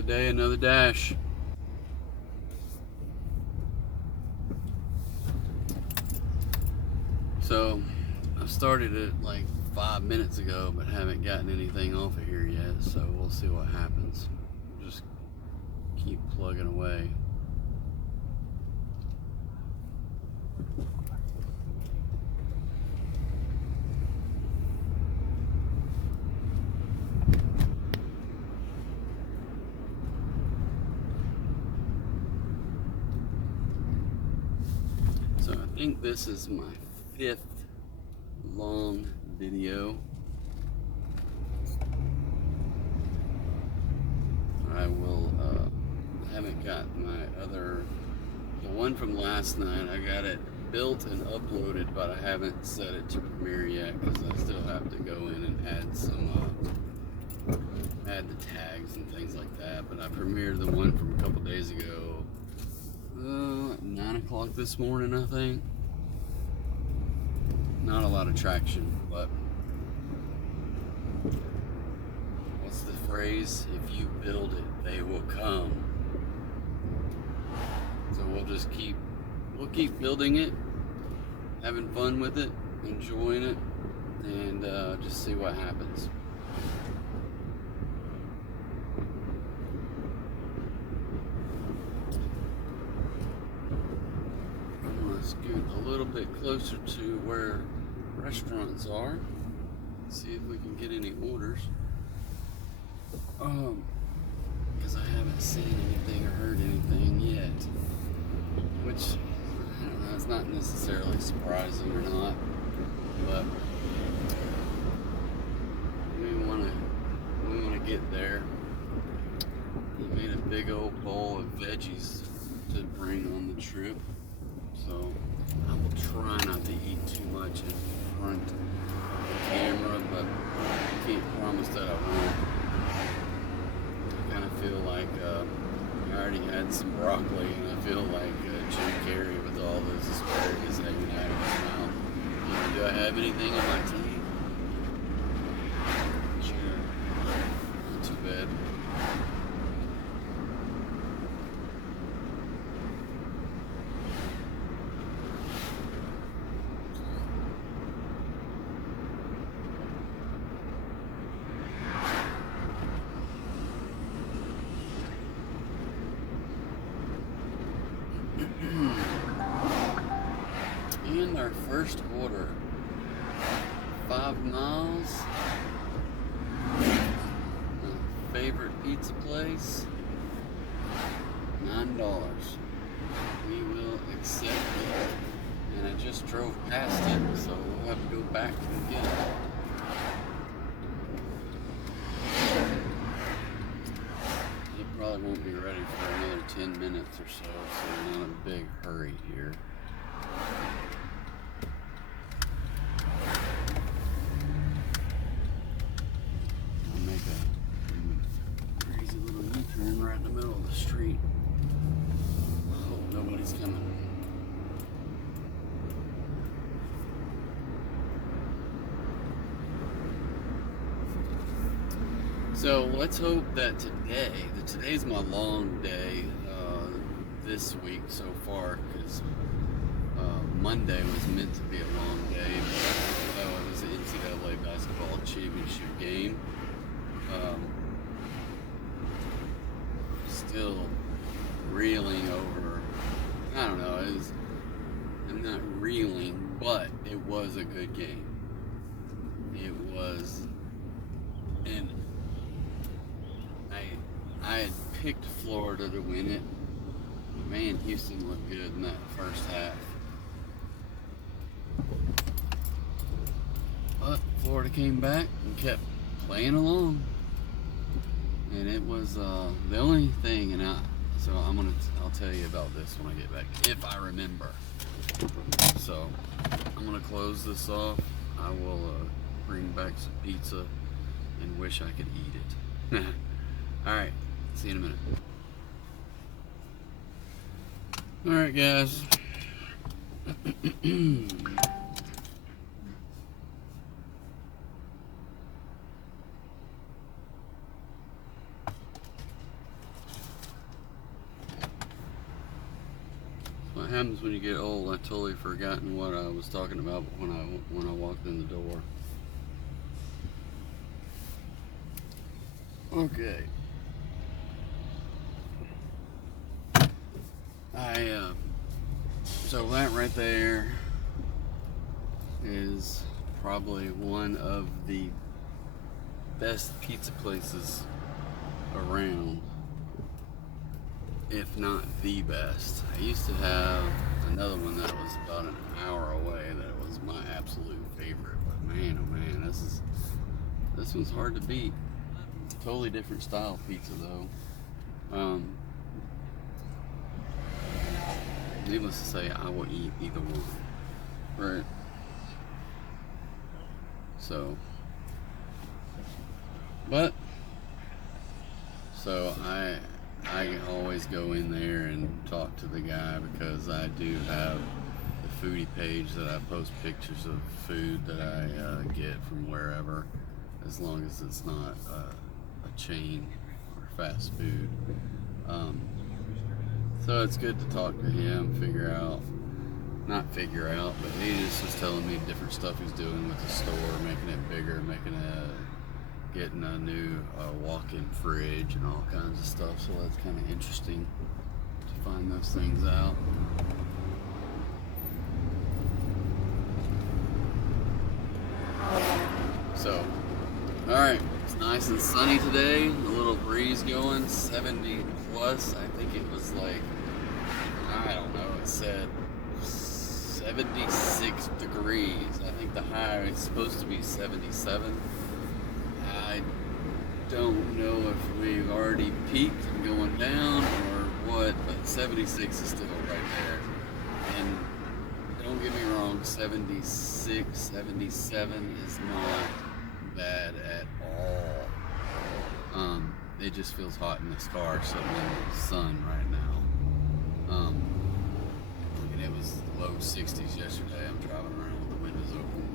Another day, another dash. So I started it like 5 minutes ago, but haven't gotten anything off of here yet, so we'll see what happens. Just keep plugging away. So I think this is my 5th long video. I will haven't got my other, the one from last night. I got it built and uploaded, but I haven't set it to Premiere yet because I still have to go in and add some add the tags and things like that. But I premiered the one from a couple days ago, 9 o'clock this morning, I think. Not a lot of traction, but what's the phrase? If you build it, they will come. So we'll keep building it, having fun with it, enjoying it, and just see what happens. I'm gonna scoot a little bit closer to where restaurants are, see if we can get any orders. Because I haven't seen anything or heard anything yet, which I don't know, it's not necessarily surprising or not, but we want to get there. We made a big old bowl of veggies to bring on the trip, so I will try not to eat too much in front of the camera, but I can't promise that I won't. I kind of feel like I already had some broccoli, and I feel like Jim Carrey with all those asparagus hanging out of his mouth. Do I have anything on my teeth? Sure. Not too bad. And our first order, 5 miles, my favorite pizza place, $9. We will accept it, and I just drove past it, so we'll have to go back and get it. It probably won't be ready for another 10 minutes or so, so we're not in a big hurry here. Right in the middle of the street. I hope nobody's coming. So let's hope that today's my long day this week so far, because Monday was meant to be a long day, but it was the NCAA basketball championship game. Still reeling over, I don't know, I'm not reeling, but it was a good game. It was, and I had picked Florida to win it. Man, Houston looked good in that first half. But Florida came back and kept playing along. And it was the only thing, and I'll tell you about this when I get back, if I remember. So I'm gonna close this off. I will bring back some pizza and wish I could eat it. All right, see you in a minute. All right, guys. happens when you get old. I totally forgotten what I was talking about when I walked in the door. Okay. So that right there is probably one of the best pizza places around, if not the best. I used to have another one that was about an hour away that was my absolute favorite, but man, oh man, this one's hard to beat. Totally different style pizza though. Needless to say, I will eat either one, right? So, I always go in there and talk to the guy because I do have the foodie page that I post pictures of food that I get from wherever, as long as it's not a chain or fast food. So it's good to talk to him, but he just was telling me different stuff he's doing with the store, making it bigger, getting a new walk-in fridge and all kinds of stuff. So that's kind of interesting to find those things out. So, all right, it's nice and sunny today. A little breeze going, 70 plus. I think it was like, I don't know, it said 76 degrees. I think the high is supposed to be 77. I don't know if we've already peaked and going down or what, but 76 is still right there. And don't get me wrong, 76, 77 is not bad at all. It just feels hot in this car sitting in the sun right now. And it was low 60s yesterday. I'm driving around with the windows open.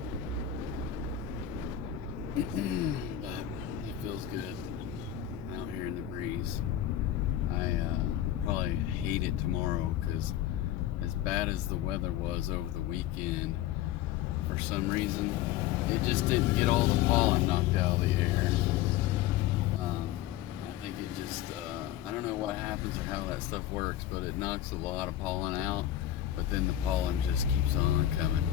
But it feels good out here in the breeze. I probably hate it tomorrow because as bad as the weather was over the weekend, for some reason, it just didn't get all the pollen knocked out of the air. I think it just, I don't know what happens or how that stuff works, but it knocks a lot of pollen out, but then the pollen just keeps on coming.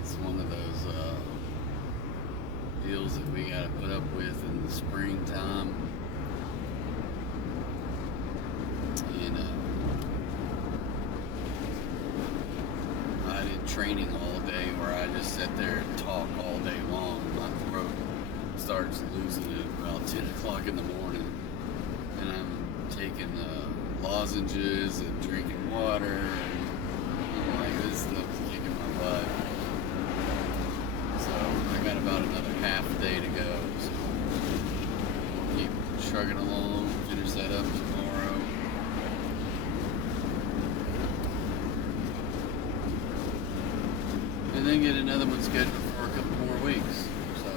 It's one of those deals that we gotta put up with in the springtime. And I did training all day where I just sit there and talk all day long. My throat starts losing it about 10 o'clock in the morning, and I'm taking lozenges and drinking water, and I'm like, this stuff's kicking my butt. So I got about another half a day to go, so we'll keep trucking along, finish that up tomorrow. And then get another one scheduled for a couple more weeks. So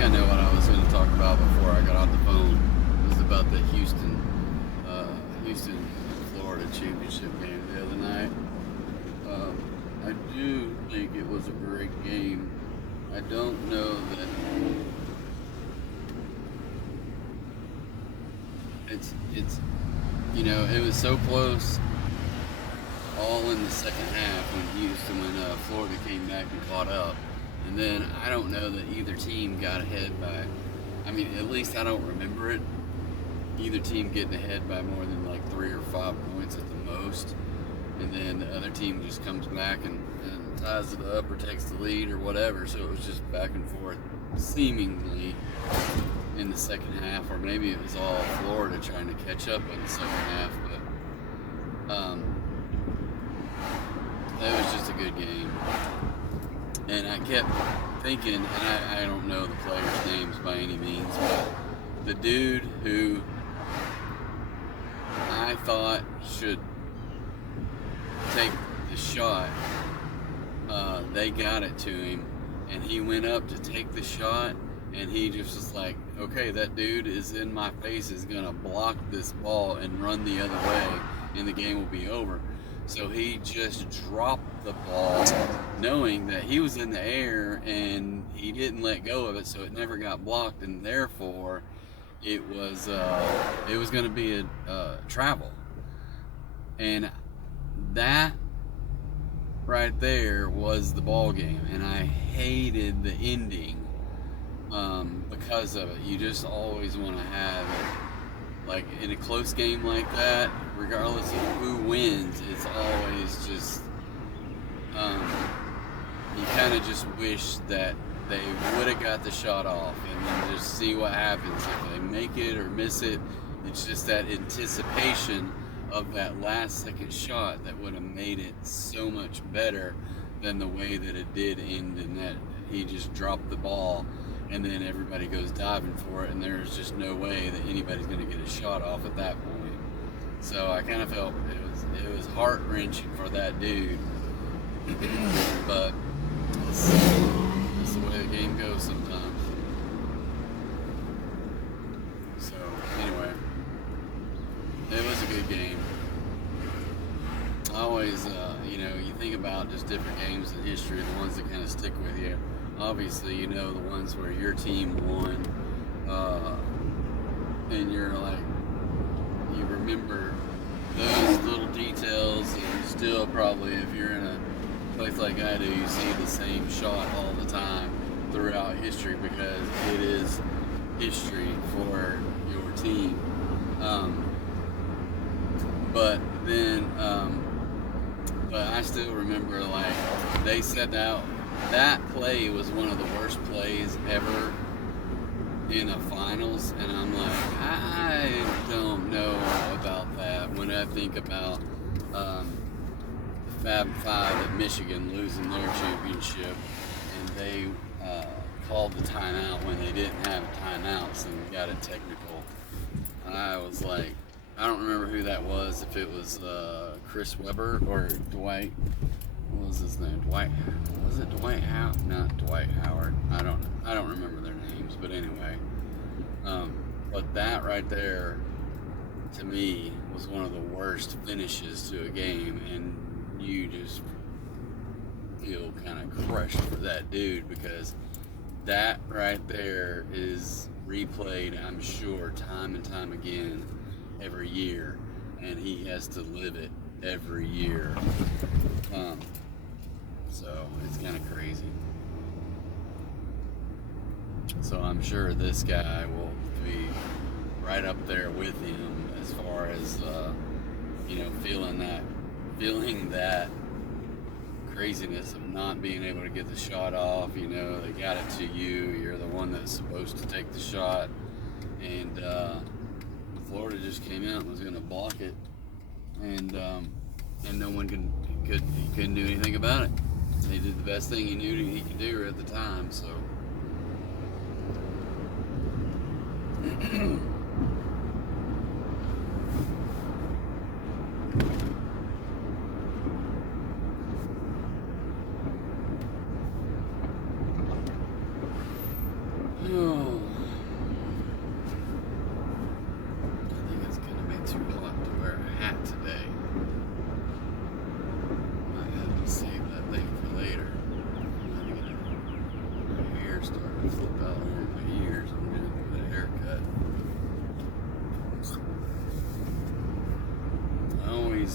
I know what I was going to talk about before I got off the phone. It was about the Houston, Florida championship game the other night. I do think it was a great game. I don't know that it's it was so close all in the second half when Florida came back and caught up. And then I don't know that either team got ahead by, at least I don't remember it, either team getting ahead by more than like 3 or 5 points at the most. And then the other team just comes back and ties it up or takes the lead or whatever. So it was just back and forth, seemingly. in the second half, or maybe it was all Florida trying to catch up in the second half, but it was just a good game. And I kept thinking, and I don't know the players' names by any means, but the dude who I thought should take the shot, they got it to him, and he went up to take the shot, and he just was like, okay, that dude is in my face, is gonna block this ball and run the other way, and the game will be over. So he just dropped the ball, knowing that he was in the air, and he didn't let go of it, so it never got blocked, and therefore it was going to be a travel. And that right there was the ball game, and I hated the ending because of it. You just always want to have it, like in a close game like that, regardless of who wins, it's always just you kind of just wish that they would have got the shot off, and then just see what happens if they make it or miss it. It's just that anticipation of that last second shot that would have made it so much better than the way that it did end, in that he just dropped the ball and then everybody goes diving for it, and there's just no way that anybody's going to get a shot off at that point. So I kind of felt it was heart-wrenching for that dude. But that's the way the game goes sometimes. So anyway, it was a good game. I always, you think about just different games in history, the ones that kind of stick with you. Obviously, the ones where your team won, and you're like, you remember those little details, and still probably, if you're in a place like I do, you see the same shot all the time throughout history, because it is history for your team. But I still remember, like, they said that play was one of the worst plays ever in a finals, and I'm like, I don't know about that. When I think about Fab Five at Michigan losing their championship, and they called the timeout when they didn't have timeouts and got it technical. I was like, I don't remember who that was, if it was Chris Webber or Dwight. What was his name? Dwight? Was it Dwight Howard? Not Dwight Howard. I don't remember their names, but anyway. But that right there, to me, was one of the worst finishes to a game, and you just feel kind of crushed for that dude, because that right there is replayed, I'm sure, time and time again every year, and he has to live it every year. So it's kind of crazy. So I'm sure this guy will be right up there with him as far as feeling that craziness of not being able to get the shot off. They got it to you. You're the one that's supposed to take the shot, and Florida just came out and was going to block it, and no one couldn't do anything about it. He did the best thing he knew he could do at the time. So.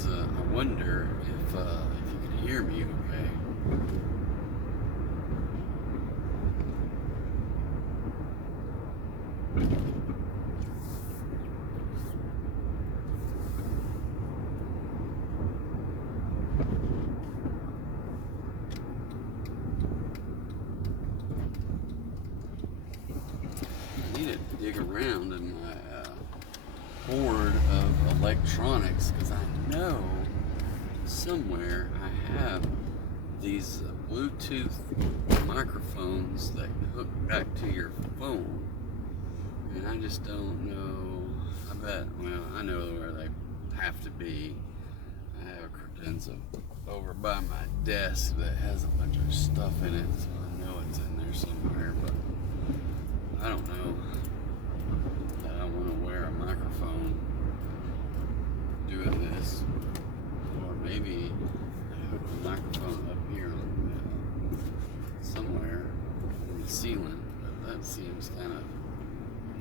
I wonder if you can hear me okay. I need to dig dig around in my hoard of electronics, because I know somewhere I have these Bluetooth microphones that hook back to your phone, and I just don't know. I bet, well, I know where they have to be. I have a credenza over by my desk that has a bunch of stuff in it, so I know it's in there somewhere, but I don't know that I want to wear a microphone doing this. Or maybe I hook the microphone up here on somewhere in the ceiling, but that seems kind of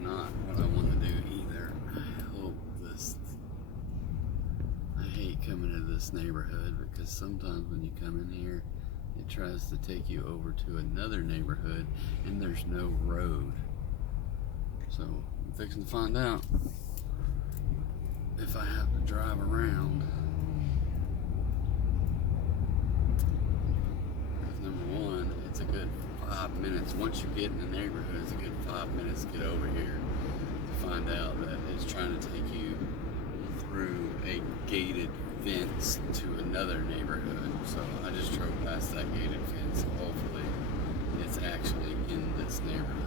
not what I want to do either. I hate coming to this neighborhood, because sometimes when you come in here, it tries to take you over to another neighborhood and there's no road. So I'm fixing to find out if I have to drive around. Because number one, it's a good 5 minutes. Once you get in the neighborhood, it's a good 5 minutes to get over here to find out that it's trying to take you through a gated fence to another neighborhood. So I just drove past that gated fence, so hopefully it's actually in this neighborhood.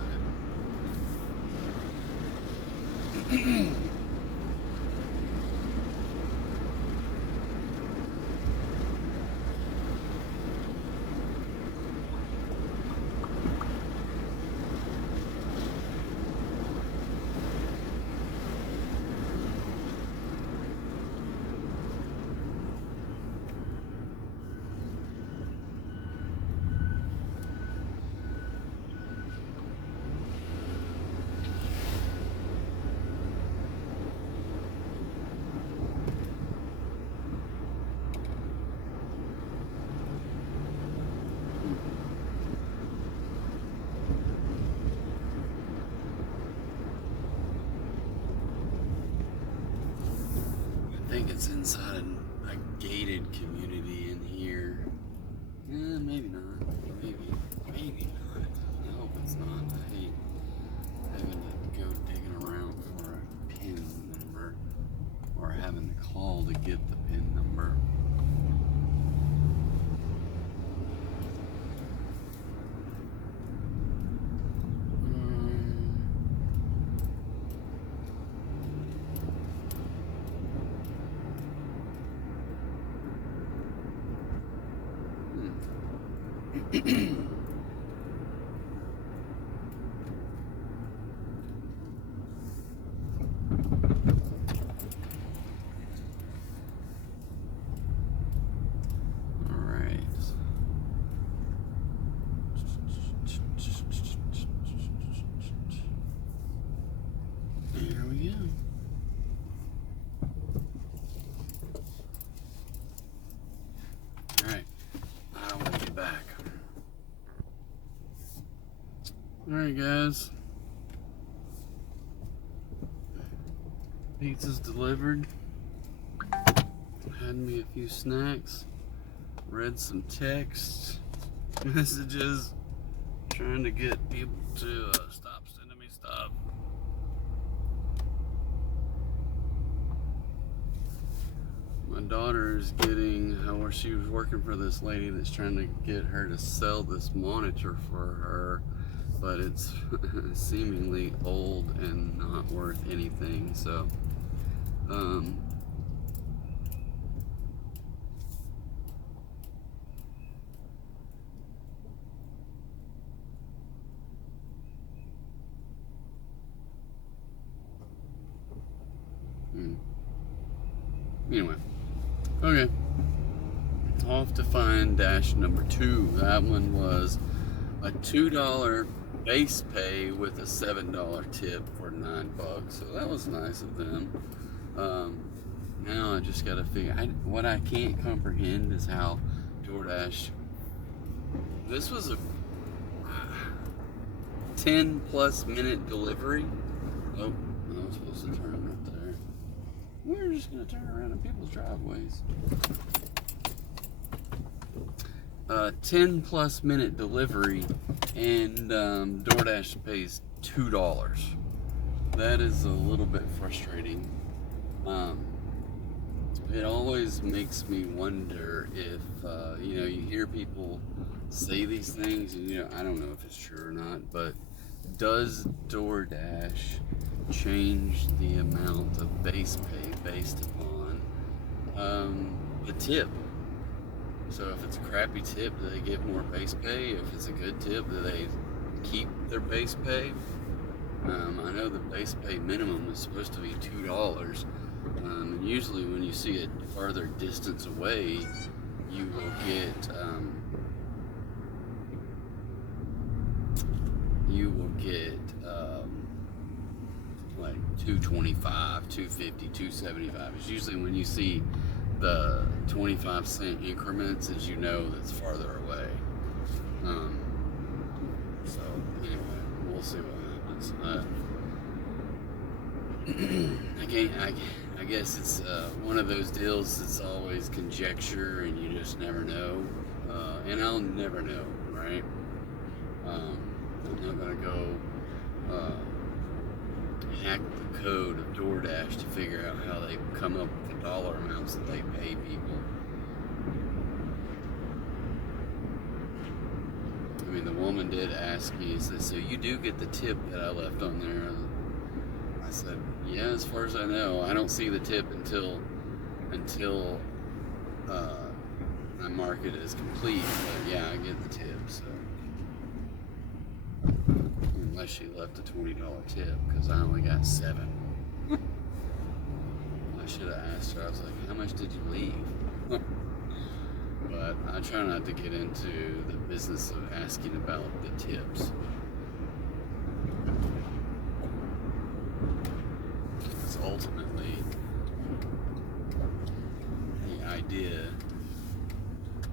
I think it's inside a gated community in here. Maybe not. Maybe not. I hope it's not. I hate having to go digging around for a PIN number, or having to call to get the PIN number. Alright guys, pizza's delivered. Had me a few snacks, read some texts, messages, trying to get people to stop sending me stuff. My daughter is getting, where she was working for this lady that's trying to get her to sell this monitor for her, but it's seemingly old and not worth anything. So anyway, okay, off to find dash number 2. That one was a $2 base pay with a $7 tip for $9, so that was nice of them. Now I just gotta figure, what I can't comprehend is how DoorDash, this was a 10+ minute delivery. Oh, I was supposed to turn right there. We're just gonna turn around in people's driveways. 10+ minute delivery, and DoorDash pays $2. that is a little bit frustrating. It always makes me wonder if, you hear people say these things, and, I don't know if it's true or not, but does DoorDash change the amount of base pay based upon the tip? So if it's a crappy tip, do they give more base pay? If it's a good tip, do they keep their base pay? I know the base pay minimum is supposed to be $2. And usually when you see it farther distance away, you will get like $2.25, $2.50, $2.75. It's usually when you see the 25-cent increments, as you know that's farther away. So anyway, we'll see what happens. I guess it's one of those deals that's always conjecture, and you just never know. And I'll never know, right? I'm not gonna go hack the code of DoorDash to figure out how they come up with the dollar amounts that they pay people. I mean, the woman did ask me, said, "So you do get the tip that I left on there?" I said, "Yeah, as far as I know. I don't see the tip until I mark it as complete. But yeah, I get the tip. So unless she left a $20 tip, because I only got 7. I should have asked her. I was like, "How much did you leave?" But I try not to get into the business of asking about the tips. Because ultimately, the idea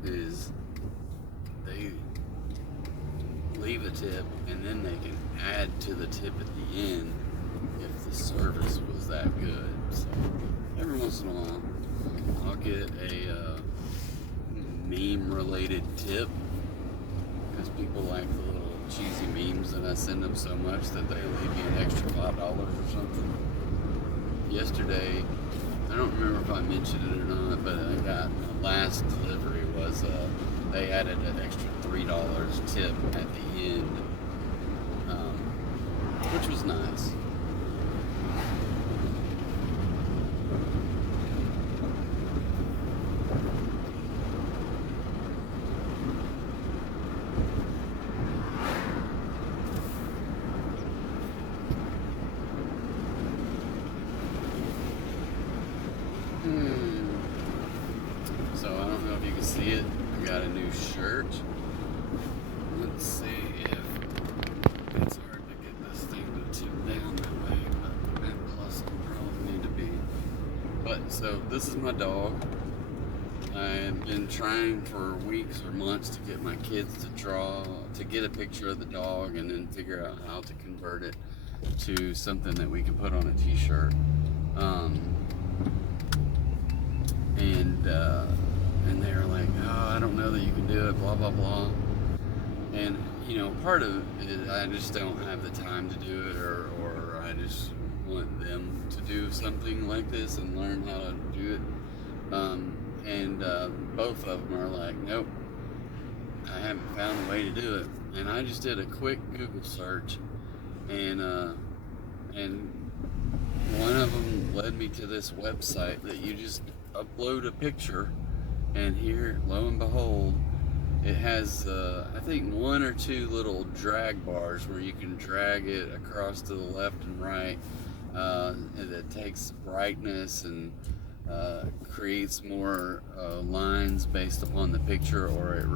is they leave a tip and then they can add to the tip at the end if the service was that good. So every once in a while, I'll get a meme related tip, because people like the little cheesy memes that I send them so much that they leave me an extra $5 or something. Yesterday, I don't remember if I mentioned it or not, but I got my last delivery was they added an extra $3 tip at the end, which was nice. So I don't know if you can see it. I got a new shirt. Let's see if it's hard to get this thing to tip down that way, and plus I probably need to be. But so this is my dog. I've been trying for weeks or months to get my kids to get a picture of the dog and then figure out how to convert it to something that we can put on a t-shirt. And they're like, "Oh, I don't know that you can do it, blah, blah, blah." And, part of it, I just don't have the time to do it, or I just want them to do something like this and learn how to do it. And both of them are like, "Nope, I haven't found a way to do it." And I just did a quick Google search, and one of them led me to this website that you just upload a picture, and here, lo and behold, it has I think 1 or 2 little drag bars where you can drag it across to the left and right, and it takes brightness and creates more lines based upon the picture, or it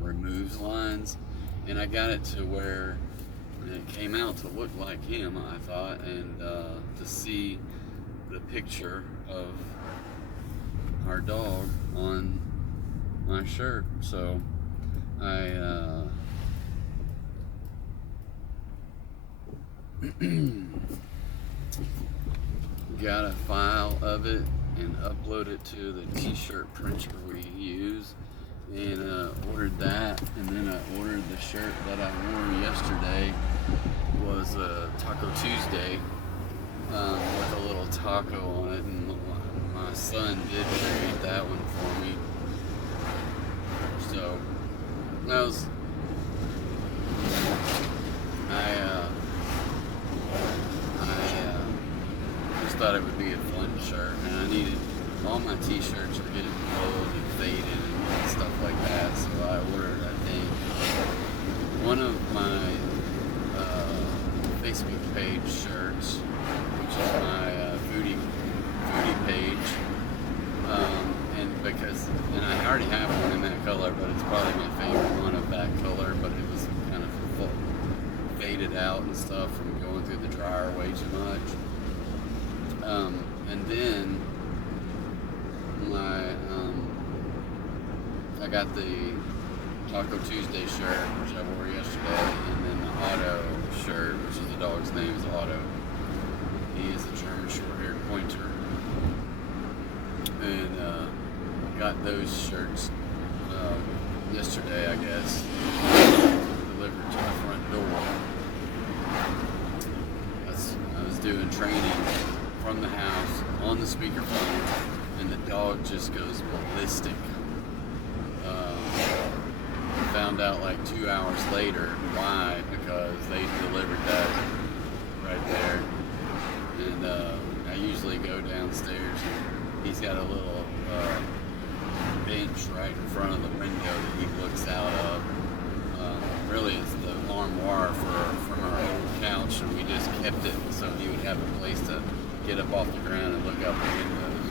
removes lines. And I got it to where it came out to look like him, I thought, and to see the picture of our dog on my shirt. So I got a file of it and upload it to the t-shirt printer we use, and ordered that. And then I ordered the shirt that I wore yesterday. Was Taco Tuesday, with a little taco on it, and my son did create that one for me. So that was I just thought it would be a fun shirt, and I needed all my t-shirts were getting old and faded and stuff like that, so I ordered, I think, one of my Facebook page shirts, which is my foodie page, and I already have one in that color, but it's probably my favorite one of that color, but it was kind of faded out and stuff from going through the dryer way too much. And then I got the Taco Tuesday shirt, which I wore yesterday, and then the Otto shirt, which is the dog's name is Otto. He is a German short-haired pointer. And got those shirts yesterday, I guess, delivered to the front door. I was doing training from the house on the speakerphone, and the dog just goes ballistic. Found out like 2 hours later why, because they delivered that right there. And I usually go downstairs, and he's got a little bench right in front of the window that he looks out of. Really, it's the armoire from our old couch, and we just kept it so he would have a place to get up off the ground and look out the windows.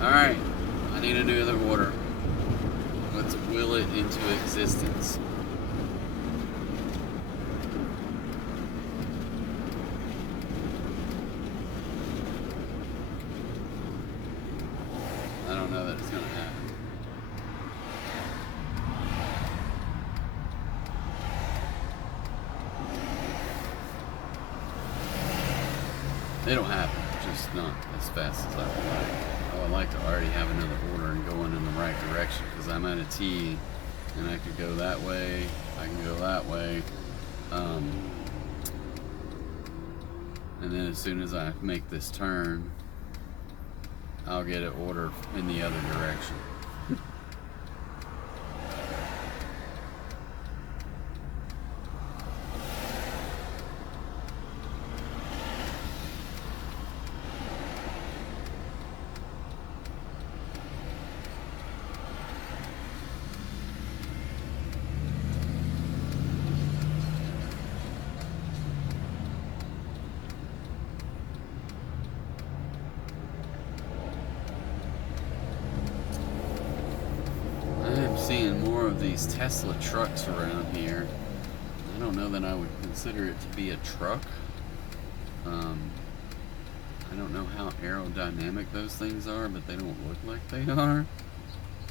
Alright, I need another order. Let's will it into existence. I don't know that it's going to happen. It'll happen, just not as fast as I would like. I would like to already have another order and going in the right direction, because I'm at a T and I could go that way, I can go that way, and then as soon as I make this turn, I'll get an order in the other direction. Seeing more of these Tesla trucks around here. I don't know that I would consider it to be a truck. I don't know how aerodynamic those things are, but they don't look like they are.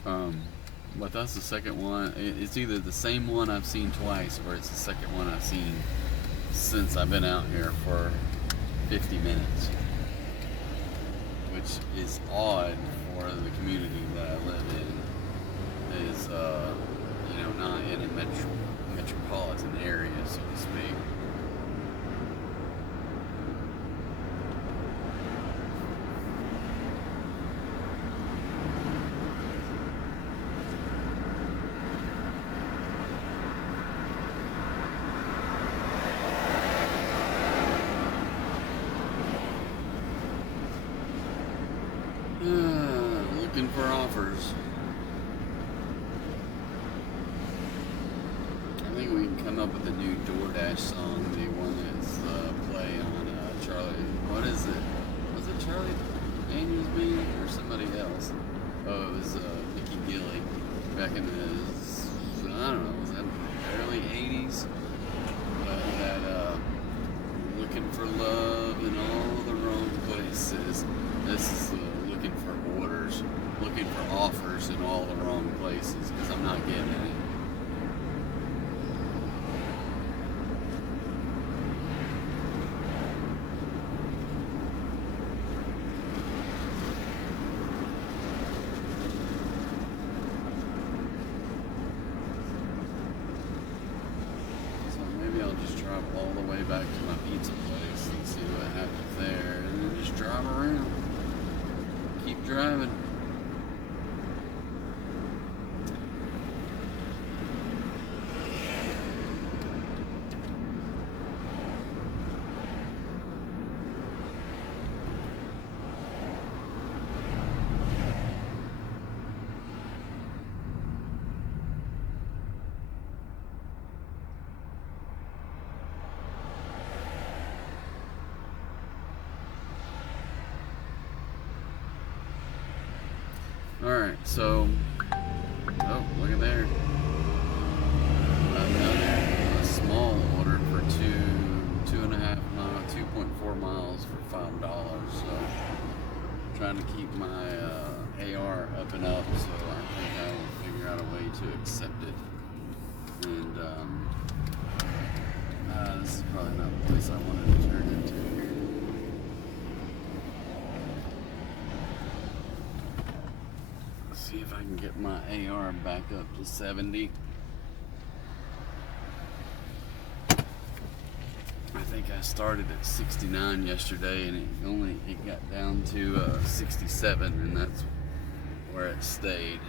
But that's the second one. It's either the same one I've seen twice, or it's the second one I've seen since I've been out here for 50 minutes. Which is odd for the community that I live in. Is not in a metropolitan area, so to speak. Looking for offers. I think we can come up with a new DoorDash song, the one that's play on Charlie. What is it? Was it Charlie Daniels band or somebody else? Oh, it was Mickey Gilley back in the, I don't know, was that early 80s? That looking for love in all the wrong places. This is looking for orders, looking for offers in all the wrong places, because I'm not getting any. Maybe I'll just travel all the way back to my pizza place and see what happens there, and then just drive around. Keep driving. Alright, so, oh, look at there. I've done a small order for 2.4 miles for $5. So, I'm trying to keep my AR up and up, so I think I will figure out a way to accept it. And, this is probably not the place I wanted to turn into here. See if I can get my AR back up to 70. I think I started at 69 yesterday, and it got down to 67, and that's where it stayed.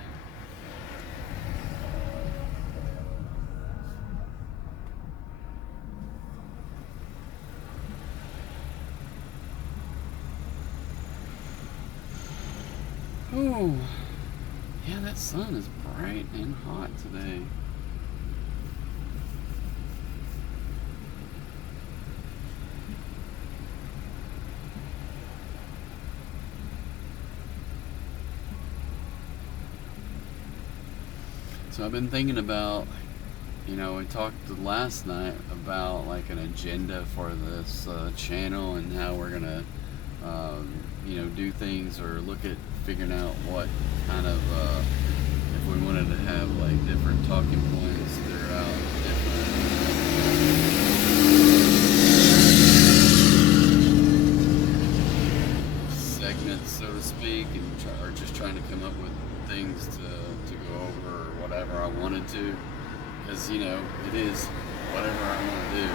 Oh. Yeah, that sun is bright and hot today. So I've been thinking about, we talked last night about like an agenda for this channel and how we're gonna, do things or look at figuring out what kind of, if we wanted to have like different talking points throughout different segments, so to speak, or just trying to come up with things to go over or whatever I wanted to, because it is whatever I want to do.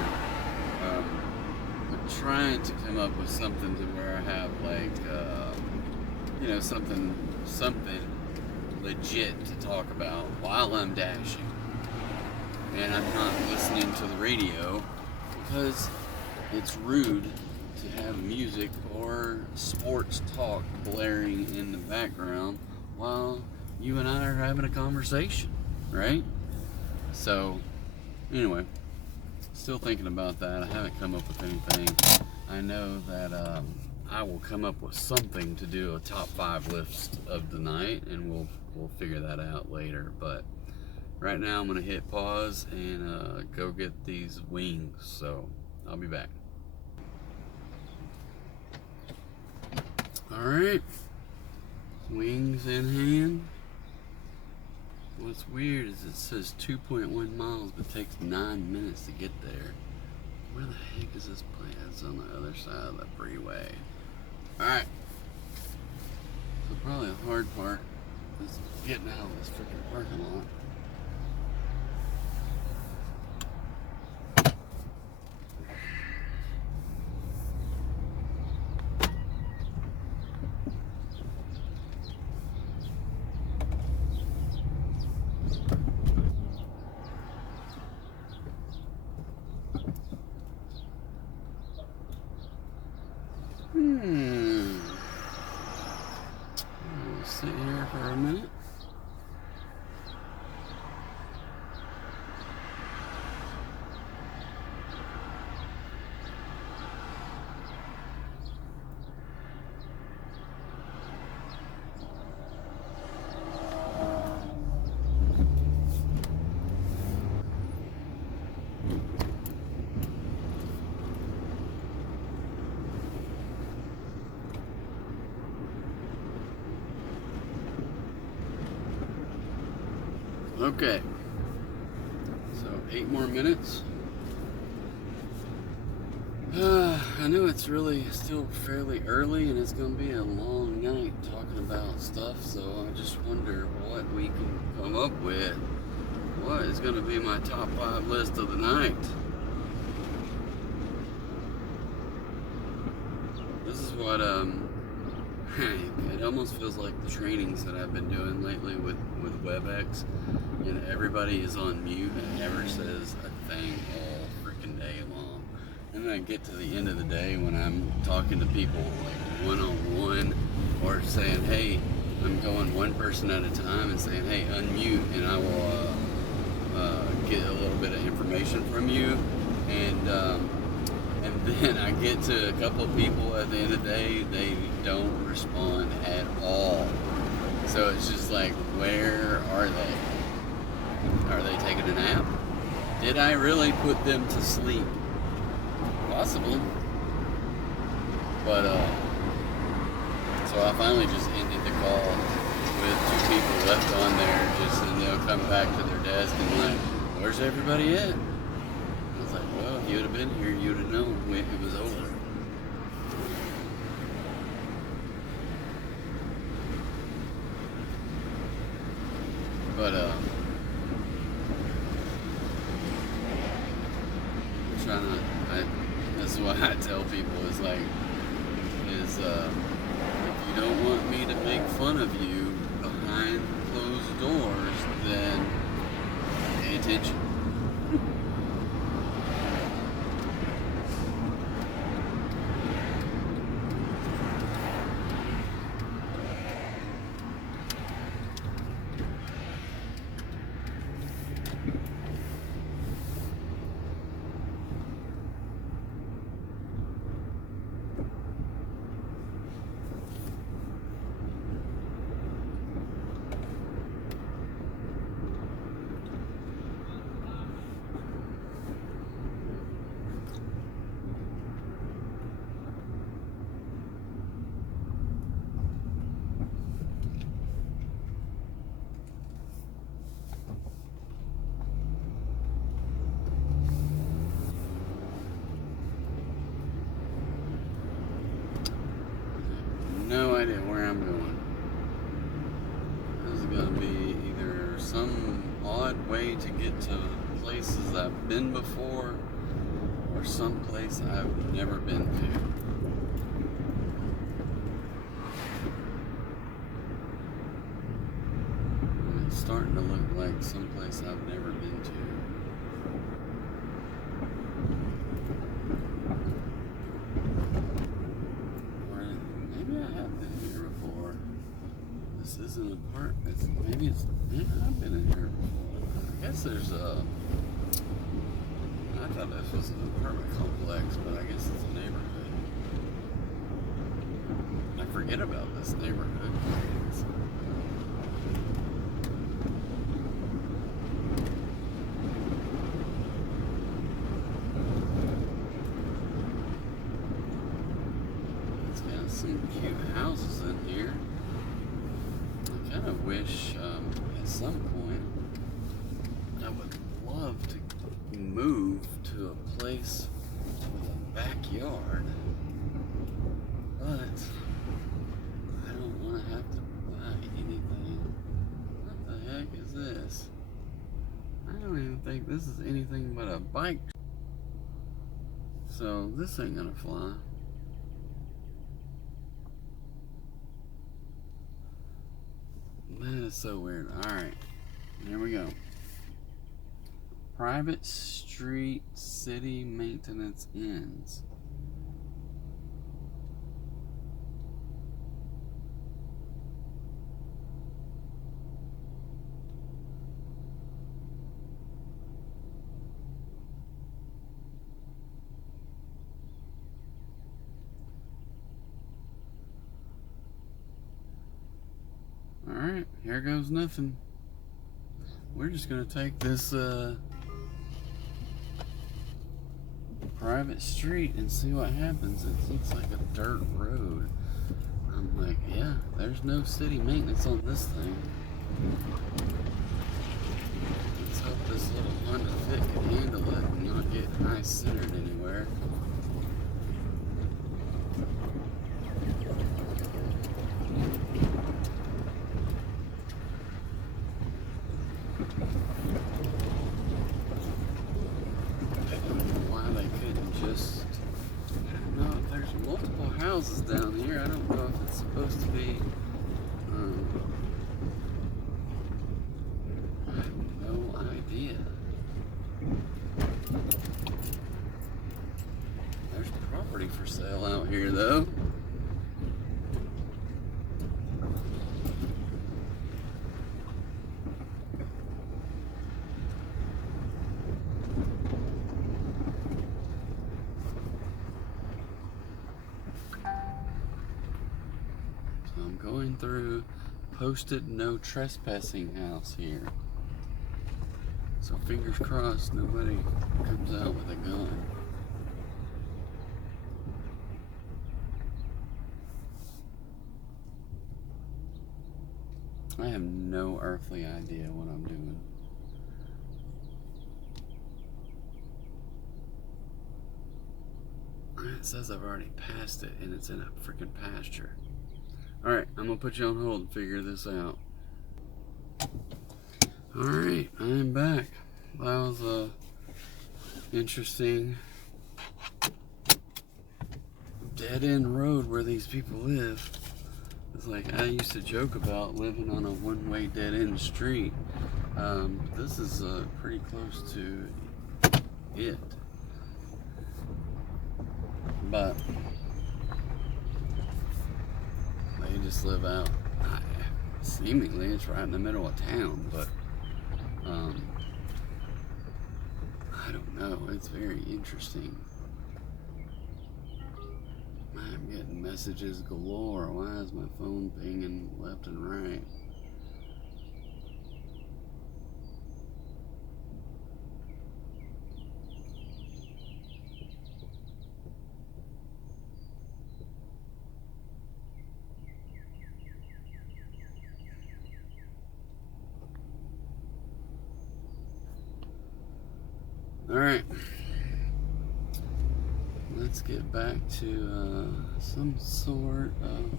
But trying to come up with something to where I have like something legit to talk about while I'm dashing, and I'm not listening to the radio, because it's rude to have music or sports talk blaring in the background while you and I are having a conversation, right? So anyway, still thinking about that. I haven't come up with anything. I know that I will come up with something to do a top 5 list of the night, and we'll figure that out later. But right now I'm gonna hit pause and go get these wings. So I'll be back. All right, wings in hand. What's weird is it says 2.1 miles, but it takes 9 minutes to get there. Where the heck is this place? It's on the other side of the freeway. Alright. So probably the hard part is getting out of this freaking parking lot. I'll sit here for a minute. Okay, so 8 more minutes. I know it's really still fairly early, and it's going to be a long night talking about stuff, so I just wonder what we can come up with. What is going to be my top 5 list of the night? what it almost feels like the trainings that I've been doing lately with WebEx, and everybody is on mute and never says a thing all freaking day long. And then I get to the end of the day when I'm talking to people like one-on-one, or saying, hey, I'm going one person at a time and saying, hey, unmute, and I will get a little bit of information from you, and then I get to a couple of people at the end of the day, they don't respond at all. So it's just like, where are they? Are they taking a nap? Did I really put them to sleep? Possibly. But, so I finally just ended the call with 2 people left on there, and they'll come back to their desk and like, where's everybody at? I was like, well, if you would have been here, you would have known it was over. But, that's what I tell people is like, if you don't want me to make fun of you behind closed doors, then pay attention. No idea where I'm going. This is going to be either some odd way to get to places I've been before, or some place I've never been to. It's starting to look like some place I've never been to. This is an apartment. I've been in here before. I guess there's I thought this was an apartment complex, but I guess it's a neighborhood. I forget about this neighborhood. It's got some cute houses in here. I kind of wish at some point I would love to move to a place with a backyard, but I don't want to have to buy anything. What the heck is this? I don't even think this is anything but a bike. So this ain't gonna fly. That is so weird. Alright, here we go. Private street city maintenance ends. Alright, here goes nothing. We're just gonna take this private street and see what happens. It looks like a dirt road. I'm like, yeah, there's no city maintenance on this thing. Let's hope this little Honda Fit can handle it and not get high centered anywhere. Houses down supposed to be? I have no idea. There's property for sale out here, though. I'm going through posted no trespassing house here. So fingers crossed nobody comes out with a gun. I have no earthly idea what I'm doing. It says I've already passed it and it's in a freaking pasture. Alright, I'm gonna put you on hold and figure this out. Alright, I'm back. That was a interesting dead-end road where these people live. It's like I used to joke about living on a one-way dead-end street. This is pretty close to it. But they just live out, seemingly it's right in the middle of town, but I don't know, it's very interesting. I'm getting messages galore. Why is my phone pinging left and right? Alright, let's get back to some sort of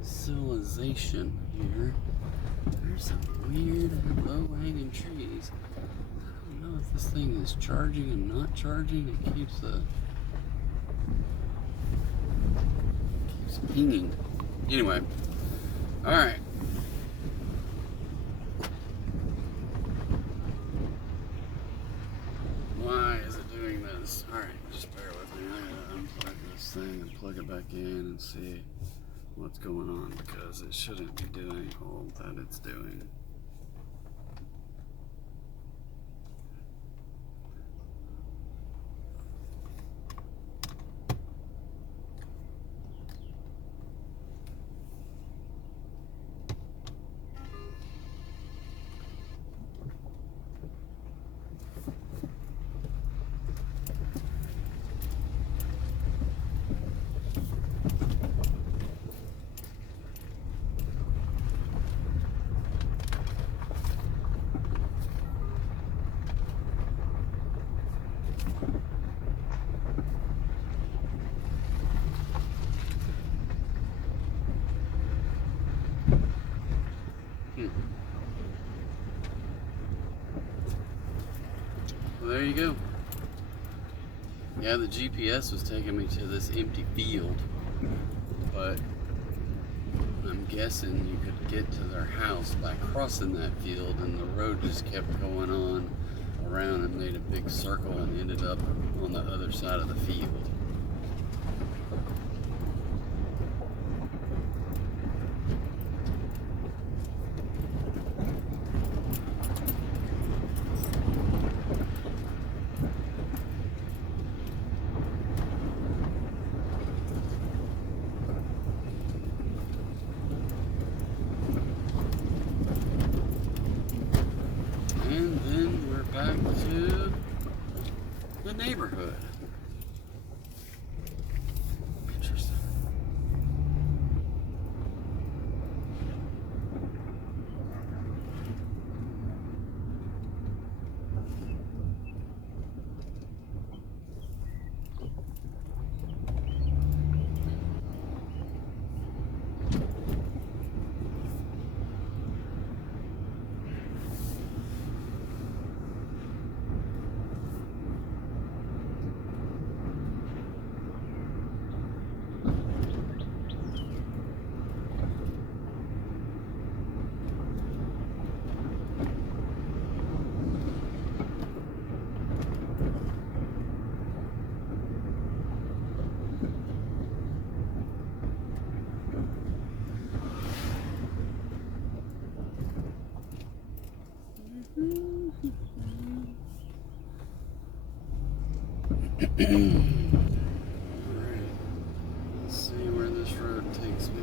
civilization here. There's some weird low-hanging trees. I don't know if this thing is charging and not charging. It keeps pinging. Anyway, alright. Why is it doing this? Alright, just bear with me. I gotta unplug this thing and plug it back in and see what's going on, because it shouldn't be doing all that it's doing. Well, there you go. Yeah, the GPS was taking me to this empty field, but I'm guessing you could get to their house by crossing that field, and the road just kept going on around and made a big circle and ended up on the other side of the field. And then we're back to the neighborhood. Interesting. Alright, let's see where this road takes me.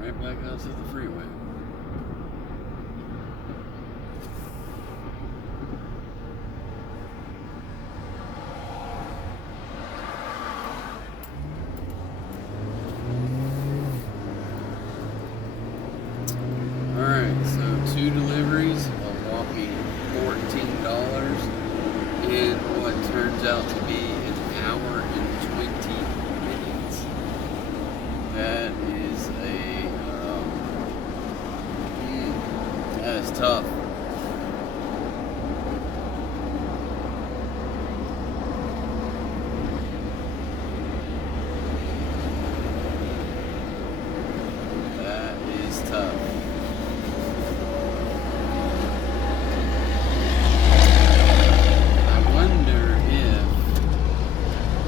Right back out to the freeway. Alright, so 2 deliveries, a whopping $14 in what turns out to be an hour and 20 minutes. That is that is tough. That is tough. I wonder if,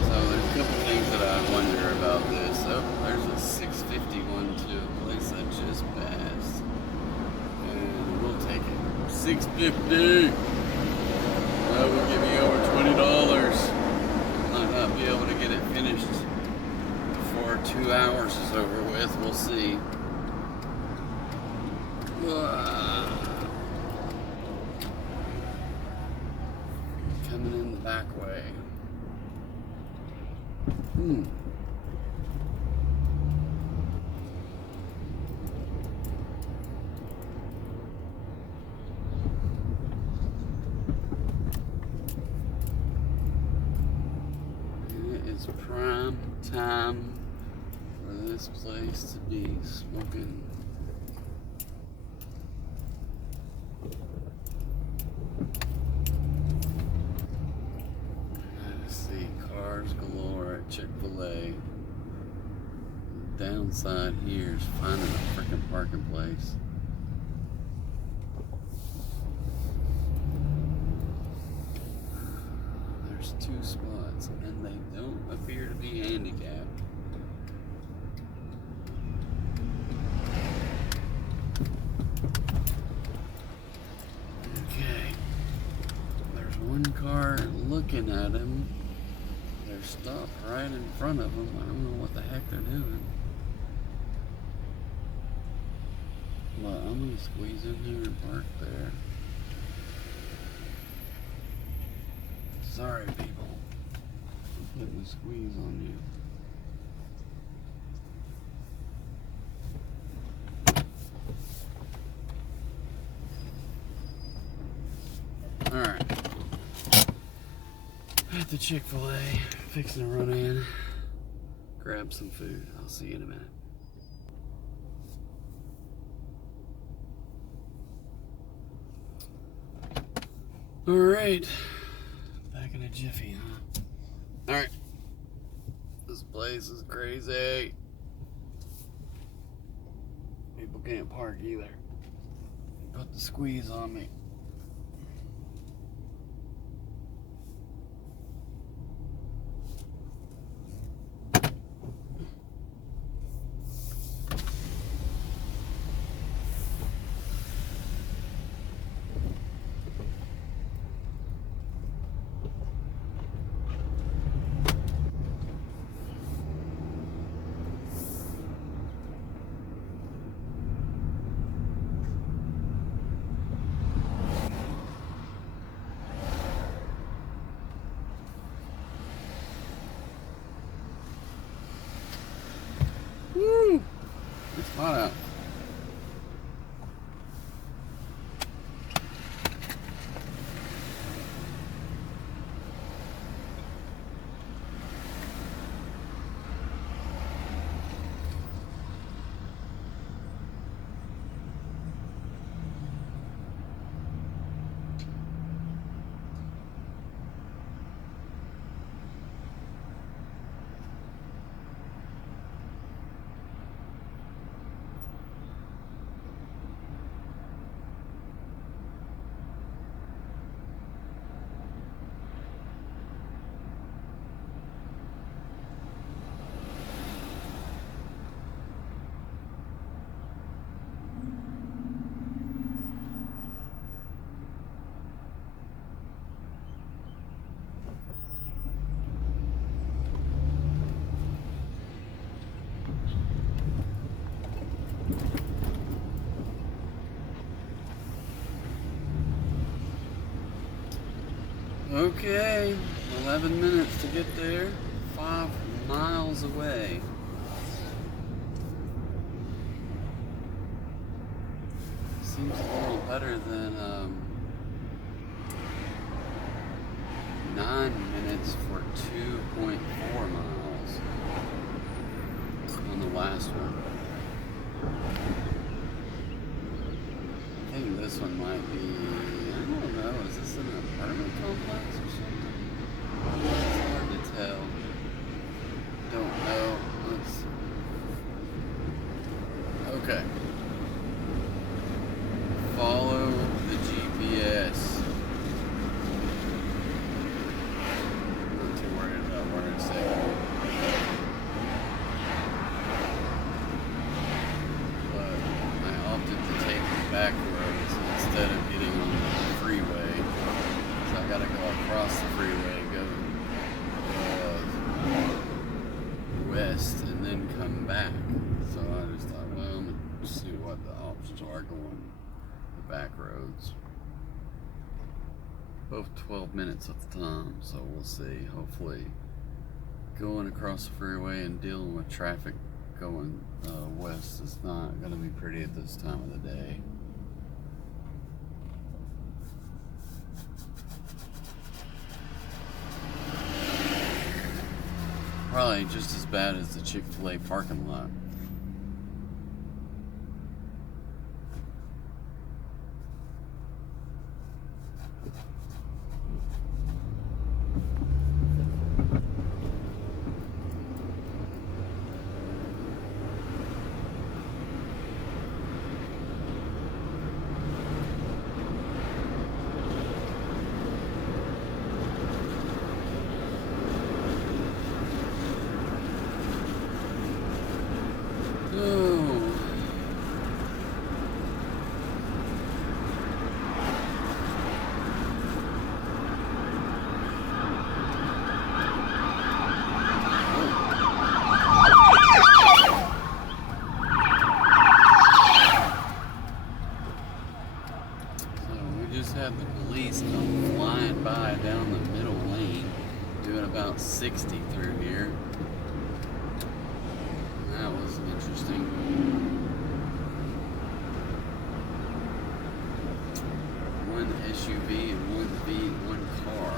so there's a couple things that I wonder about this. Oh, there's a 651 to a place I just passed. And we'll take it. 650. That will give me over $20. Might not be able to get it finished before 2 hours is over with. We'll see. Coming in the back way. It's prime time for this place to be smoking. Let's see, cars galore at Chick-fil-A. The downside here is finding a freaking parking place. There's 2 spots, and they don't appear to be handicapped. Okay. There's one car looking at him. They're stopped right in front of him. I don't know what the heck they're doing. But I'm going to squeeze in here and park there. Sorry, people. I'm putting a squeeze on you. Alright. At the Chick-fil-A, fixing to run in, grab some food. I'll see you in a minute. Alright. Back in a jiffy, huh? Alright. This place is crazy. People can't park either. Put the squeeze on me. 11 minutes to get there. 5 miles away. Seems a little better than 9 minutes for 2.4 miles on the last one. I think this one might be, I don't know, is this an apartment complex or something? It's hard to tell. Don't know. Okay. Follow the GPS. I'm not too worried about where it's taking. But I opted to take the back roads instead of getting on the freeway. So I gotta go across the freeway, go west, and then come back. So I just thought, well, I'm gonna see what the options are going the back roads. Both 12 minutes at the time, so we'll see. Hopefully, going across the freeway and dealing with traffic going west is not going to be pretty at this time of the day. Probably just as bad as the Chick-fil-A parking lot. Had the police come flying by down the middle lane, doing about 60 through here. That was interesting. One SUV and one car.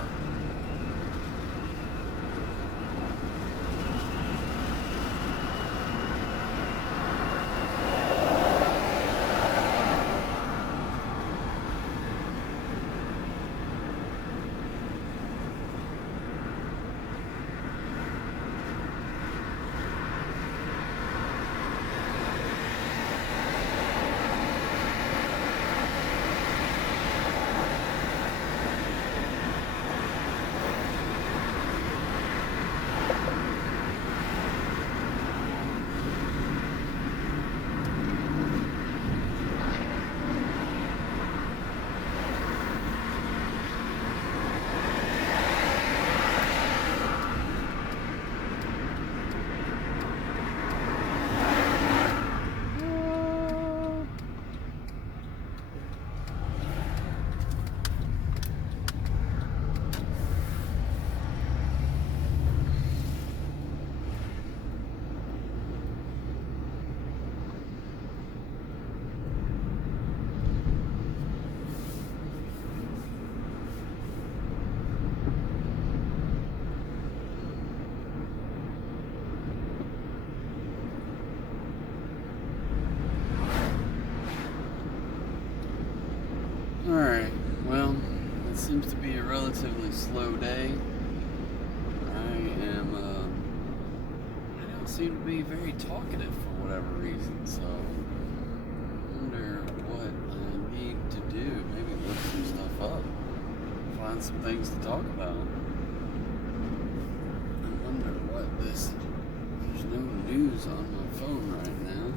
Alright, well, it seems to be a relatively slow day. I don't seem to be very talkative for whatever reason, so I wonder what I need to do. Maybe look some stuff up, find some things to talk about. I wonder what there's no news on my phone right now.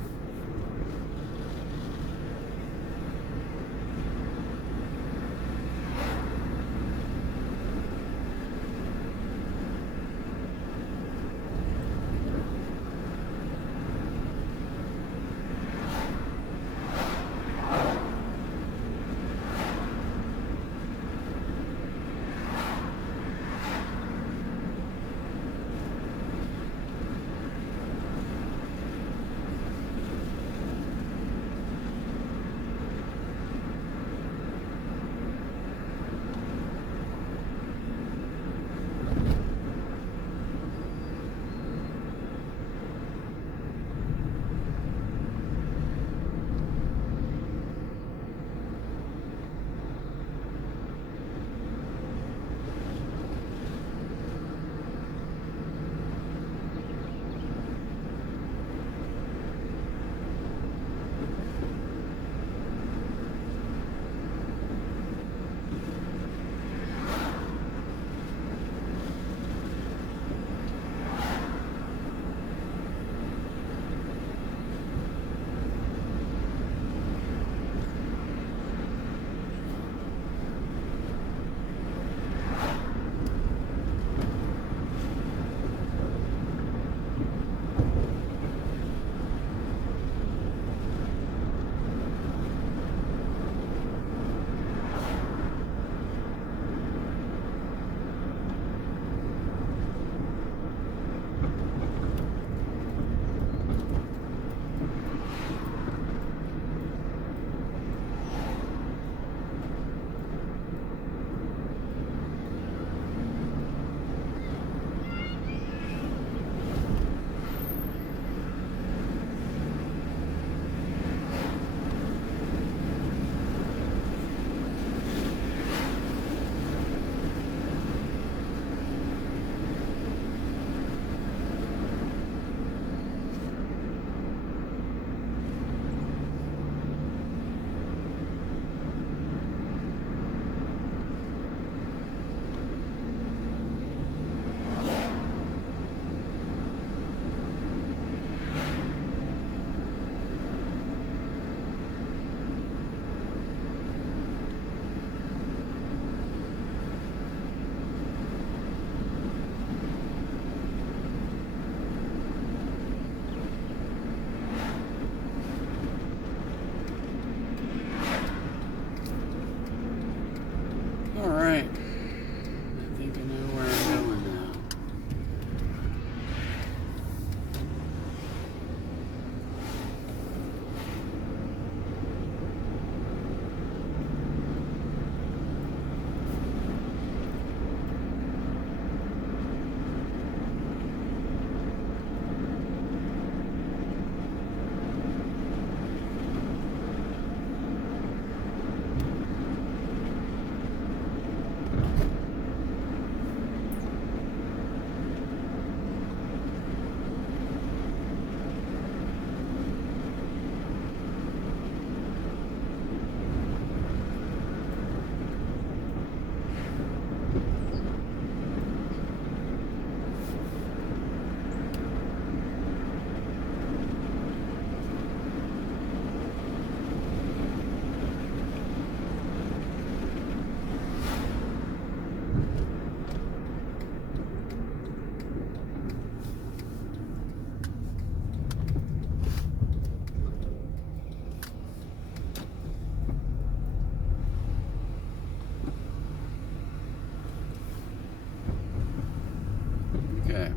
Okay,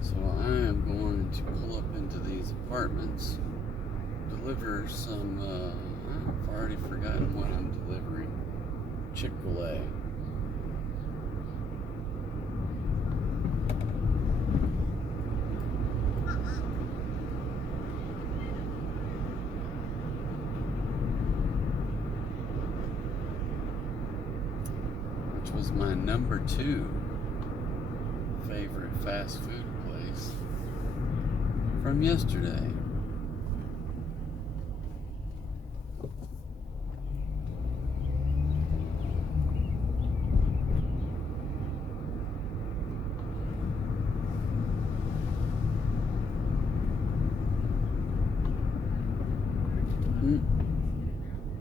so I am going to pull up into these apartments, deliver some, I've already forgotten what I'm delivering. Chick-fil-A. Which was my number 2 favorite fast food place from yesterday.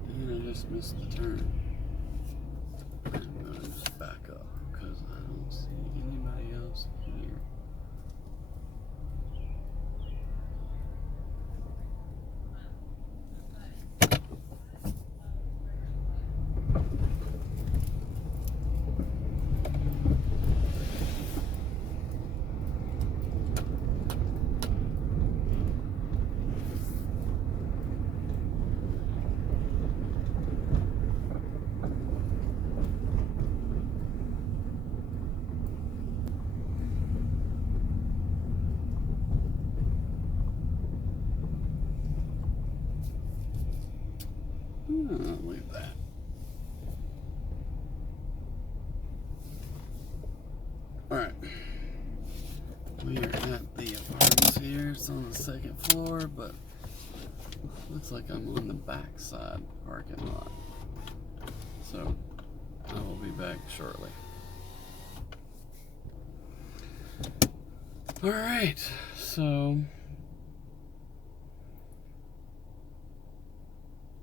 And I just missed the turn. I'm gonna just back up because I don't see anybody else here. I'll leave that. Alright. We are at the apartments here. It's on the 2nd floor, but looks like I'm on the back side parking lot. So I will be back shortly. Alright, so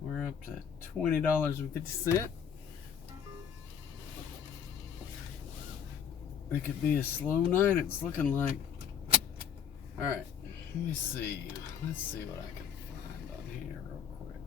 we're up to $20.50. It could be a slow night, it's looking like. Alright, let me see. Let's see what I can find on here real quick.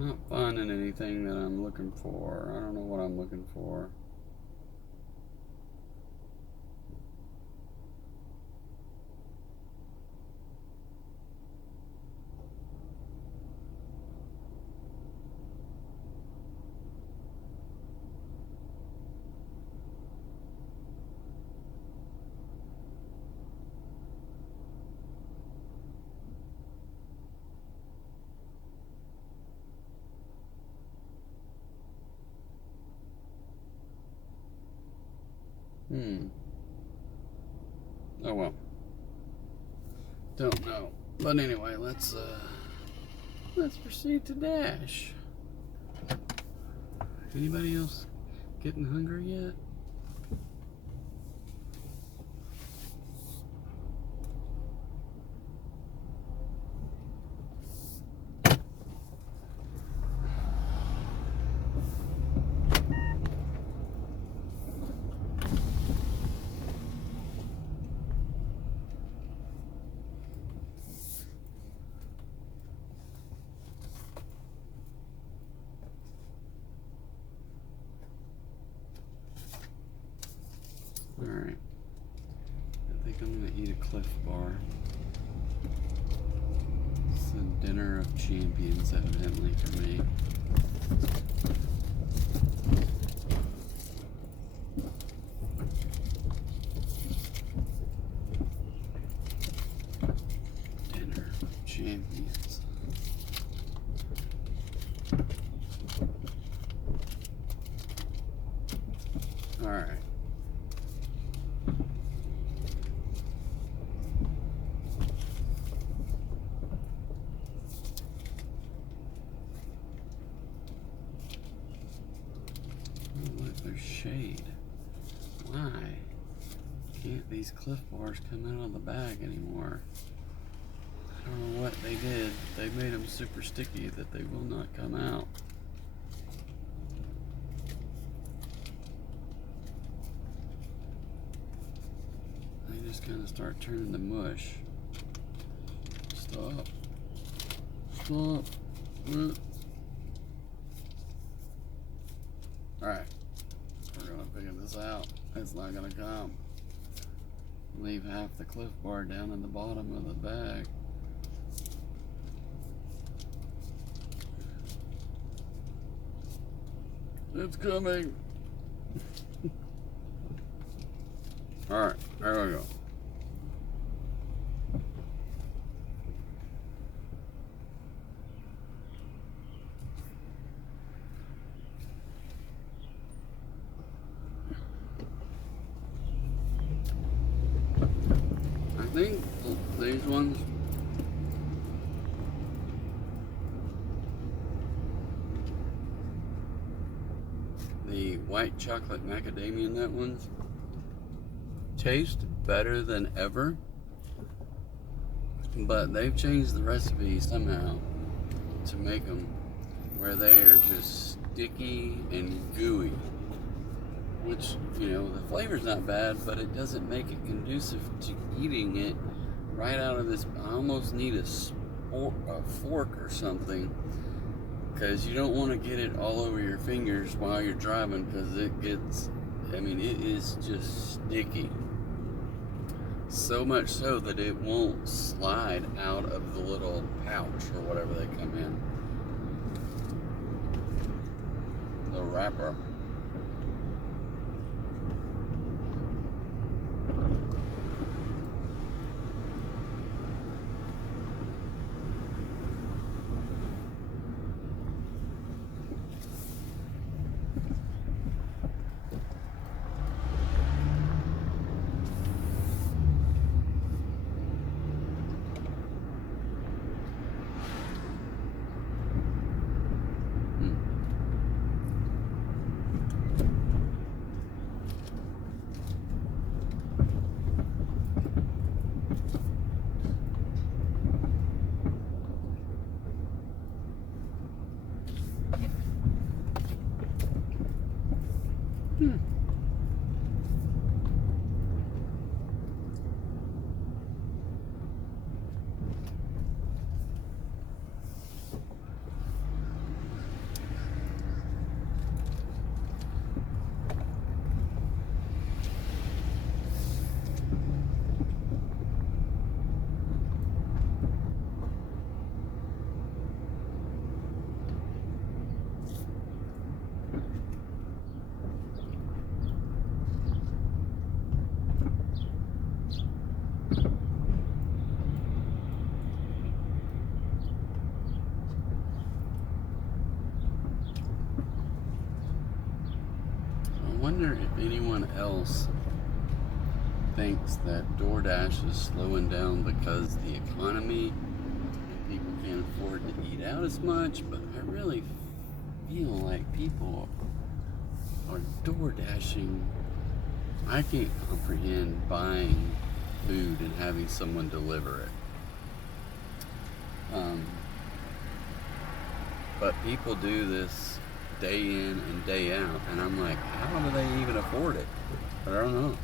I'm not finding anything that I'm looking for. I don't know what I'm looking for. Oh well. Don't know. But anyway, let's proceed to Dash. Anybody else getting hungry yet? Alright. I think I'm gonna eat a Cliff Bar. champions, evidently, for me. Dinner of champions. All right. There's shade. Why can't these Cliff Bars come out of the bag anymore? I don't know what they did. They made them super sticky that they will not come out. They just kind of start turning to mush. Stop. Stop. Alright. We're gonna figure this out. It's not gonna come. Leave half the Cliff Bar down in the bottom of the bag. It's coming. Alright, there we go. I think these ones, the white chocolate macadamia nut ones, taste better than ever, but they've changed the recipe somehow to make them where they are just sticky and gooey, which, you know, the flavor's not bad, but it doesn't make it conducive to eating it right out of this. I almost need a fork or something, because you don't want to get it all over your fingers while you're driving, because it gets, I mean, it is just sticky. So much so that it won't slide out of the little pouch or whatever they come in. The wrapper. I wonder if anyone else thinks that DoorDash is slowing down because the economy and people can't afford to eat out as much, but I really feel like people are DoorDashing. I can't comprehend buying food and having someone deliver it. But people do this day in and day out, and I'm like, how do they even afford it? But I don't know.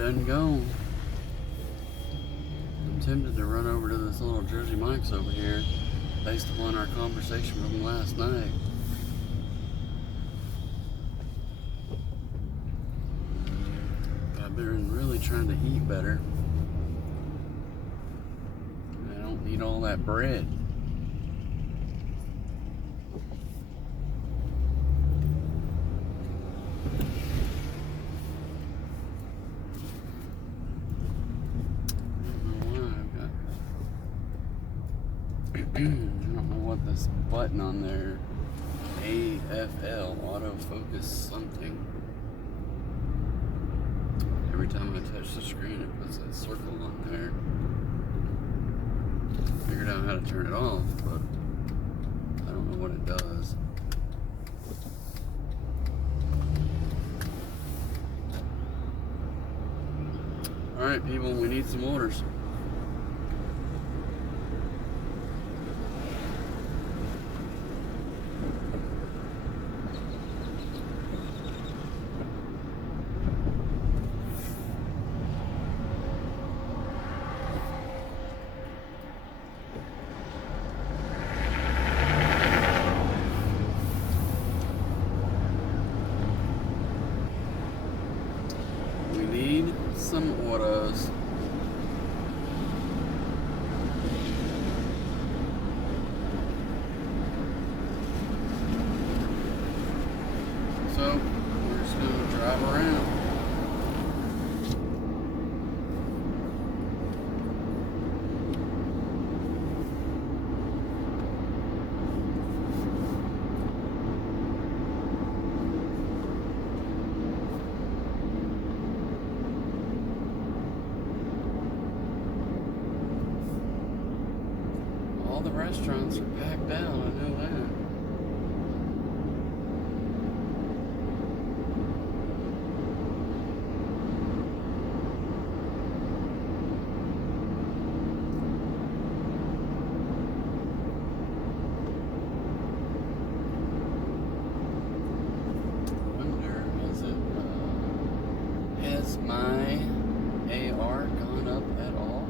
done gone. I'm tempted to run over to this little Jersey Mike's over here based upon our conversation from last night. I've been really trying to eat better. I don't need all that bread. I don't know what this button on there, AFL, autofocus something. Every time I touch the screen, it puts that circle on there. Figured out how to turn it off, but I don't know what it does. Alright, people, we need some orders. Some orders. So we're just going to drive around. All the restaurants are packed out, I know that. I wonder, has my AR gone up at all?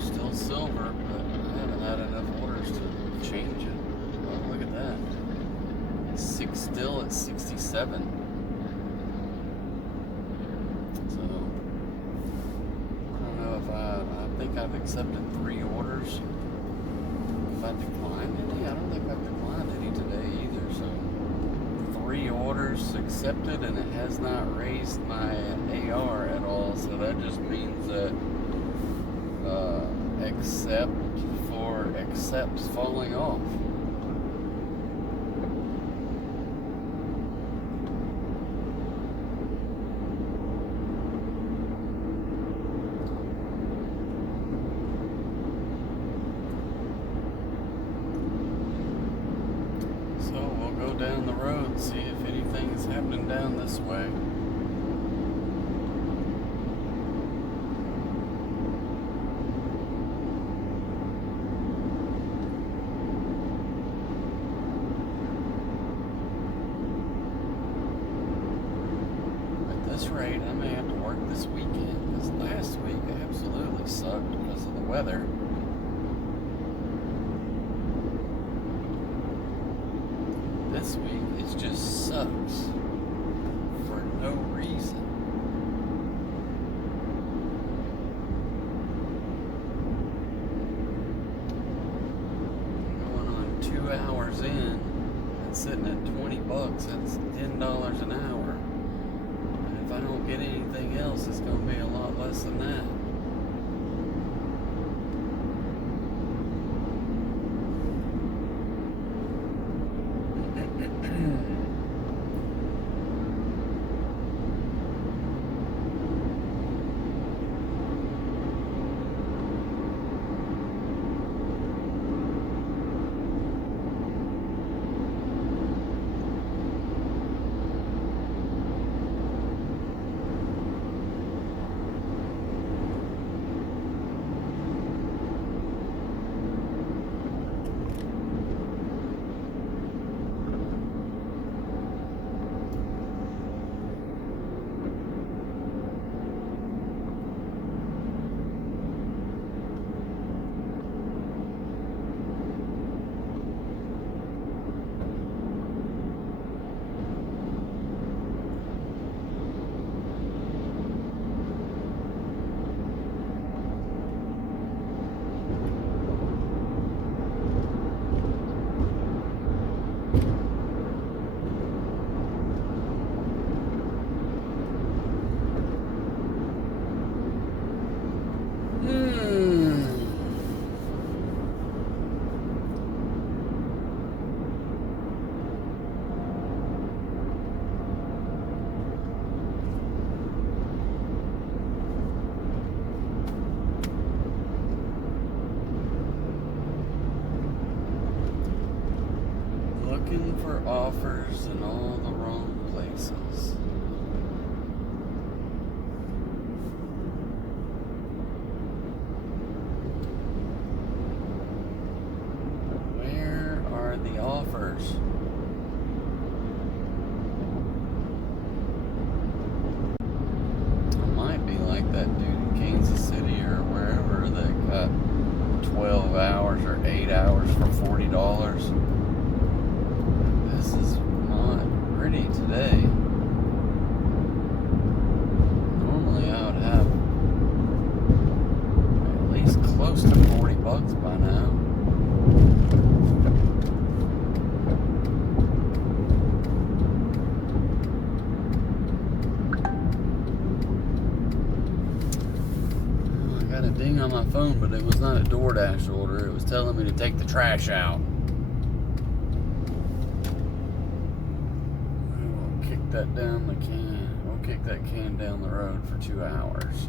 Still silver, but I haven't had enough orders to change it. Oh, look at that. It's still at 67. So, I don't know if I think I've accepted 3 orders. If I declined any, I don't think I've declined any today either. So, 3 orders accepted, and it has not raised my AR at all. So that just means that accepts falling off. So we'll go down the road, see if anything's happening down this way. Rate, I may have to work this weekend because last week absolutely sucked because of the weather. This week it just sucks for no reason. Going on 2 hours in and sitting at $20, that's $10 an hour. If I don't get anything else, it's going to be a lot less than that. looking for offers in all the wrong places. Where are the offers? I might be like that dude in Kansas City or wherever that got 12 hours or 8 hours for $40. This is not pretty today. Normally I would have at least close to $40 by now. I got a ding on my phone, but it was not a DoorDash order. It was telling me to take the trash out. We'll kick that down the can. We'll kick that can down the road for 2 hours.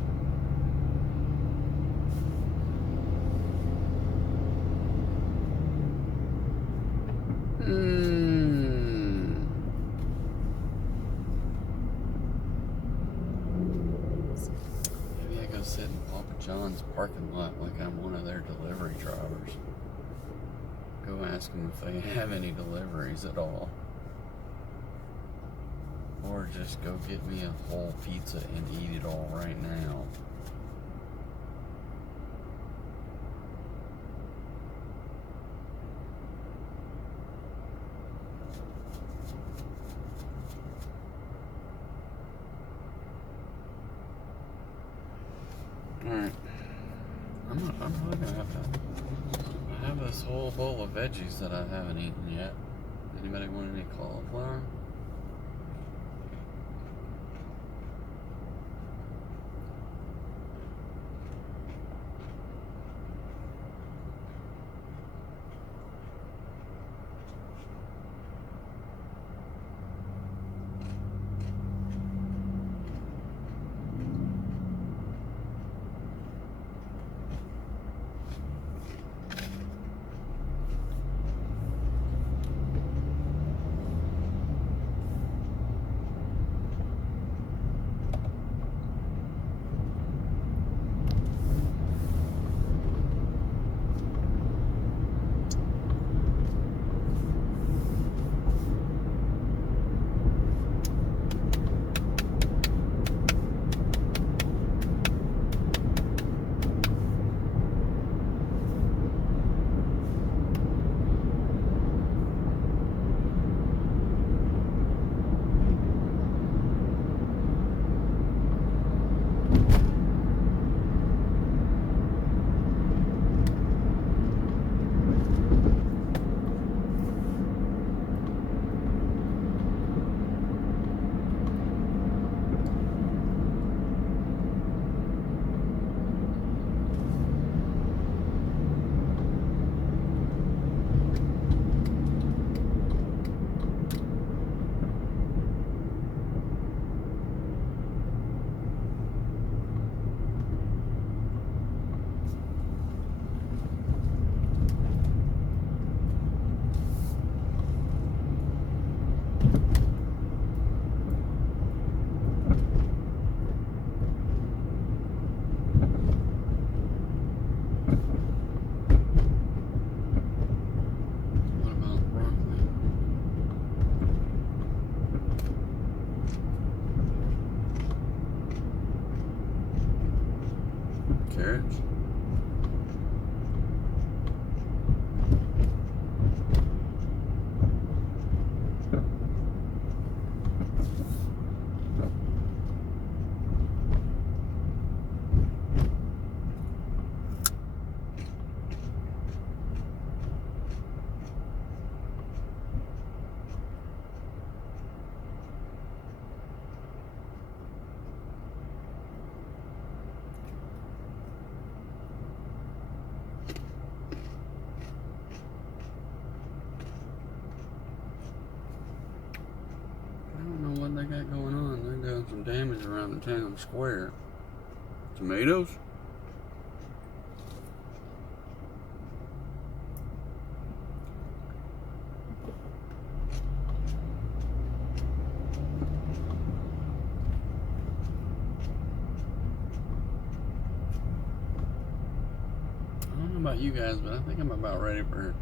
Maybe I go sit in Papa John's parking lot like I'm one of their delivery drivers. Go ask them if they have any deliveries at all. Or just go get me a whole pizza and eat it all right now. Alright. I'm probably gonna have to have this whole bowl of veggies that I haven't eaten yet. Anybody want any cauliflower? Carrots. They got going on. They're doing some damage around the town square. Tomatoes? about you guys, but I think I'm about ready for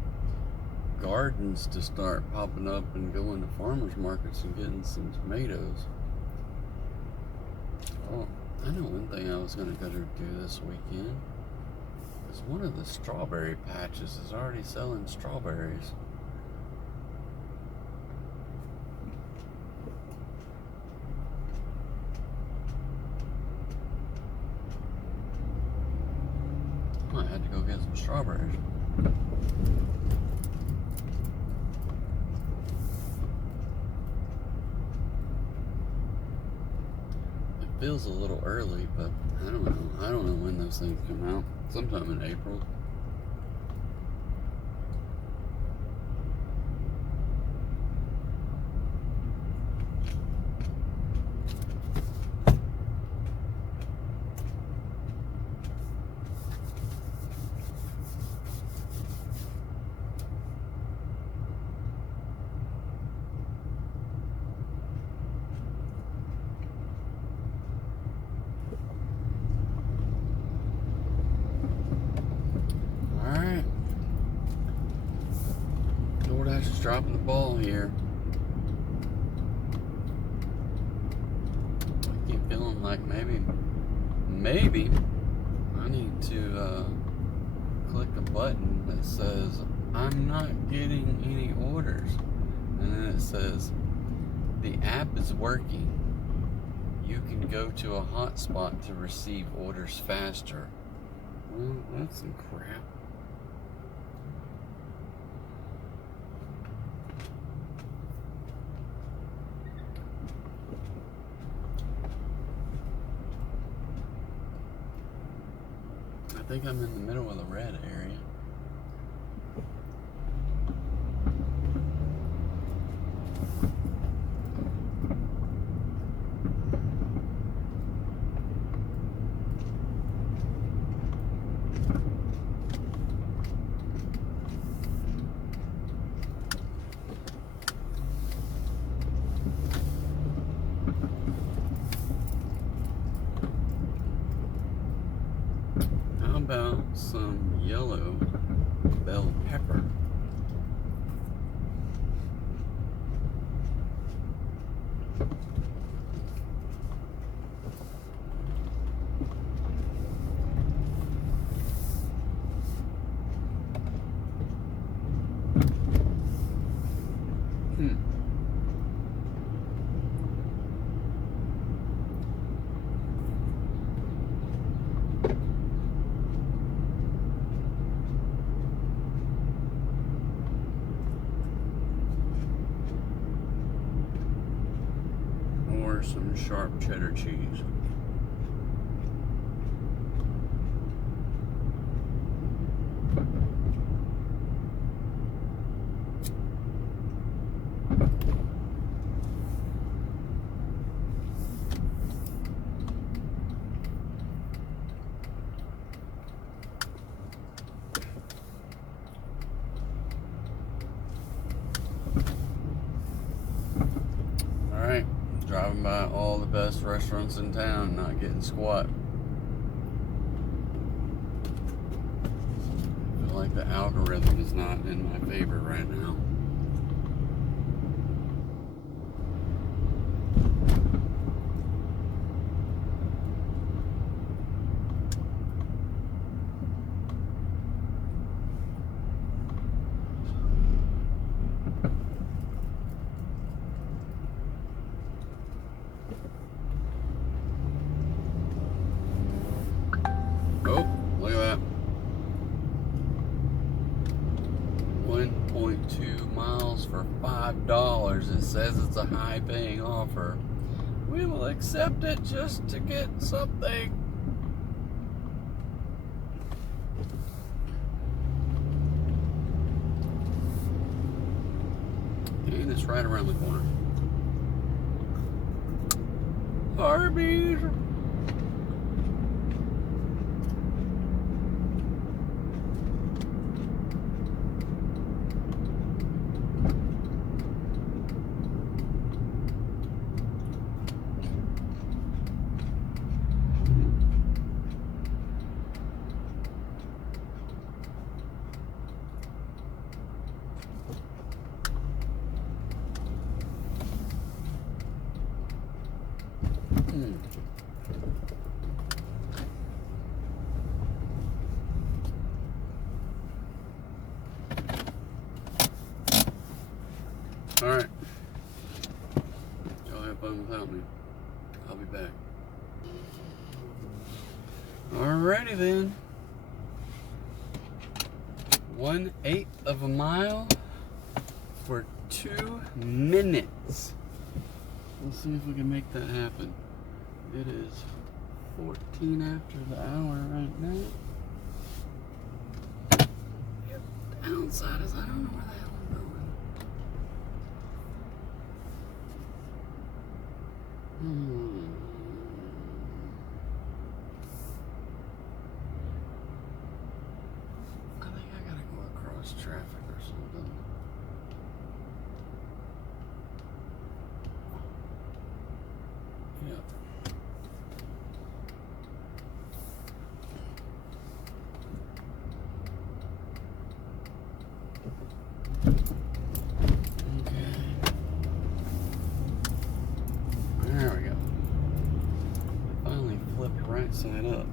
gardens to start popping up and going to farmers markets and getting some tomatoes. Oh, I know one thing I was going to go to do this weekend is one of the strawberry patches is already selling strawberries. I had to go get some strawberries. It feels a little early, but I don't know. I don't know when those things come out. Sometime in April. DoorDash is dropping the ball here. I keep feeling like maybe I need to click a button that says I'm not getting any orders, and then it says the app is working. You can go to a hotspot to receive orders faster. Well, that's some crap. I think I'm in the middle of the red area. How about some yellow bell pepper? Or some sharp cheddar cheese. Alright, driving by all the best restaurants in town, not getting squat. I feel like the algorithm is not in my favor right now. Oh, look at that. 1.2 miles for $5. It says it's a high paying offer. We will accept it just to get something. And it's right around the corner. Arby's. Alright. Y'all have fun without me. I'll be back. Alrighty then. 1/8 of a mile for 2 minutes. We'll see if we can make that happen. It is 14 after the hour right now. The downside is I don't know where the hell I'm going. I think I gotta go across traffic or something. Yep. Okay. There we go. Finally flipped right side up.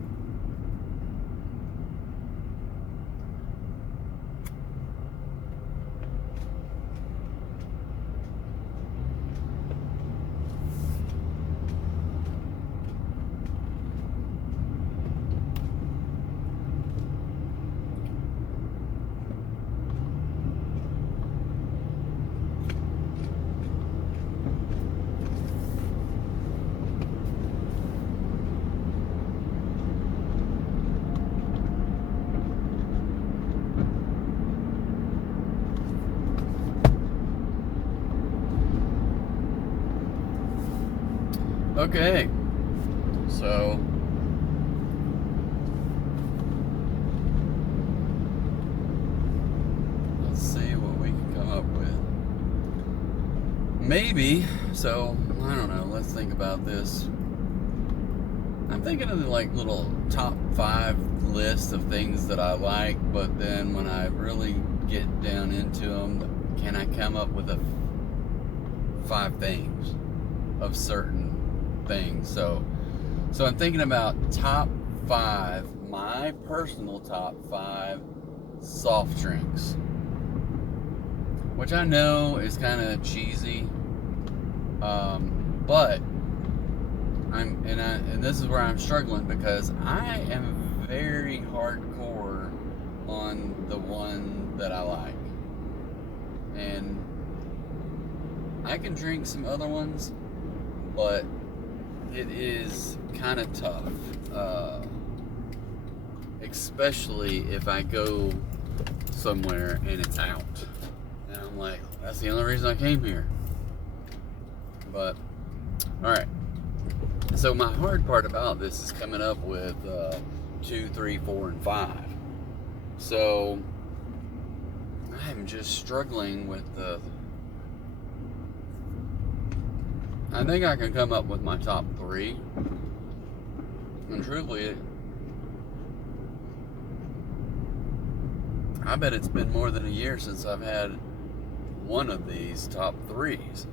Okay, so let's see what we can come up with. Maybe, so I don't know, let's think about this. I'm thinking of the like little top 5 list of things that I like, but then when I really get down into them, can I come up with 5 things of certain things? So I'm thinking about top 5, my personal top 5 soft drinks, which I know is kind of cheesy, but and this is where I'm struggling, because I am very hardcore on the one that I like, and I can drink some other ones, but it is kind of tough, especially if I go somewhere and it's out, and I'm like, that's the only reason I came here. But alright, so my hard part about this is coming up with 2, 3, 4, and 5. So I'm just struggling with I think I can come up with my top 3. And truthfully, I bet it's been more than a year since I've had one of these top 3s.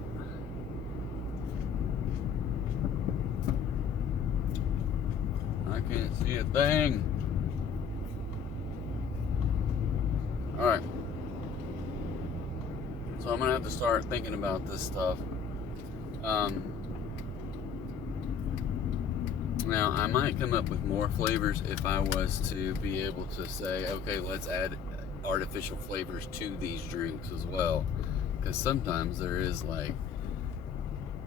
I can't see a thing. Alright. So I'm going to have to start thinking about this stuff. Now, I might come up with more flavors if I was to be able to say, okay, let's add artificial flavors to these drinks as well. Because sometimes there is like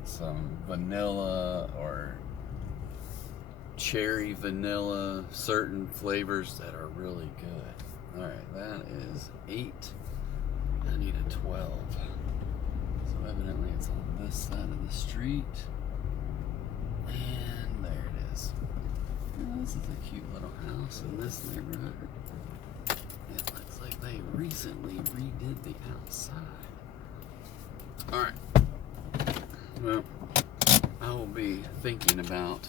some vanilla or cherry vanilla, certain flavors that are really good. Alright, that is 8. I need a 12. So evidently it's on this side of the street. And there it is. Oh, this is a cute little house in this neighborhood. It looks like they recently redid the outside. Alright. Well, I will be thinking about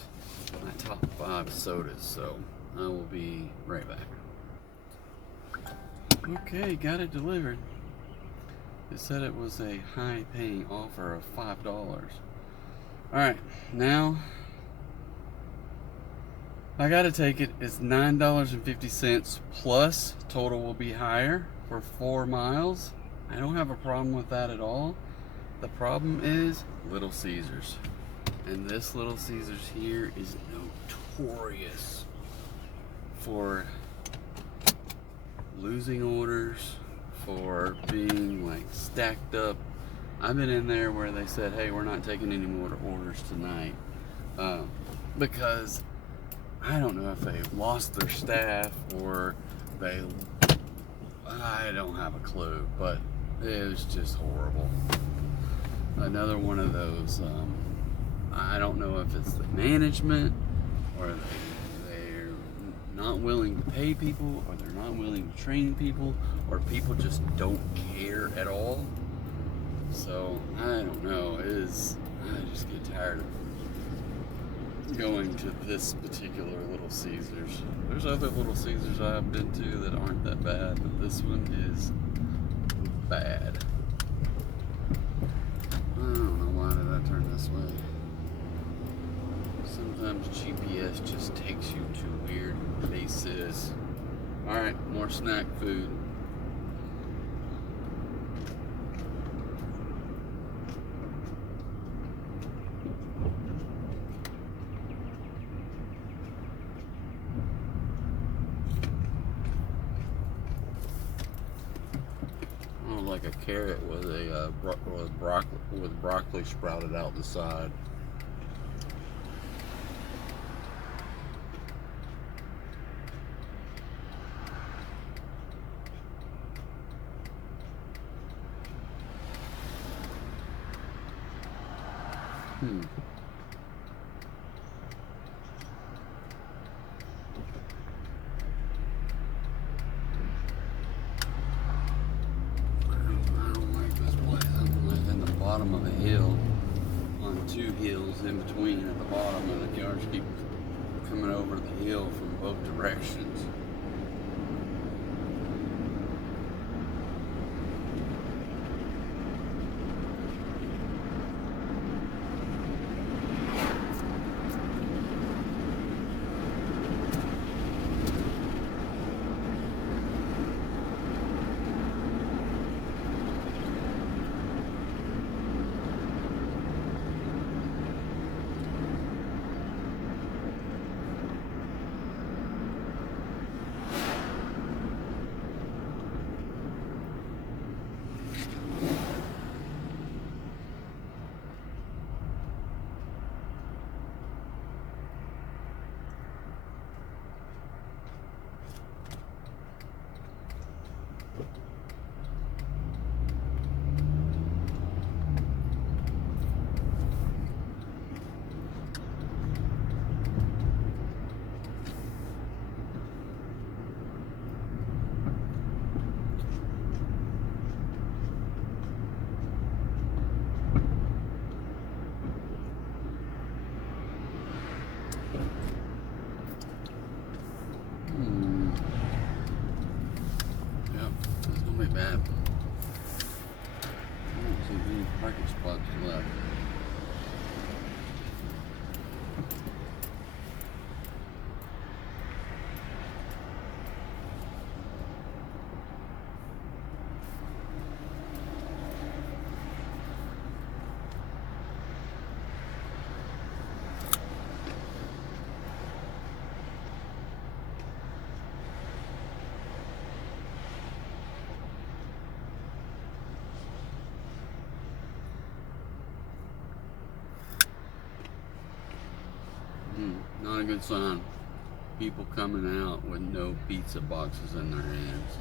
my top 5 sodas, so I will be right back. Okay, got it delivered. It said it was a high-paying offer of $5. Alright, now I gotta take it. It's $9.50 plus. Total will be higher for 4 miles. I don't have a problem with that at all. The problem is Little Caesars. And this Little Caesars here is notorious for losing orders, for being like stacked up. I've been in there where they said, hey, we're not taking any more orders tonight, because I don't know if they lost their staff or I don't have a clue, but it was just horrible. Another one of those, I don't know if it's the management or they're not willing to pay people, or they're not willing to train people, or people just don't care at all. So I don't know. I just get tired of going to this particular Little Caesars. There's other Little Caesars I've been to that aren't that bad, but this one is bad. I don't know, why did I turn this way? Sometimes GPS just takes you to weird places. Alright, more snack food. Oh, like a carrot with a broccoli sprouted out the side. I don't like this place. I'm like in the bottom of a hill, on two hills in between at the bottom, and the cars keep coming over the hill from both directions. Yep, it's gonna be bad. I don't see any parking spots left. Not a good sign. People coming out with no pizza boxes in their hands.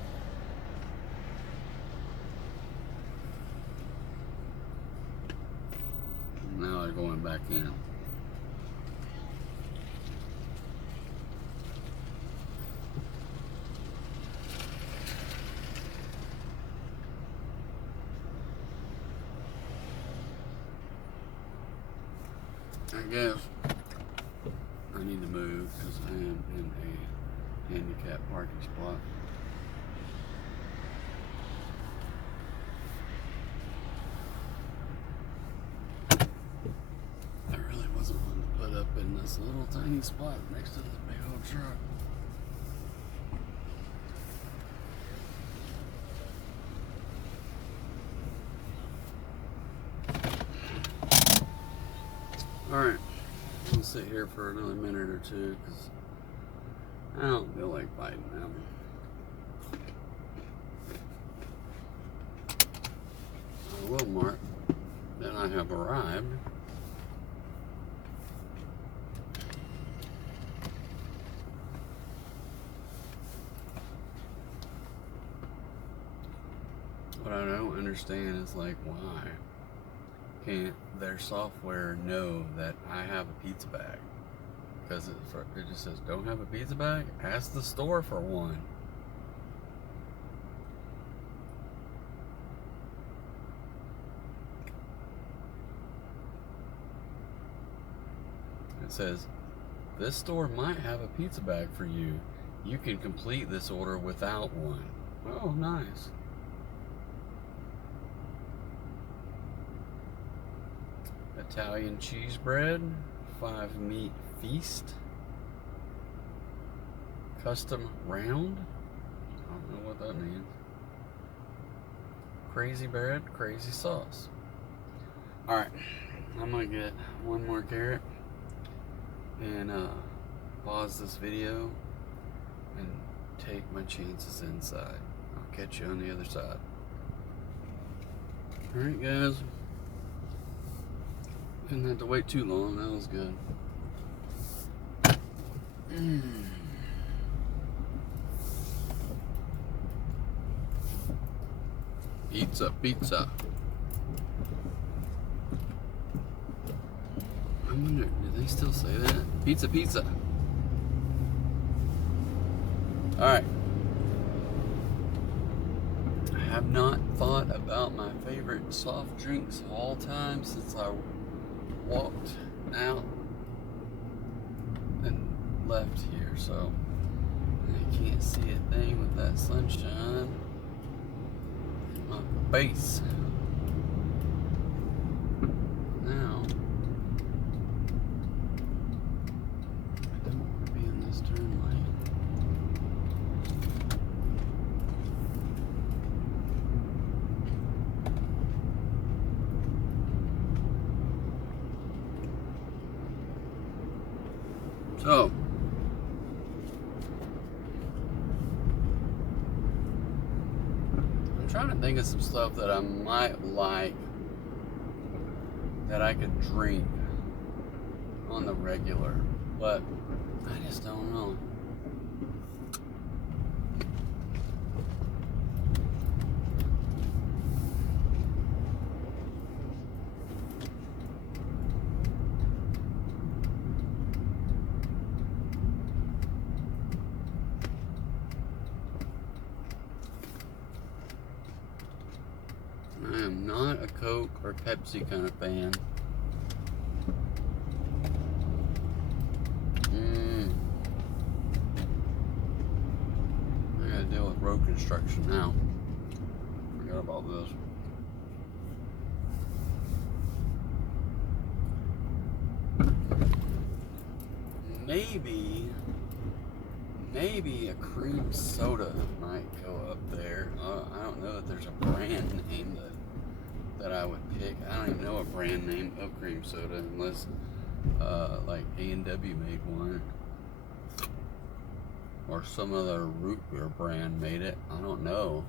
Now they're going back in. I guess I need to move because I am in a handicapped parking spot. I really wasn't wanting to put up in this little tiny spot next to this big old truck. Alright, I'll sit here for another minute or two because I don't feel like fighting them. I will mark that I have arrived. What I don't understand is, like, why can't their software know that I have a pizza bag? Because it just says, don't have a pizza bag? Ask the store for one. It says, this store might have a pizza bag for you. You can complete this order without one. Oh, nice. Italian cheese bread, 5 meat feast, custom round, I don't know what that means, crazy bread, crazy sauce. Alright, I'm gonna get one more carrot and pause this video and take my chances inside. I'll catch you on the other side. Alright guys, didn't have to wait too long, that was good. Pizza, pizza. I wonder, do they still say that? Pizza, pizza. Alright. I have not thought about my favorite soft drinks of all time since I walked out and left here, so I can't see a thing with that sunshine in my face. Now, I don't want to be in this turn lane. So, I'm trying to think of some stuff that I might like that I could drink on the regular, but I just don't know. I am not a Coke or Pepsi kind of fan. I gotta deal with road construction now. Forgot about this. Maybe a cream soda might go up there. I don't know that there's a brand name that I would pick. I don't even know a brand name of cream soda unless like A&W made one or some other root beer brand made it. I don't know.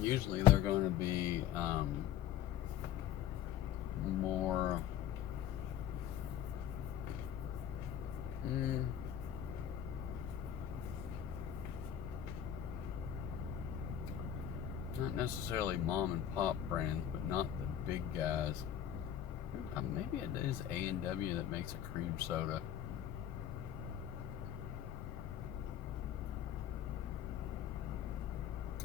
Usually they're going to be more not necessarily mom and pop brands, but not the big guys. Maybe it is A&W that makes a cream soda.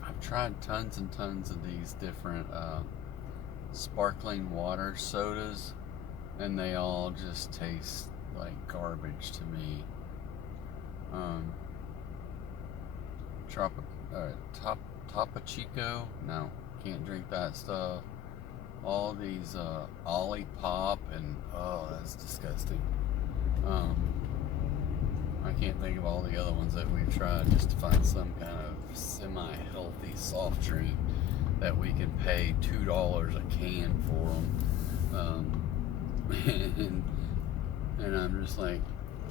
I've tried tons and tons of these different sparkling water sodas, and they all just taste like garbage to me. Topo Chico, no, can't drink that stuff. All these Ollie Pop, and oh, that's disgusting. I can't think of all the other ones that we've tried just to find some kind of semi-healthy soft drink that we can pay $2 a can for them. And I'm just like,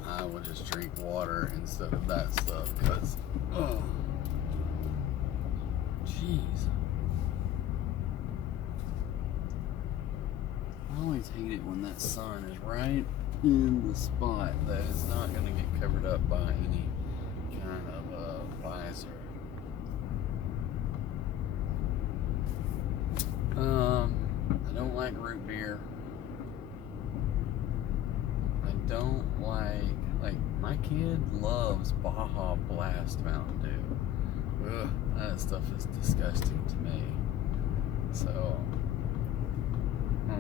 I will just drink water instead of that stuff, because, oh, jeez. I always hate it when that sun is right in the spot that is not going to get covered up by any kind of visor. I don't like root beer. I don't like my kid loves Baja Blast Mountain Dew. Ugh, that stuff is disgusting to me. So, I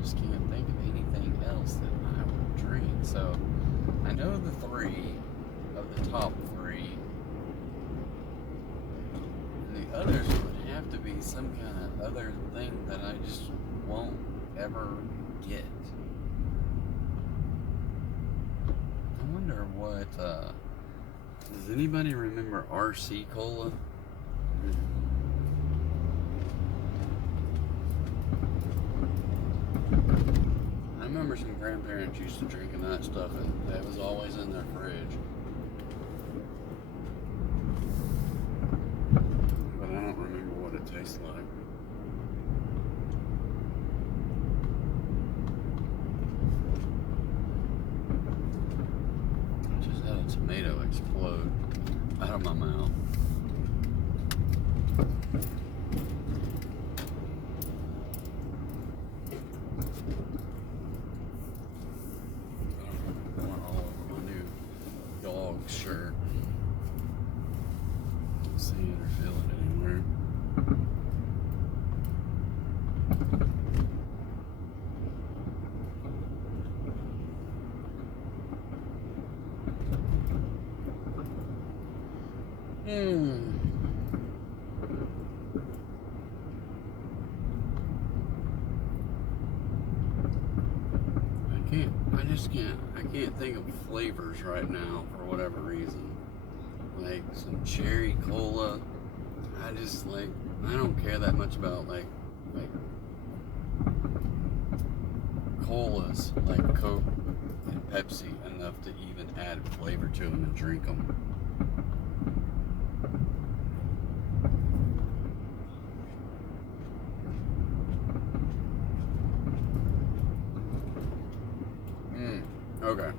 just can't think of anything else that I would drink. So, I know the three of the top three. And the others would have to be some kind of other thing that I just won't ever get. I wonder what, does anybody remember RC Cola? I remember some grandparents used to drinking that stuff, and it was always in their fridge. But I don't remember what it tastes like. I just had a tomato explode out of my mouth. Shirt. Don't see it or feel it anywhere. I can't think of flavors right now for whatever reason. Like some cherry cola. I just like, I don't care that much about like colas like Coke and Pepsi enough to even add flavor to them and drink them. Okay.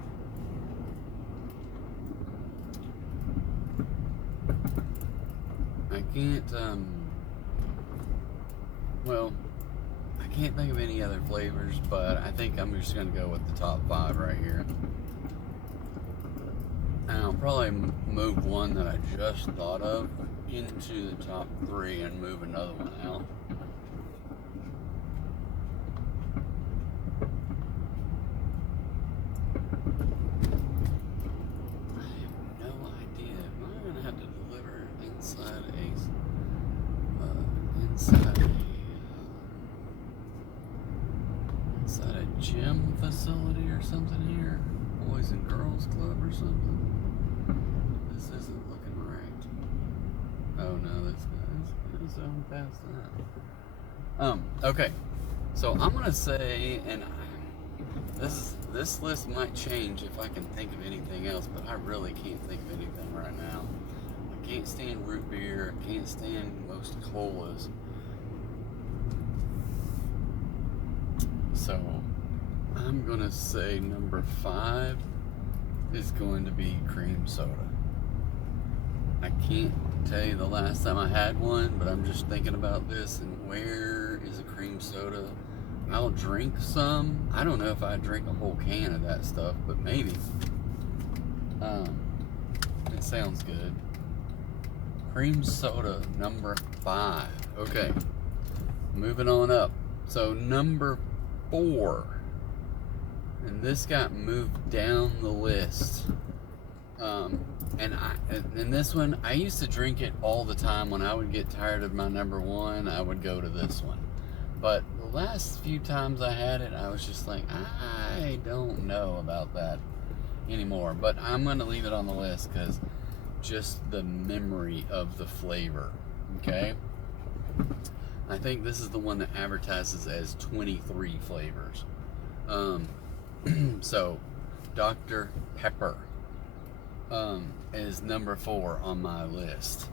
I can't, well, I can't think of any other flavors, but I think I'm just going to go with the top 5 right here. And I'll probably move one that I just thought of into the top 3 and move another one out. Inside a gym facility or something here, Boys and Girls Club or something. This isn't looking right. Oh no, this guy's zone past that. Okay, so I'm gonna say, and this list might change if I can think of anything else, but I really can't think of anything right now. I can't stand root beer. I can't stand most colas. So I'm gonna say number 5 is going to be cream soda. I can't tell you the last time I had one, but I'm just thinking about this and where is a cream soda? I'll drink some. I don't know if I'd drink a whole can of that stuff, but maybe. It sounds good. Cream soda, number 5. Okay, moving on up. So number 4, and this got moved down the list. And this one, I used to drink it all the time. When I would get tired of my number 1, I would go to this one. But the last few times I had it, I was just like, I don't know about that anymore. But I'm going to leave it on the list because just the memory of the flavor. Okay? I think this is the one that advertises as 23 flavors. So Dr. Pepper is number 4 on my list.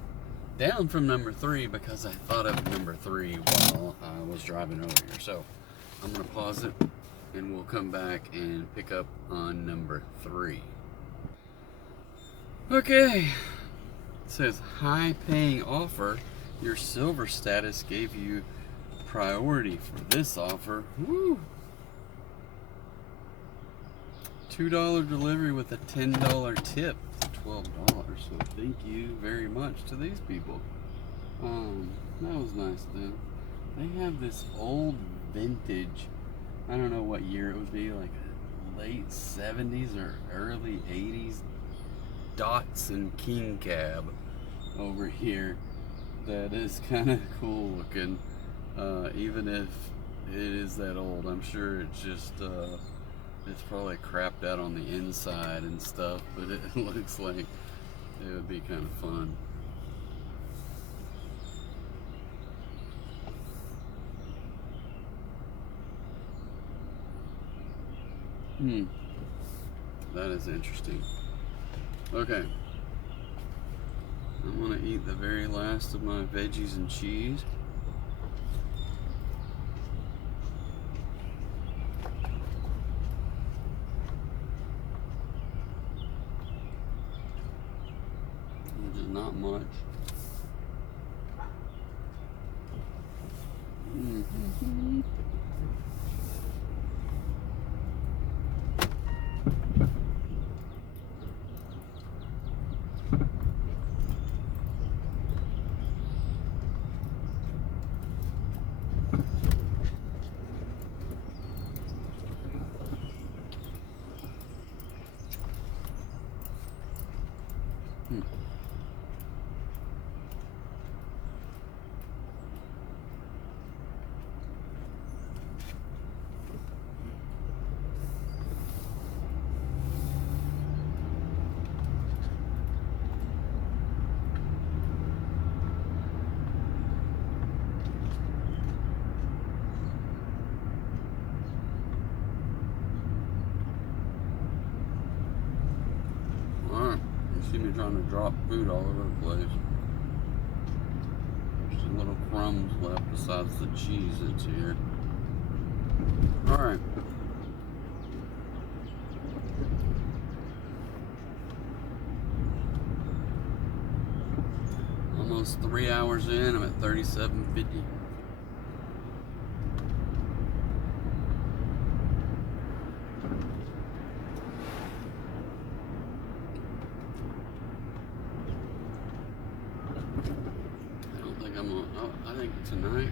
Down from number 3 because I thought of number 3 while I was driving over here. So I'm going to pause it and we'll come back and pick up on number 3. Okay. It says high paying offer. Your silver status gave you priority for this offer. Woo! $2 delivery with a $10 tip. $12. So thank you very much to these people. That was nice of them. They have this old vintage, I don't know what year it would be, like late 70s or early 80s Datsun King Cab over here that is kind of cool looking, even if it is that old. I'm sure it's just it's probably crapped out on the inside and stuff, but it looks like it would be kind of fun. That is interesting. Okay. I'm gonna eat the very last of my veggies and cheese. Which is not much. See me trying to drop food all over the place. Just a little crumbs left besides the cheese that's here. Alright. Almost 3 hours in, I'm at 37.50. I think tonight.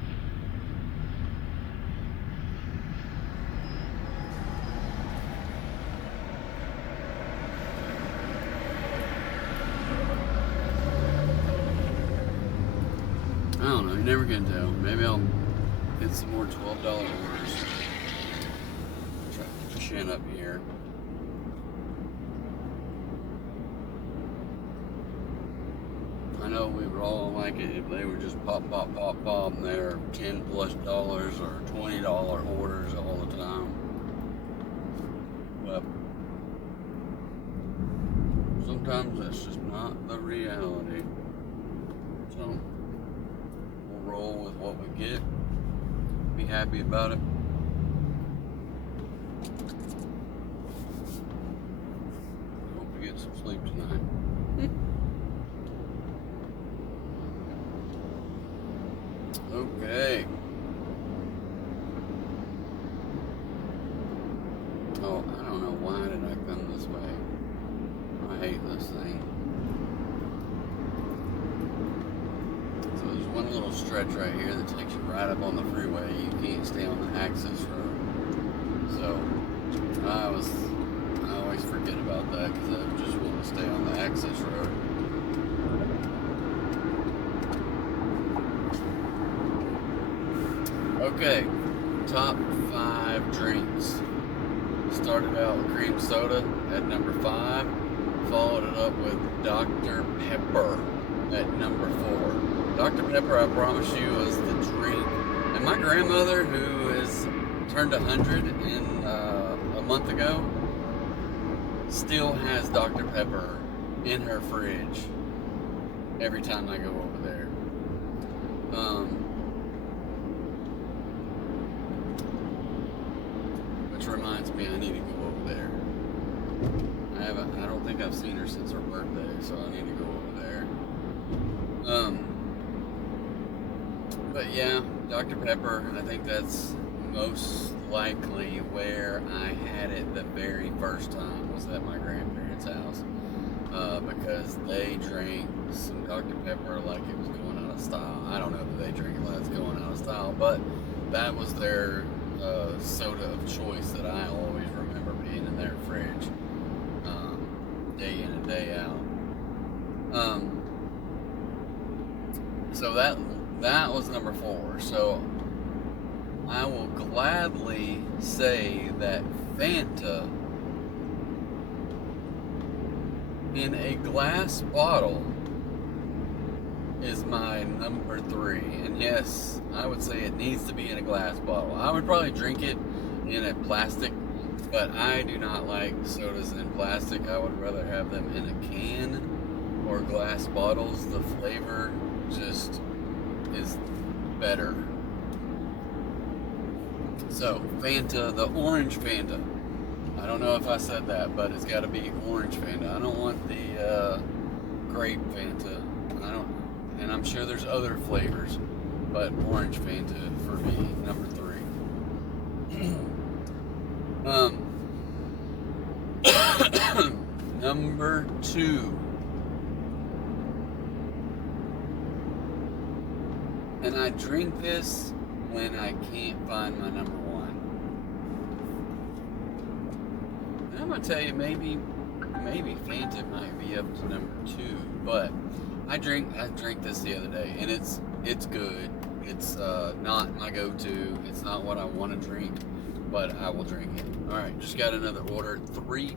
I don't know, you never can tell. Maybe I'll get some more $12 orders. Try to chin up here. I know we would all like it if they were just pop, and they're $10+ or $20 orders all the time. But sometimes that's just not the reality. So we'll roll with what we get. Be happy about it. Hope we get some sleep tonight. Okay. Oh, I don't know why did I come this way. I hate this thing. So there's one little stretch right here that takes you right up on the freeway. You can't stay on the access road. So I always forget about that because I just want to stay on the access road. Okay, top 5 drinks. Started out with cream soda at number 5, followed it up with Dr. Pepper at number 4. Dr. Pepper, I promise you, is the drink And my grandmother, who is turned 100 a month ago, still has Dr. Pepper in her fridge every time I go over there. Which reminds me, I need to go over there. I don't think I've seen her since her birthday, so I need to go over there. But yeah, Dr. Pepper, I think that's most likely where I had it the very first time, was at my grandparents' house. Because they drank some Dr. Pepper like it was going out of style. I don't know that they drink it like it's going out of style, but that was their soda of choice that I always remember being in their fridge, day in and day out. So that was number 4. So I will gladly say that Fanta in a glass bottle is my number 3. And yes, I would say it needs to be in a glass bottle. I would probably drink it in a plastic, but I do not like sodas in plastic. I would rather have them in a can or glass bottles. The flavor just is better. So, Fanta, the orange Fanta. I don't know if I said that, but it's got to be orange Fanta. I don't want the grape Fanta. And I'm sure there's other flavors, but orange Fanta for me, number 3. Number 2. And I drink this when I can't find my number 1. And I'm gonna tell you, maybe Fanta might be up to number 2, but I drank this the other day, and it's good. It's not my go-to. It's not what I want to drink, but I will drink it. All right, just got another order. 3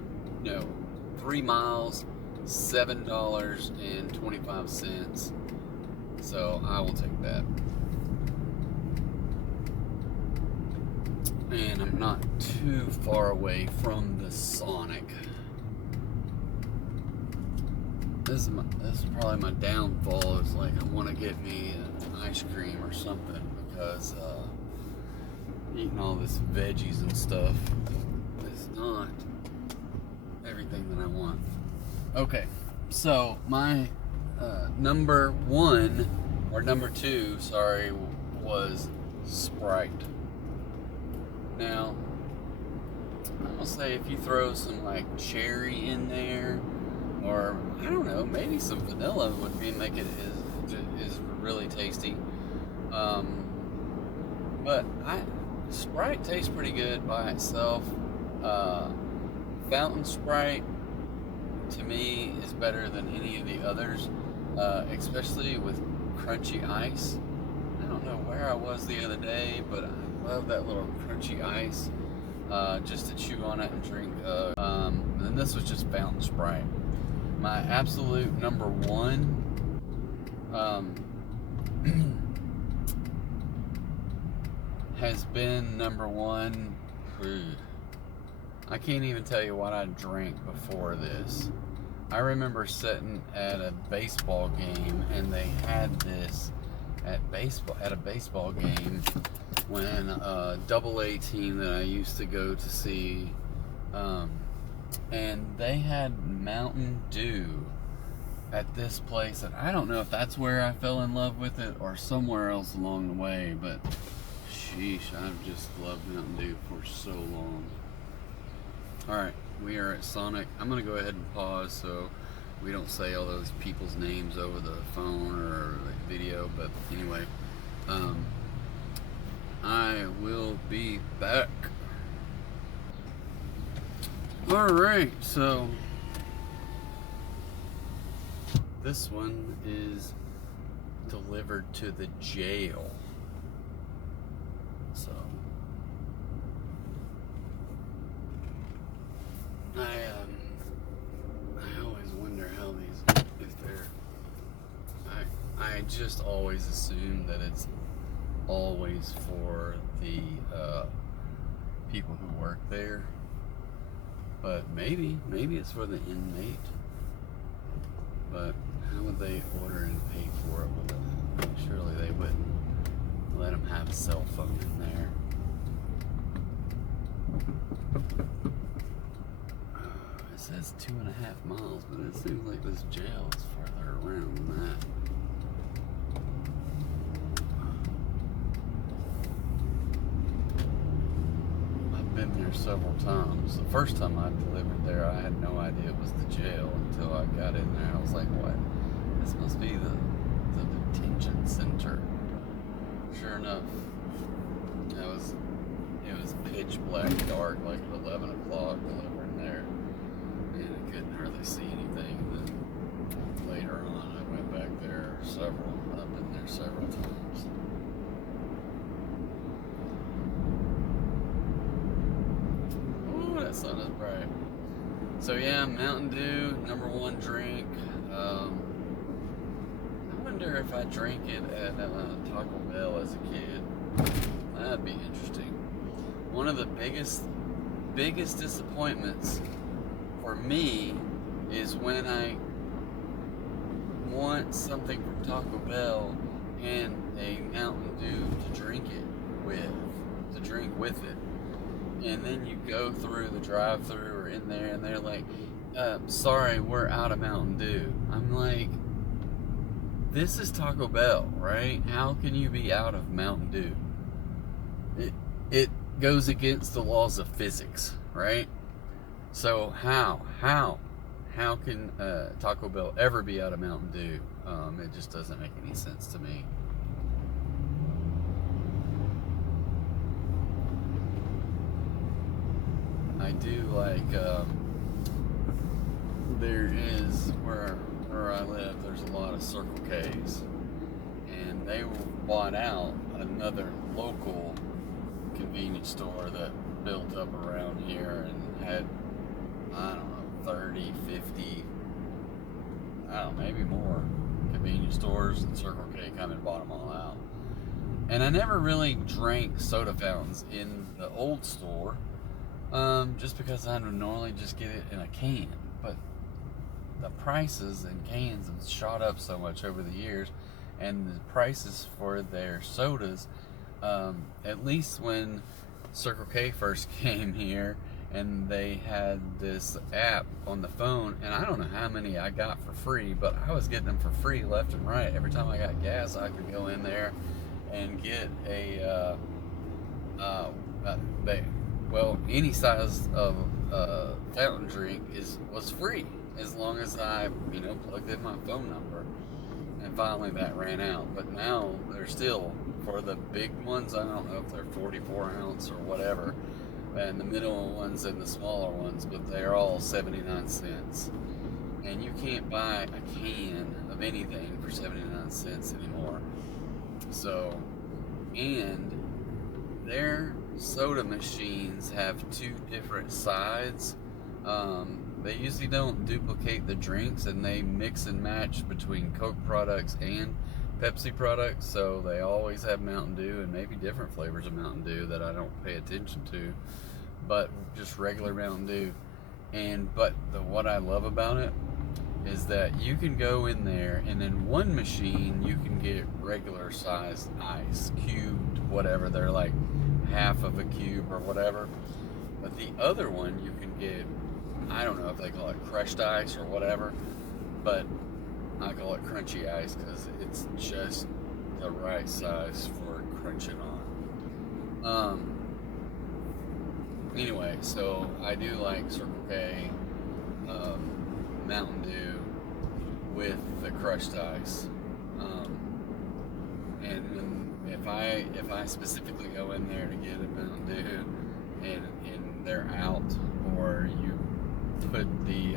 miles, $7.25. So I will take that. And I'm not too far away from the Sonic. This is probably my downfall. Is like I want to get me an ice cream or something, because eating all this veggies and stuff is not everything that I want. Okay, so my number 1 or number 2, sorry, was Sprite. Now, I'll say if you throw some like cherry in there, or I don't know, maybe some vanilla would make it is really tasty. But Sprite tastes pretty good by itself. Fountain Sprite to me is better than any of the others, especially with crunchy ice. I don't know where I was the other day, but I love that little crunchy ice, just to chew on it and drink. And this was just Fountain Sprite. My absolute number 1 has been number 1. I can't even tell you what I drank before this. I remember sitting at a baseball game, and they had this at a baseball game when a AA team that I used to go to see, and they had Mountain Dew at this place, and I don't know if that's where I fell in love with it or somewhere else along the way, but sheesh, I've just loved Mountain Dew for so long. Alright, we are at Sonic. I'm going to go ahead and pause so we don't say all those people's names over the phone or the video, but anyway, I will be back. Alright, so this one is delivered to the jail. So I always wonder how these, if they're, I just always assume that it's always for the people who work there, but maybe it's for the inmate. But how would they order and pay for it? Well, surely they wouldn't let them have a cell phone in there. It says 2.5 miles, but it seems like this jail is farther around than that. I've been there several times. The first time I delivered there, I had no idea it was the jail until I got in there. I was like, what? This must be the detention center. Sure enough, it was pitch black dark, like 11 o'clock delivering there, and I couldn't hardly see anything. And then later on, I went back there several. I've been there several times. Ooh, that sun is bright. So yeah, Mountain Dew, #1 drink. I wonder if I drank it at Taco Bell as a kid. That'd be interesting. One of the biggest disappointments for me is when I want something from Taco Bell and a Mountain Dew to drink with it. And then you go through the drive-thru or in there and they're like, sorry, we're out of Mountain Dew. I'm like, this is Taco Bell, right? How can you be out of Mountain Dew? It goes against the laws of physics, right? So how can Taco Bell ever be out of Mountain Dew? It just doesn't make any sense to me. I do like, there is, where I live, there's a lot of Circle K's, and they bought out another local convenience store that built up around here and had, I don't know, 30, 50, I don't know, maybe more convenience stores, and Circle K come and bought them all out. And I never really drank soda fountains in the old store, just because I would normally just get it in a can. But the prices in cans have shot up so much over the years, and the prices for their sodas, at least when Circle K first came here and they had this app on the phone, and I don't know how many I got for free, but I was getting them for free left and right. Every time I got gas, I could go in there and get a any size of fountain drink was free, as long as I plugged in my phone number. And finally that ran out, but now they're still, for the big ones, I don't know if they're 44 ounce or whatever, and the middle ones and the smaller ones, but they're all 79 cents. And you can't buy a can of anything for 79 cents anymore. So, and their soda machines have 2 different sides. They usually don't duplicate the drinks, and they mix and match between Coke products and Pepsi products, so they always have Mountain Dew and maybe different flavors of Mountain Dew that I don't pay attention to, but just regular Mountain Dew. But what I love about it is that you can go in there, and in one machine you can get regular sized ice, cubed, whatever, they're like half of a cube or whatever. But the other one you can get, I don't know if they call it crushed ice or whatever, but I call it crunchy ice because it's just the right size for crunching on. Anyway, so I do like Circle K Mountain Dew with the crushed ice. And if I specifically go in there to get a Mountain Dew and they're out, or you put the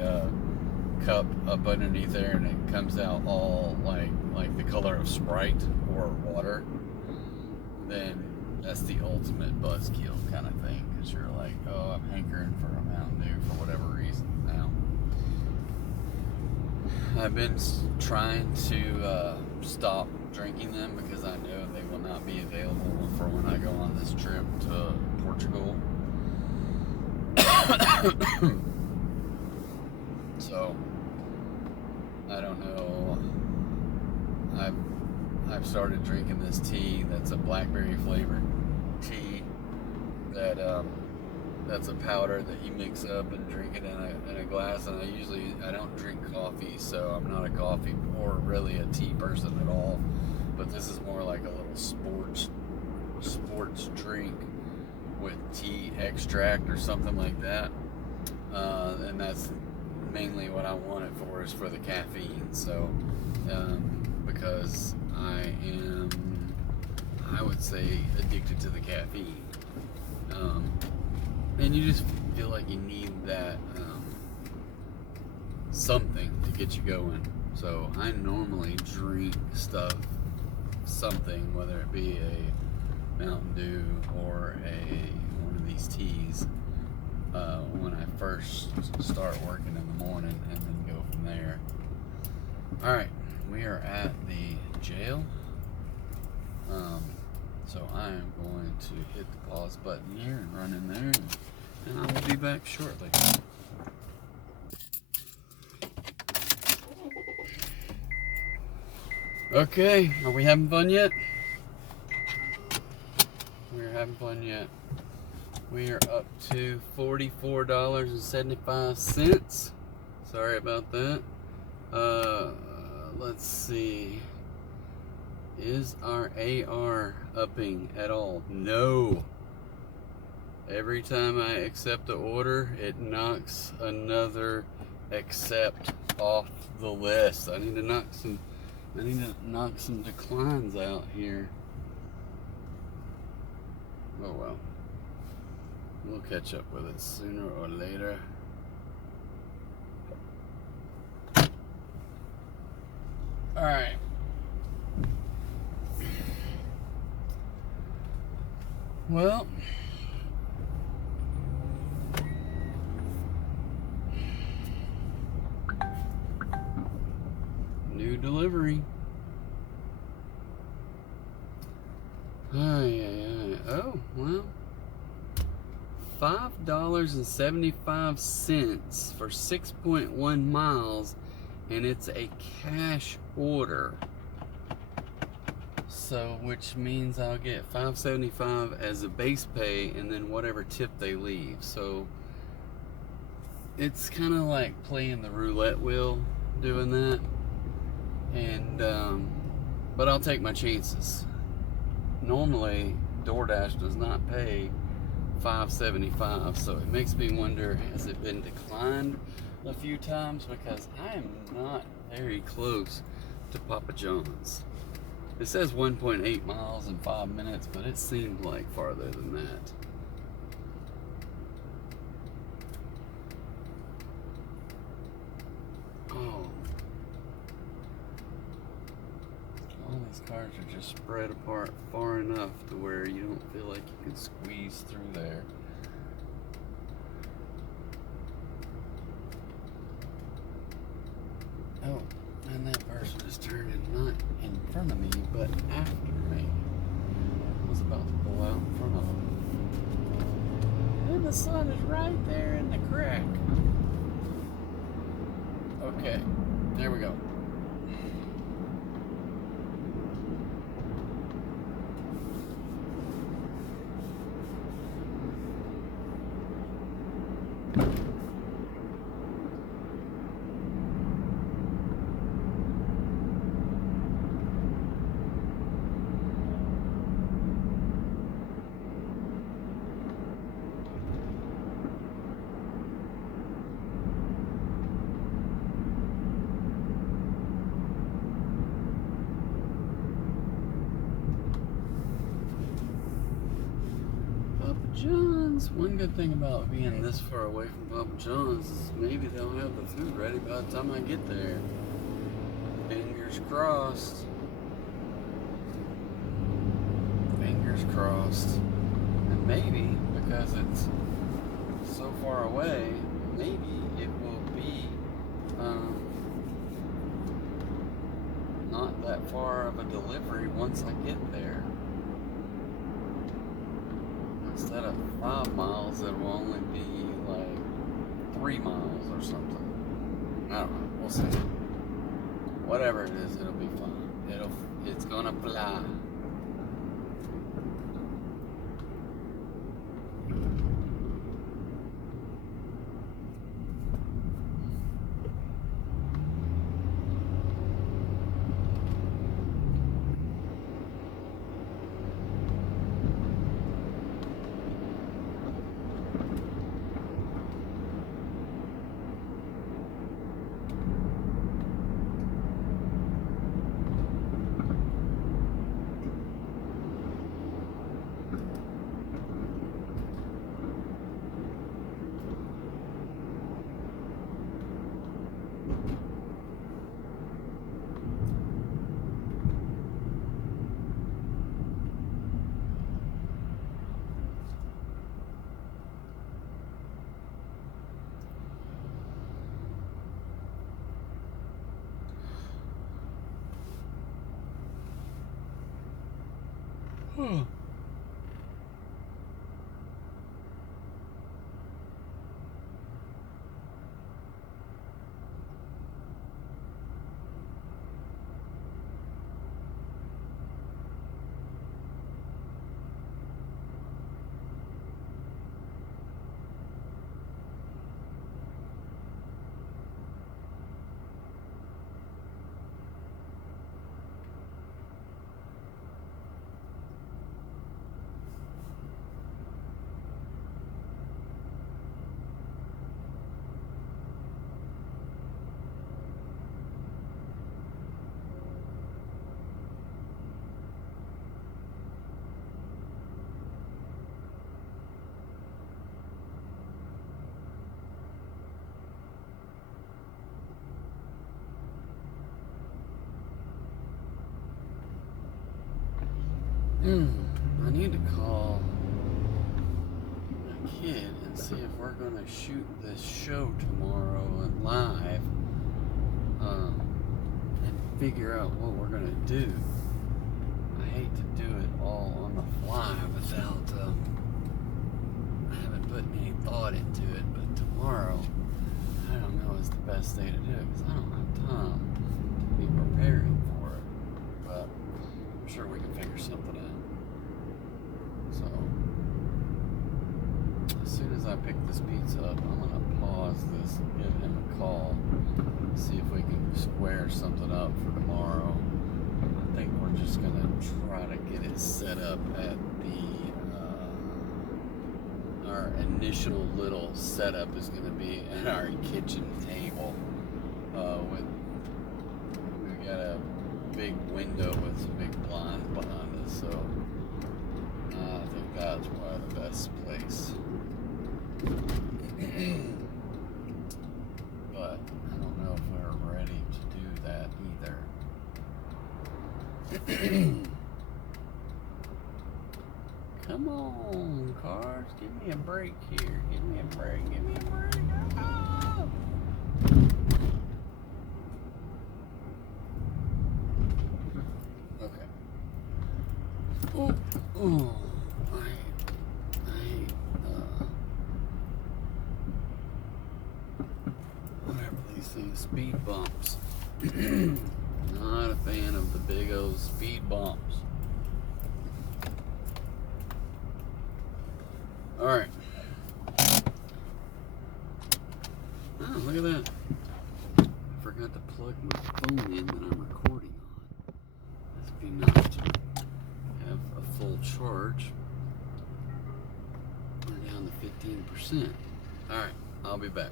cup up underneath there and it comes out all like the color of Sprite or water, then that's the ultimate buzzkill kind of thing, because you're like, oh, I'm hankering for a Mountain Dew for whatever reason now. I've been trying to stop drinking them because I know they will not be available for when I go on this trip to Portugal. So I don't know. I've started drinking this tea that's a blackberry flavored tea that's a powder that you mix up and drink it in a glass. And I don't drink coffee, so I'm not a coffee or really a tea person at all. But this is more like a little sports drink with tea extract or something like that. And that's mainly what I want it for, is for the caffeine. So because I would say, addicted to the caffeine. And you just feel like you need that something to get you going. So I normally drink something, whether it be a Mountain Dew or one of these teas, when I first start working in the morning, and then go from there. Alright, we are at the jail. So I am going to hit the pause button here and run in there, and I will be back shortly. Okay, are we having fun yet? We're having fun yet. We are up to $44.75. Sorry about that. Let's see. Is our AR upping at all? No. Every time I accept the order, it knocks another accept off the list. I need to knock some declines out here. Oh well. We'll catch up with it sooner or later. Alright. Well, new delivery. Oh, well, $5.75 for 6.1 miles, and it's a cash order. So, which means I'll get $5.75 as a base pay, and then whatever tip they leave. So it's kind of like playing the roulette wheel doing that. And but I'll take my chances. Normally DoorDash does not pay $5.75, so it makes me wonder, has it been declined a few times? Because I am not very close to Papa John's. It says 1.8 miles in 5 minutes, but it seemed like farther than that. Oh. All these cars are just spread apart far enough to where you don't feel like you can squeeze through there. Oh. And that person is turning not in front of me, but after me. I was about to pull out in front of them. And the sun is right there in the crack. Okay, there we go. John's. One good thing about being this far away from Papa John's is maybe they'll have the food ready by the time I get there. Fingers crossed. Fingers crossed. And maybe, because it's so far away, maybe it will be not that far of a delivery once I get there. Instead of 5 miles, it will only be like 3 miles or something. I don't know. We'll see. Whatever it is, it'll be fine. It's gonna fly. I need to call my kid and see if we're going to shoot this show tomorrow and live, and figure out what we're going to do. I hate to do it all on the fly without, I haven't put any thought into it, but tomorrow, I don't know, is the best day to do it, because I don't have time to be preparing for it, but I'm sure we can figure something out. So, as soon as I pick this pizza up, I'm going to pause this and give him a call, see if we can square something up for tomorrow. I think we're just going to try to get it set up at our initial little setup is going to be at our kitchen table. We got a big window with some big blinds behind us, so I think that's probably the best place. But I don't know if we're ready to do that either. Come on, cars, give me a break here. Give me a break, give me a break. Oh! Okay. Oh, I hate, whatever these things, speed bumps. Not a fan of the big old speed bumps. Alright. Oh, look at that. I forgot to plug my phone in that I'm recording on. This would be nice to have a full charge. We're down to 15%. Alright, I'll be back.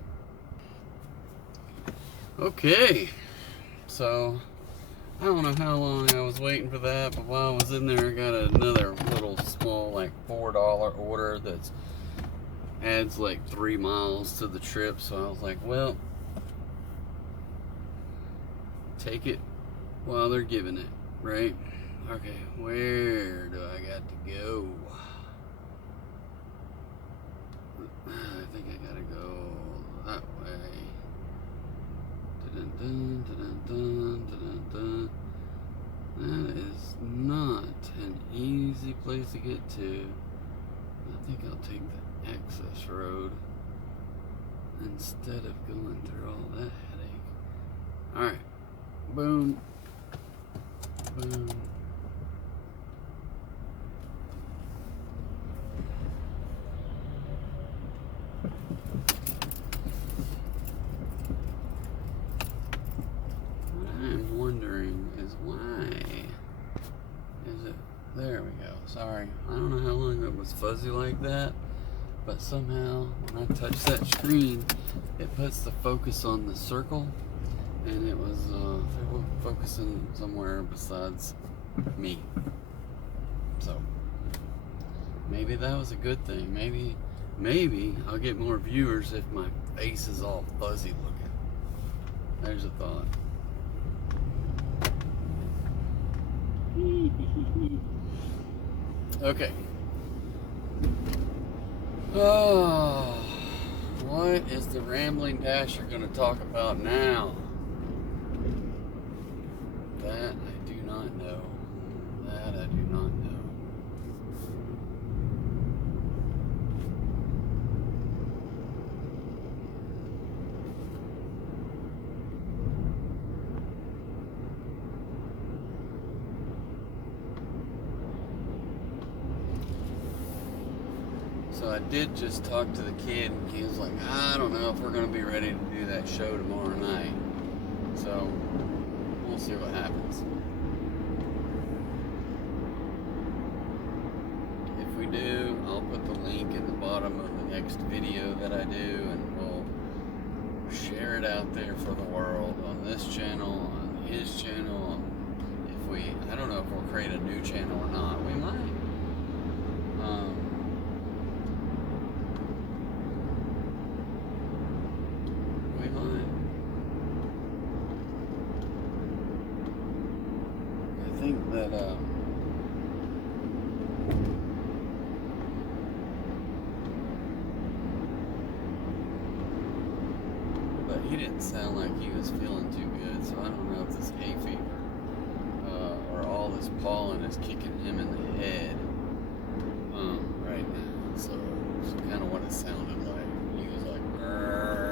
Okay. So, I don't know how long I was waiting for that, but while I was in there, I got another little small, like $4 order that's adds like 3 miles to the trip. So I was like, well, take it while they're giving it, right? Okay, where do I got to go? I think I gotta go that way. Dun, dun, dun, dun, dun, dun, dun. That is not an easy place to get to. I think I'll take the access road instead of going through all that headache. Alright. Boom. Boom. What I'm wondering is why is it... There we go. Sorry. I don't know how long it was fuzzy like that, but somehow when I touch that screen, it puts the focus on the circle, and it was focusing somewhere besides me. So maybe that was a good thing. Maybe I'll get more viewers if my face is all fuzzy looking. There's a thought. Okay. Oh, what is the Rambling Dasher going to talk about now? That I do not know. That I do not know. So I did just talk to the kid, and he was like, I don't know if we're going to be ready to do that show tomorrow night. So we'll see what happens. If we do, I'll put the link in the bottom of the next video that I do, and we'll share it out there for the world on this channel, on his channel. I don't know if we'll create a new channel or not. We might. I think that but he didn't sound like he was feeling too good, so I don't know if this hay fever or all this pollen is kicking him in the head right now. So it's kind of what it sounded like. He was like, "Grrr."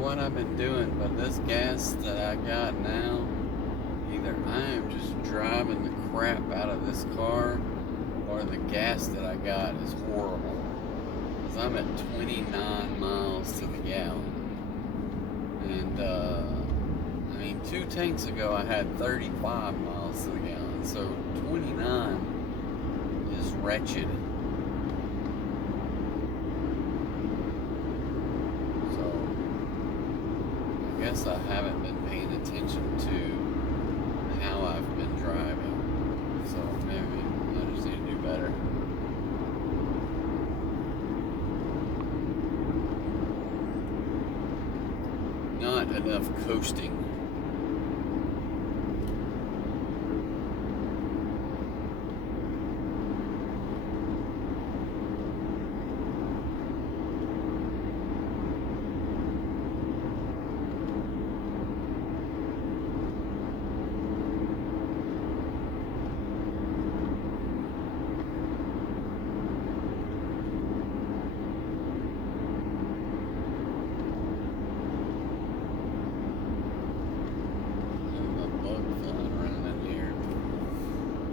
What I've been doing, but this gas that I got now, either I am just driving the crap out of this car, or the gas that I got is horrible. Because I'm at 29 miles to the gallon. And, I mean, 2 tanks ago I had 35 miles to the gallon. So 29 is wretched. I guess I haven't been paying attention to how I've been driving, so maybe I just need to do better. Not enough coasting.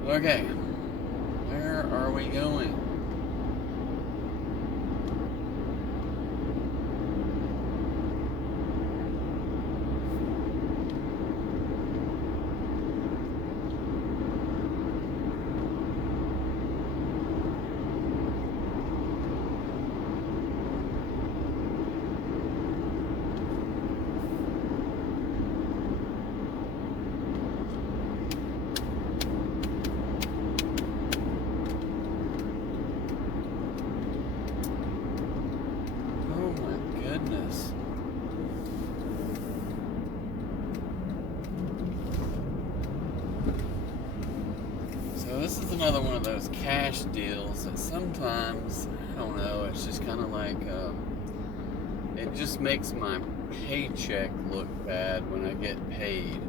Okay, where are we going? another one of those cash deals that sometimes, I don't know, it's just kind of like, it just makes my paycheck look bad when I get paid.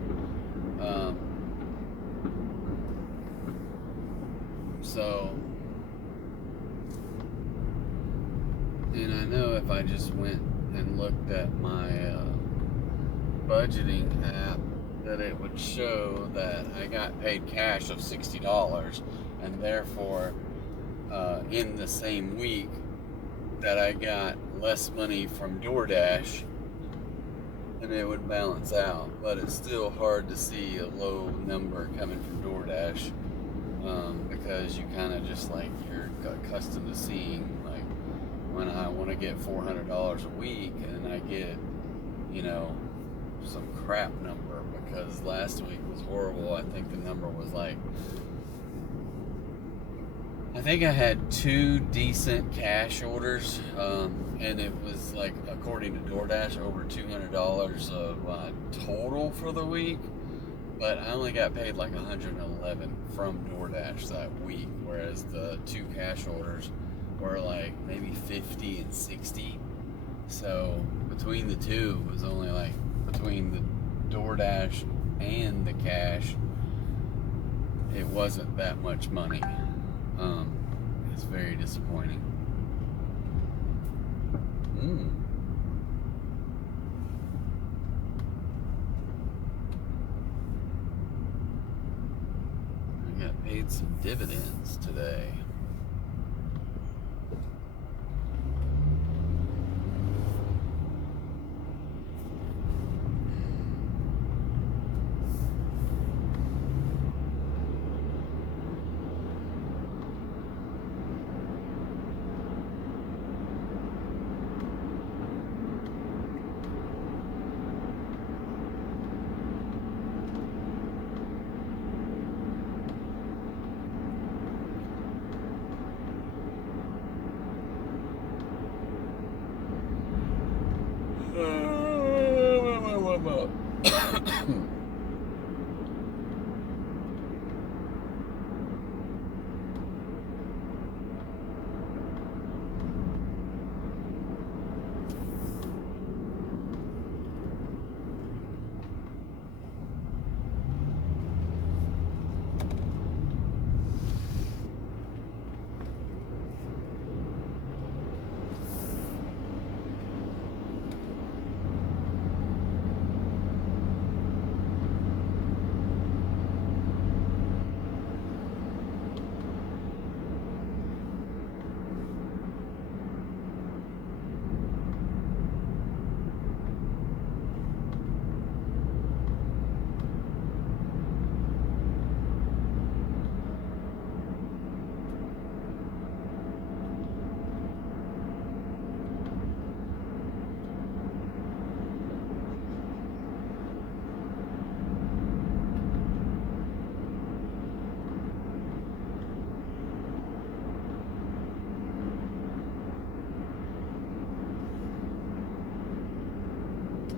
And I know if I just went and looked at my budgeting app, that it would show that I got paid cash of $60, and therefore in the same week that I got less money from DoorDash, and it would balance out. But it's still hard to see a low number coming from DoorDash, because you kind of just like, you're accustomed to seeing, like, when I want to get $400 a week and I get, you know, some crap number, because last week was horrible. I think the number was like, I think I had 2 decent cash orders, and it was like, according to DoorDash, over $200 of total for the week. But I only got paid like $111 from DoorDash that week, whereas the 2 cash orders were like maybe $50 and $60. So between the two, it was only like, between the DoorDash and the cash, it wasn't that much money. It's very disappointing. I got paid some dividends today.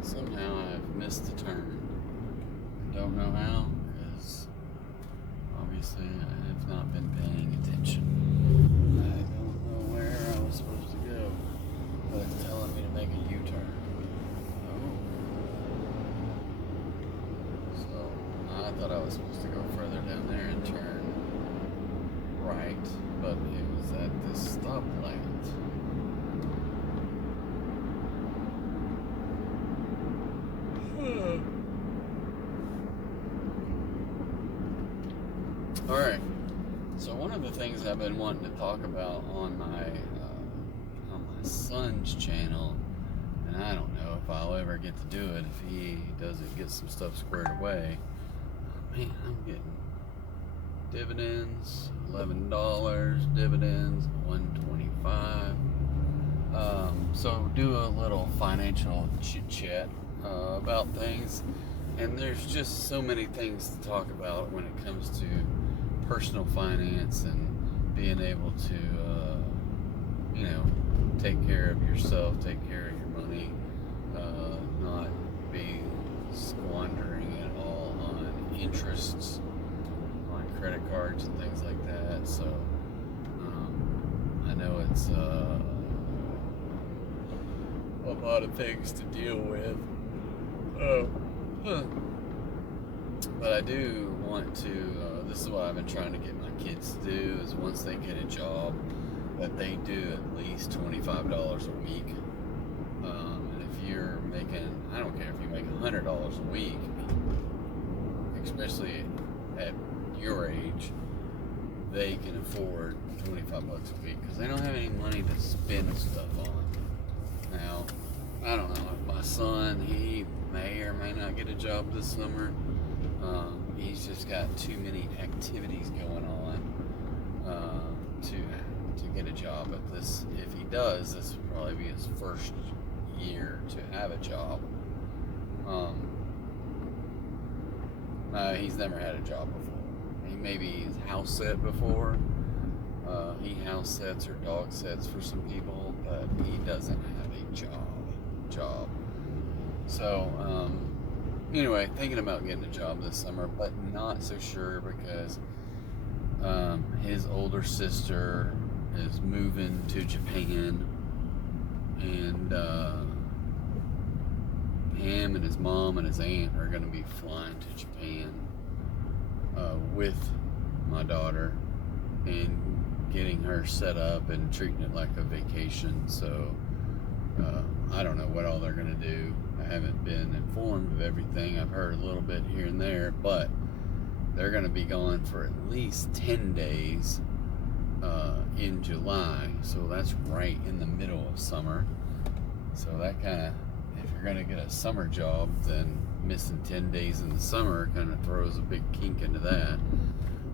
Somehow I've missed the turn. Don't know how, because obviously I have not been paying attention. I don't know where I was supposed to go, but it's telling me to make a U-turn. Oh. So I thought I was supposed to go further down there and turn right, but it was at this stoplight. Alright, so one of the things I've been wanting to talk about on my son's channel, and I don't know if I'll ever get to do it if he doesn't get some stuff squared away. Man, I'm getting dividends, $11, dividends, $125. So do a little financial chit chat about things, and there's just so many things to talk about when it comes to personal finance and being able to take care of yourself, take care of your money, not be squandering it all on interests, on credit cards and things like that. So I know it's a lot of things to deal with. But I do want to, this is what I've been trying to get my kids to do, is once they get a job, that they do at least $25 a week. And if you're making, I don't care if you make $100 a week, especially at your age, they can afford 25 bucks a week because they don't have any money to spend stuff on. Now, I don't know, my son, he may or may not get a job this summer. He's just got too many activities going on to get a job. If he does, this will probably be his first year to have a job. He's never had a job before. He's house set before. He house sets or dog sets for some people, but he doesn't have a job. So, anyway, thinking about getting a job this summer, but not so sure because his older sister is moving to Japan, and him and his mom and his aunt are going to be flying to Japan with my daughter and getting her set up and treating it like a vacation. So I don't know what all they're going to do. I haven't been informed of everything. I've heard a little bit here and there, but they're going to be gone for at least 10 days in July. So that's right in the middle of summer. So that kind of, if you're going to get a summer job, then missing 10 days in the summer kind of throws a big kink into that.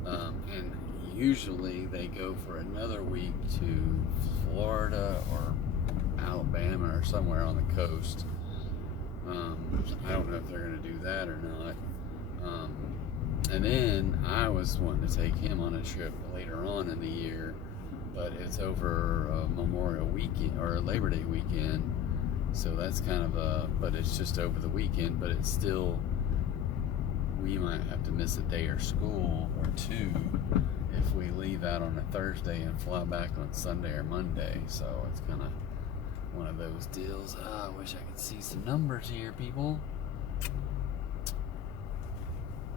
And usually they go for another week to Florida or Alabama or somewhere on the coast. I don't know if they're going to do that or not. And then I was wanting to take him on a trip later on in the year, but it's over Memorial Weekend or Labor Day weekend. So that's kind of but it's just over the weekend, but it's still, we might have to miss a day or school or two if we leave out on a Thursday and fly back on Sunday or Monday. So it's kind of one of those deals. I wish I could see some numbers here, people.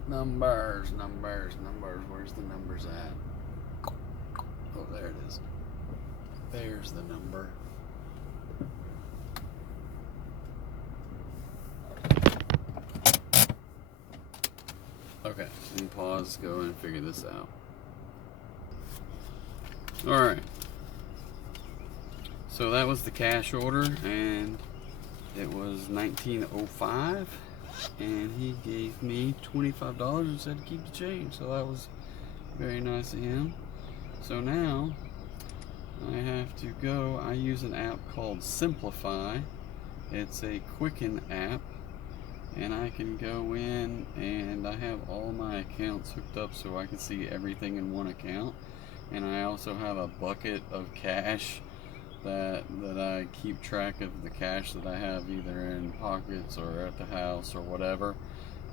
Numbers. Where's the numbers at? Oh, there it is. There's the number. Okay, let me pause, go and figure this out. Alright. So that was the cash order, and it was $19.05, and he gave me $25 and said to keep the change. So that was very nice of him. So now I have to go. I use an app called Simplify. It's a Quicken app, and I can go in and I have all my accounts hooked up so I can see everything in one account. And I also have a bucket of cash that I keep track of the cash that I have either in pockets or at the house or whatever.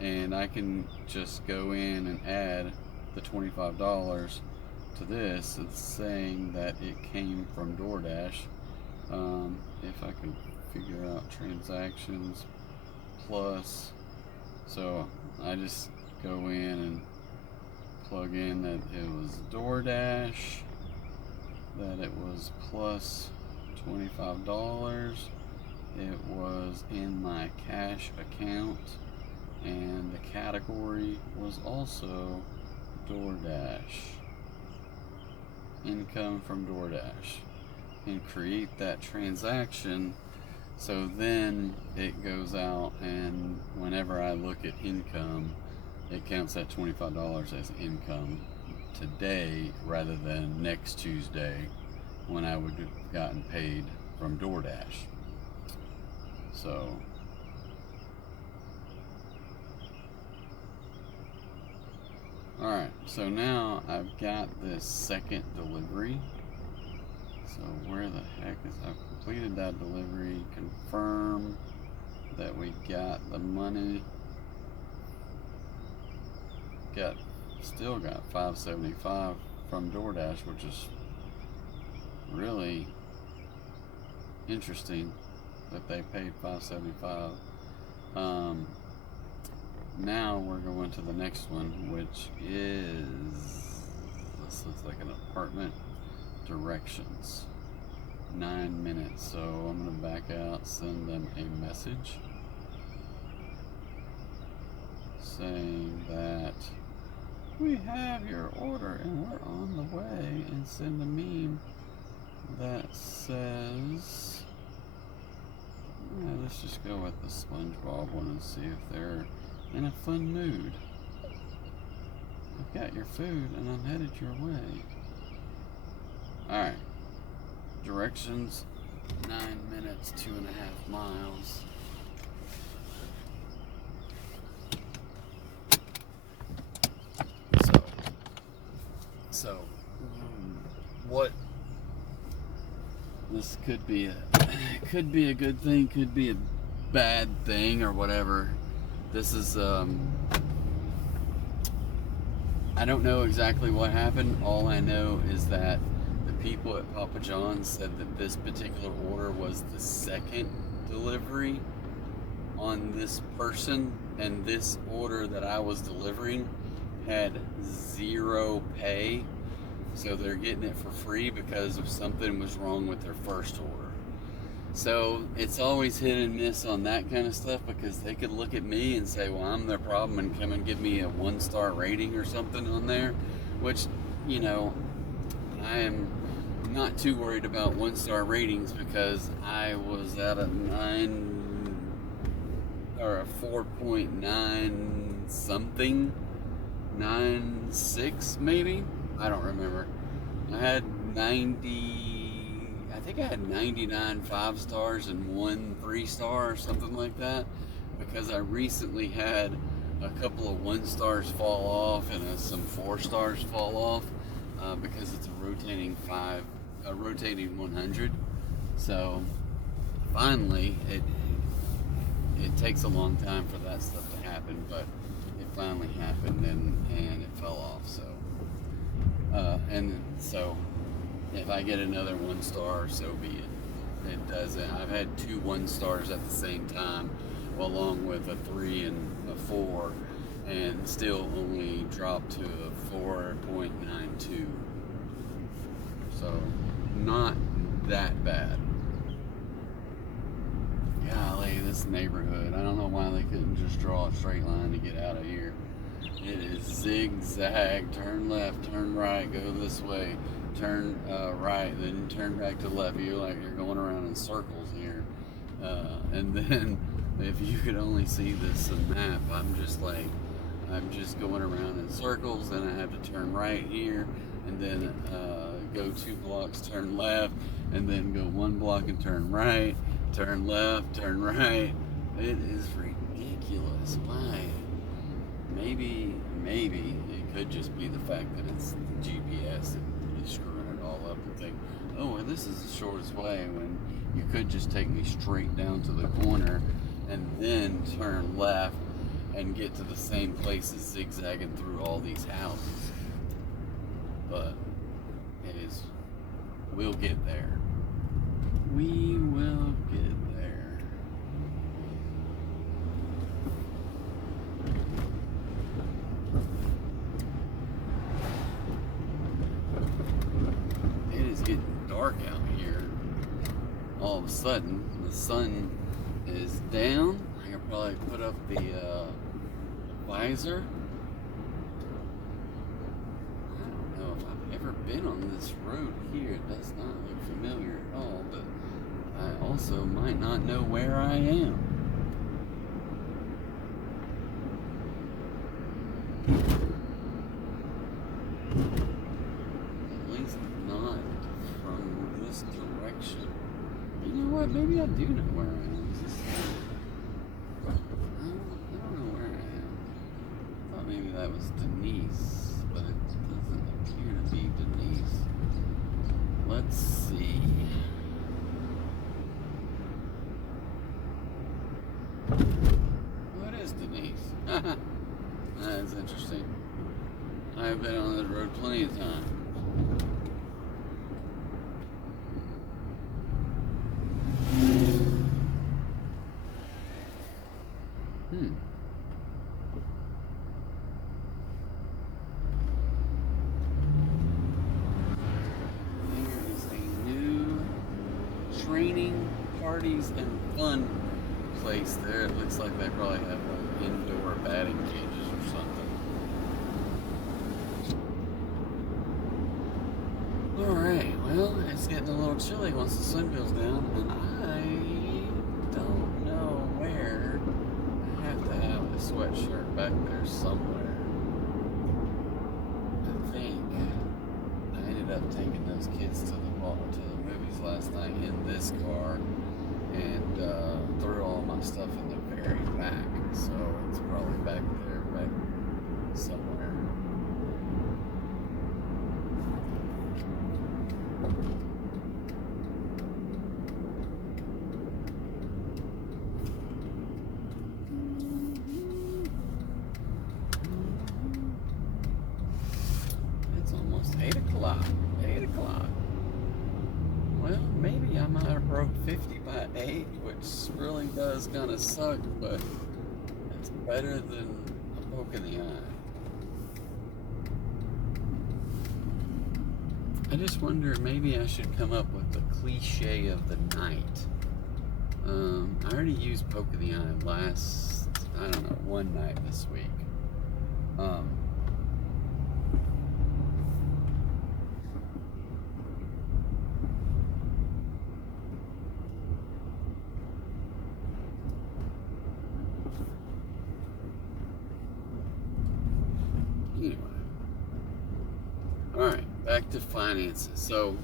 And I can just go in and add the $25 to this. It's saying that it came from DoorDash. If I can figure out transactions plus, so I just go in and plug in that it was DoorDash, that it was plus $25, it was in my cash account, and the category was also DoorDash, income from DoorDash, and create that transaction. So then it goes out, and whenever I look at income, it counts that $25 as income today rather than next Tuesday when I would have gotten paid from DoorDash. So alright, so now I've got this second delivery. So where the heck is, I've completed that delivery, confirm that we got the money, got still got $5.75 from DoorDash, which is really interesting that they paid $5.75. Now we're going to the next one, which is, this looks like an apartment directions. 9 minutes. So I'm going to back out, send them a message saying that we have your order and we're on the way, and send a meme that says, let's just go with the SpongeBob one and see if they're in a fun mood. I've got your food and I'm headed your way. Alright. Directions, 9 minutes, 2.5 miles. So what, this could be a good thing, could be a bad thing, or whatever. This is I don't know exactly what happened. All I know is that the people at Papa John's said that this particular order was the second delivery on this person, and this order that I was delivering had 0 pay, so they're getting it for free because of something was wrong with their first order. So it's always hit and miss on that kind of stuff, because they could look at me and say, well, I'm their problem, and come and give me a 1-star rating or something on there, which, you know, I am not too worried about 1-star ratings, because I was at a 9 or a 4.9 something, 9.6 maybe, I don't remember. I had 99 5 stars and 1 3-star or something like that, because I recently had a couple of 1 stars fall off and some 4 stars fall off, because it's a rotating 100. So finally, it takes a long time for that stuff to happen, but it finally happened, and it fell off. So if I get another 1 star, so be it. It doesn't. I've had 2 1 stars at the same time, along with a 3 and a 4, and still only dropped to a 4.92. So not that bad. Golly, this neighborhood. I don't know why they couldn't just draw a straight line to get out of here. It is zigzag, turn left, turn right, go this way, turn right, then turn back to left. You're like you're going around in circles here. And then if you could only see this map, I'm just going around in circles. Then I have to turn right here, and then go 2 blocks, turn left, and then go 1 block and turn right, turn left, turn right. It is ridiculous. Why? Maybe it could just be the fact that it's the GPS and is screwing it all up, and think, oh, well, this is the shortest way, when you could just take me straight down to the corner and then turn left and get to the same place as zigzagging through all these houses. But we'll get there. We will get there. It is getting dark out here. All of a sudden, the sun is down. I could probably put up the visor. I don't know if I've ever been on this road here. It does not look familiar at all, but I also might not know where I am. At least not from this direction. You know what? Maybe I do know where I am. I don't know where I am. I thought maybe that was Denise, but it doesn't appear to be Denise. Let's see. Well, it is Denise. That's interesting. I've been on the road plenty of times. There is a new training, parties, and fun place there. It looks like they probably have like indoor batting cages or something. Alright, well, it's getting a little chilly once the sun goes down, and I don't know where. I have to have a sweatshirt back there somewhere. I think I ended up taking those kids to the movies last night in this car, and threw all my stuff in the very back, so it's probably back there, back somewhere. It's almost 8 o'clock. 8 o'clock. Well, maybe I might have broke 50 by 8, which really does kind of suck, but it's better than a poke in the eye. I just wonder, maybe I should come up with the cliche of the night. I already used poke in the eye last, I don't know, one night this week. Anyway. Alright, back to finances. So,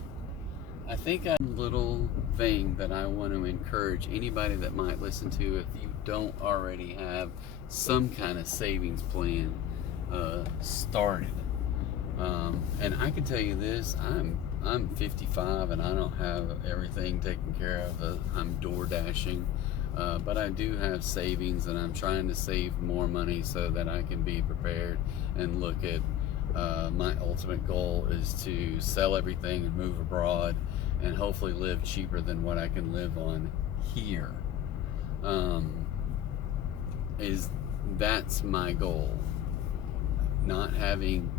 I think a little thing that I want to encourage anybody that might listen to, if you don't already have some kind of savings plan started. And I can tell you this, I'm 55 and I don't have everything taken care of. I'm DoorDashing. But I do have savings, and I'm trying to save more money so that I can be prepared and look at my ultimate goal is to sell everything and move abroad and hopefully live cheaper than what I can live on here. That's my goal. Not having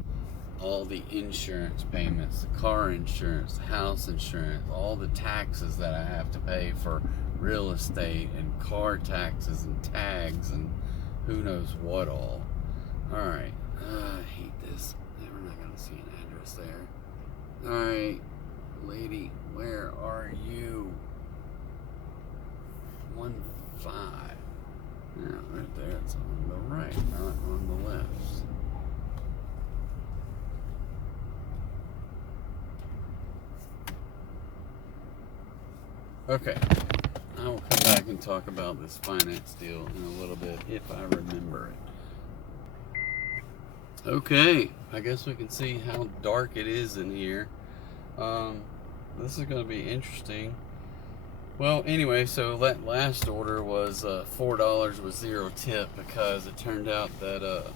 all the insurance payments, the car insurance, house insurance, all the taxes that I have to pay for real estate and car taxes and tags and who knows what all. Alright, I hate this. We're not gonna see an address there. Alright, lady, where are you? 1-5. Yeah, right there. It's on the right, not on the left. Okay, I will come back and talk about this finance deal in a little bit if I remember it. Okay, I guess we can see how dark it is in here. This is going to be interesting. Well, anyway, so that last order was $4 with 0 tip because it turned out that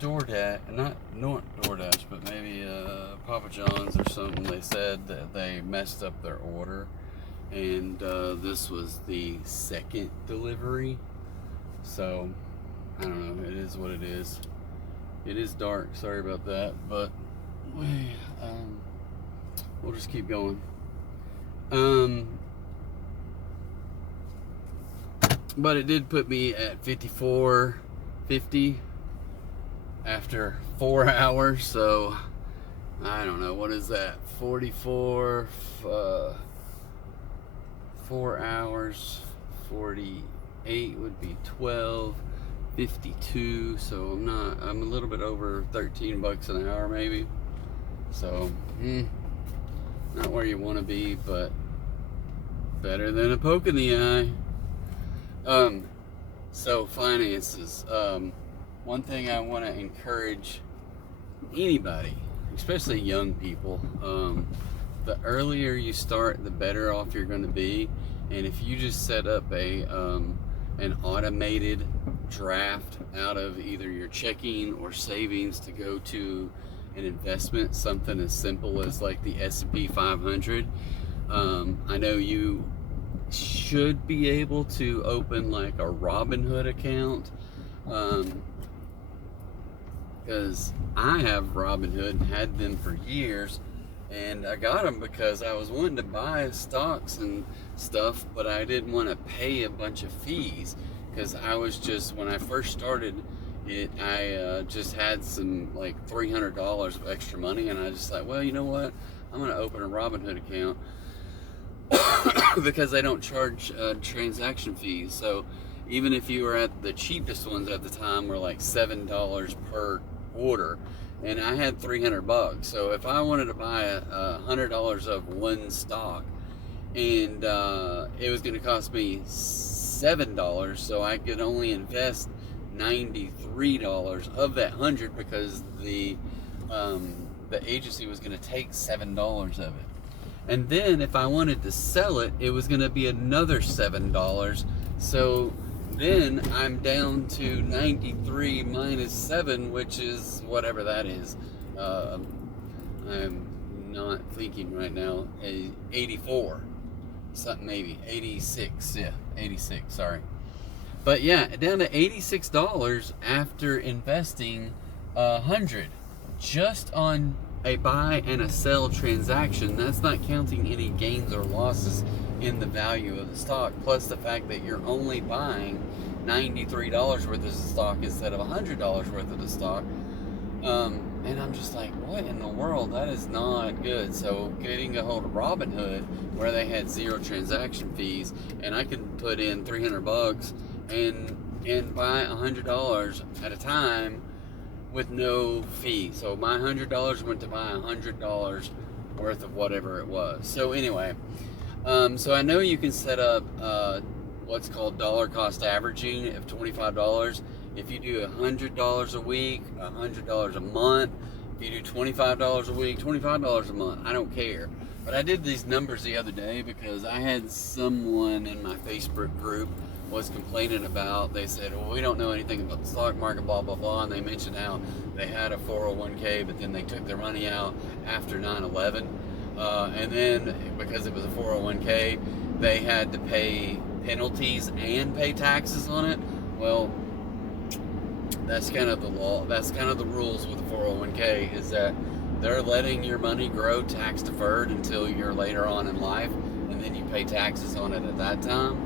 DoorDash, not DoorDash, but maybe Papa John's or something, they said that they messed up their order, and this was the second delivery. So I don't know, it is what it is. It is dark, sorry about that, but we'll just keep going. But it did put me at $54.50 after 4 hours, so I don't know, what is that, 44, 4 hours, 48 would be 12.52, so I'm a little bit over 13 bucks an hour maybe, so not where you want to be, but better than a poke in the eye. So finances, one thing I want to encourage anybody, especially young people, the earlier you start, the better off you're going to be. And if you just set up a an automated draft out of either your checking or savings to go to an investment, something as simple as like the S&P 500. I know you should be able to open like a Robinhood account, because I have Robinhood and had them for years, and I got them because I was wanting to buy stocks and stuff, but I didn't want to pay a bunch of fees, because I was just, when I first started it, I just had some like $300 of extra money, and I just thought, well, you know what, I'm going to open a Robinhood account because they don't charge transaction fees. So even if you were at the cheapest ones at the time were like $7 per order, and I had $300. So if I wanted to buy $100 of one stock, and it was going to cost me $7, so I could only invest $93 of that 100, because the agency was going to take $7 of it. And then if I wanted to sell it, it was going to be another $7. So then I'm down to 93 minus 7, which is whatever that is. I'm not thinking right now. 84. Something maybe. 86. Yeah, 86. Sorry. But yeah, down to $86 after investing 100 just on a buy and a sell transaction. That's not counting any gains or losses in the value of the stock, plus the fact that you're only buying $93 worth of the stock instead of $100 worth of the stock. And I'm just like, what in the world? That is not good. So getting a hold of Robinhood, where they had 0 transaction fees, and I could put in $300 and buy $100 at a time with no fee. So my $100 went to buy $100 worth of whatever it was. So anyway, so I know you can set up what's called dollar cost averaging of $25. If you do $100 a week, $100 a month, if you do $25 a week, $25 a month, I don't care. But I did these numbers the other day because I had someone in my Facebook group was complaining about, they said, well, we don't know anything about the stock market, blah, blah, blah. And they mentioned how they had a 401k, but then they took their money out after 9/11. And then because it was a 401k, they had to pay penalties and pay taxes on it. Well, that's kind of the law. That's kind of the rules with the 401k, is that they're letting your money grow tax deferred until you're later on in life, and then you pay taxes on it at that time.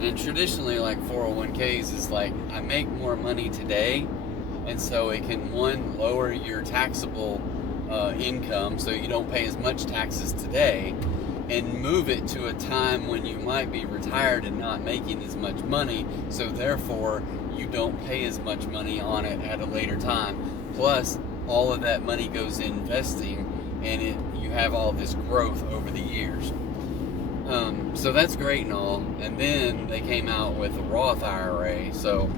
And traditionally, like 401ks is like, I make more money today, and so it can, one, lower your taxable income, so you don't pay as much taxes today, and move it to a time when you might be retired and not making as much money, so therefore you don't pay as much money on it at a later time. Plus, all of that money goes in investing, and you have all this growth over the years. So that's great and all. And then they came out with a Roth IRA. So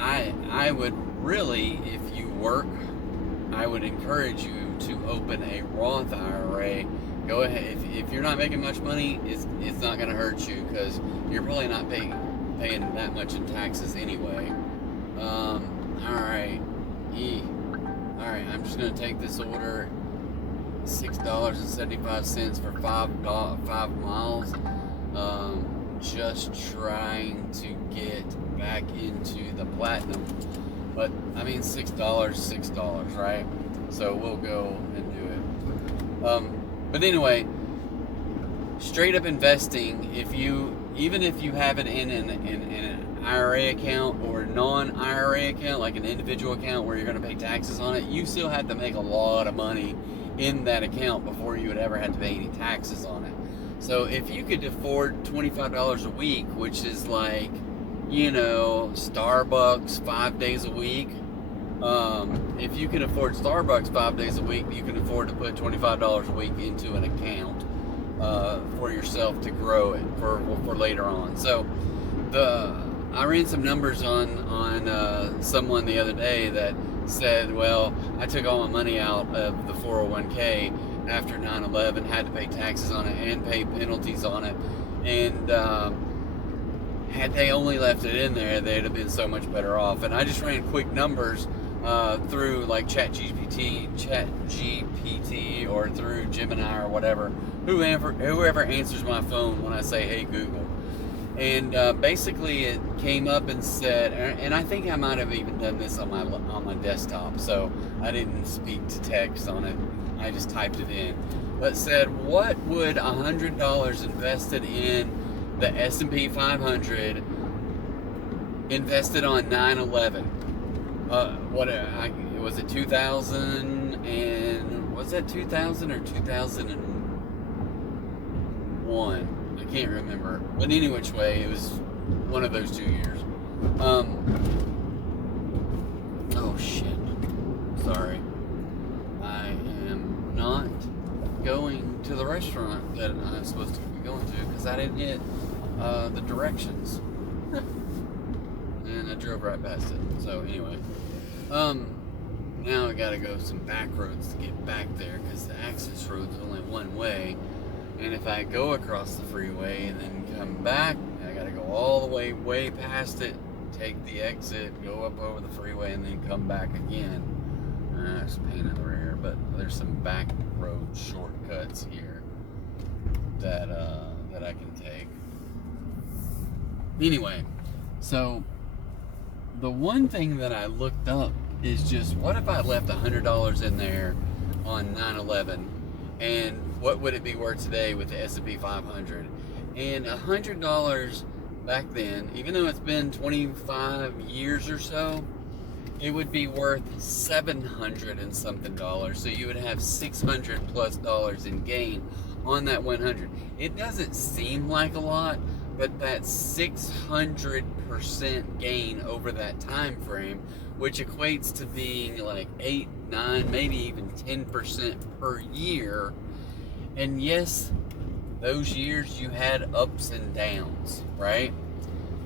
I would really, if you work, I would encourage you to open a Roth IRA. Go ahead. If you're not making much money, it's not going to hurt you, because you're probably not paying that much in taxes anyway. All right. I'm just going to take this order. $6.75 for 5 miles. Just trying to get back into the platinum. But I mean, $6, right? So we'll go and do it. But anyway, straight up investing, even if you have it in an IRA account or a non-IRA account, like an individual account where you're going to pay taxes on it, you still have to make a lot of money in that account before you would ever have to pay any taxes on it. So if you could afford $25 a week, which is like, Starbucks 5 days a week, if you can afford Starbucks 5 days a week, you can afford to put $25 a week into an account for yourself to grow it for later on. So I ran some numbers on someone the other day that said, well, I took all my money out of the 401k after 9/11, had to pay taxes on it and pay penalties on it, and had they only left it in there, they'd have been so much better off. And I just ran quick numbers through like ChatGPT, or through Gemini or whatever, whoever answers my phone when I say, "Hey Google," and basically it came up and said, and I think I might have even done this on my desktop, so I didn't speak to text on it. I just typed it in, but said, "What would $100 invested in the S&P 500 invested on 9/11? Was it 2000 and was that 2000 or 2001? I can't remember. But any which way, it was one of those 2 years. Oh shit. Sorry. I am not going to the restaurant that I'm supposed to be going to because I didn't get the directions. And I drove right past it. So anyway, now I gotta go some back roads to get back there because the access road's only one way. And if I go across the freeway and then come back, I gotta go all the way past it, take the exit, go up over the freeway, and then come back again. It's a pain in the rear, but there's some back road shortcuts here that I can take. Anyway, so the one thing that I looked up is just, what if I left $100 in there on 9/11, and what would it be worth today with the S&P 500? And $100 back then, even though it's been 25 years or so, it would be worth $700 and something dollars. So you would have $600+ in gain on that 100. It doesn't seem like a lot, but that's 600% gain over that time frame, which equates to being like 8, 9, maybe even 10% per year. And yes, those years you had ups and downs, right?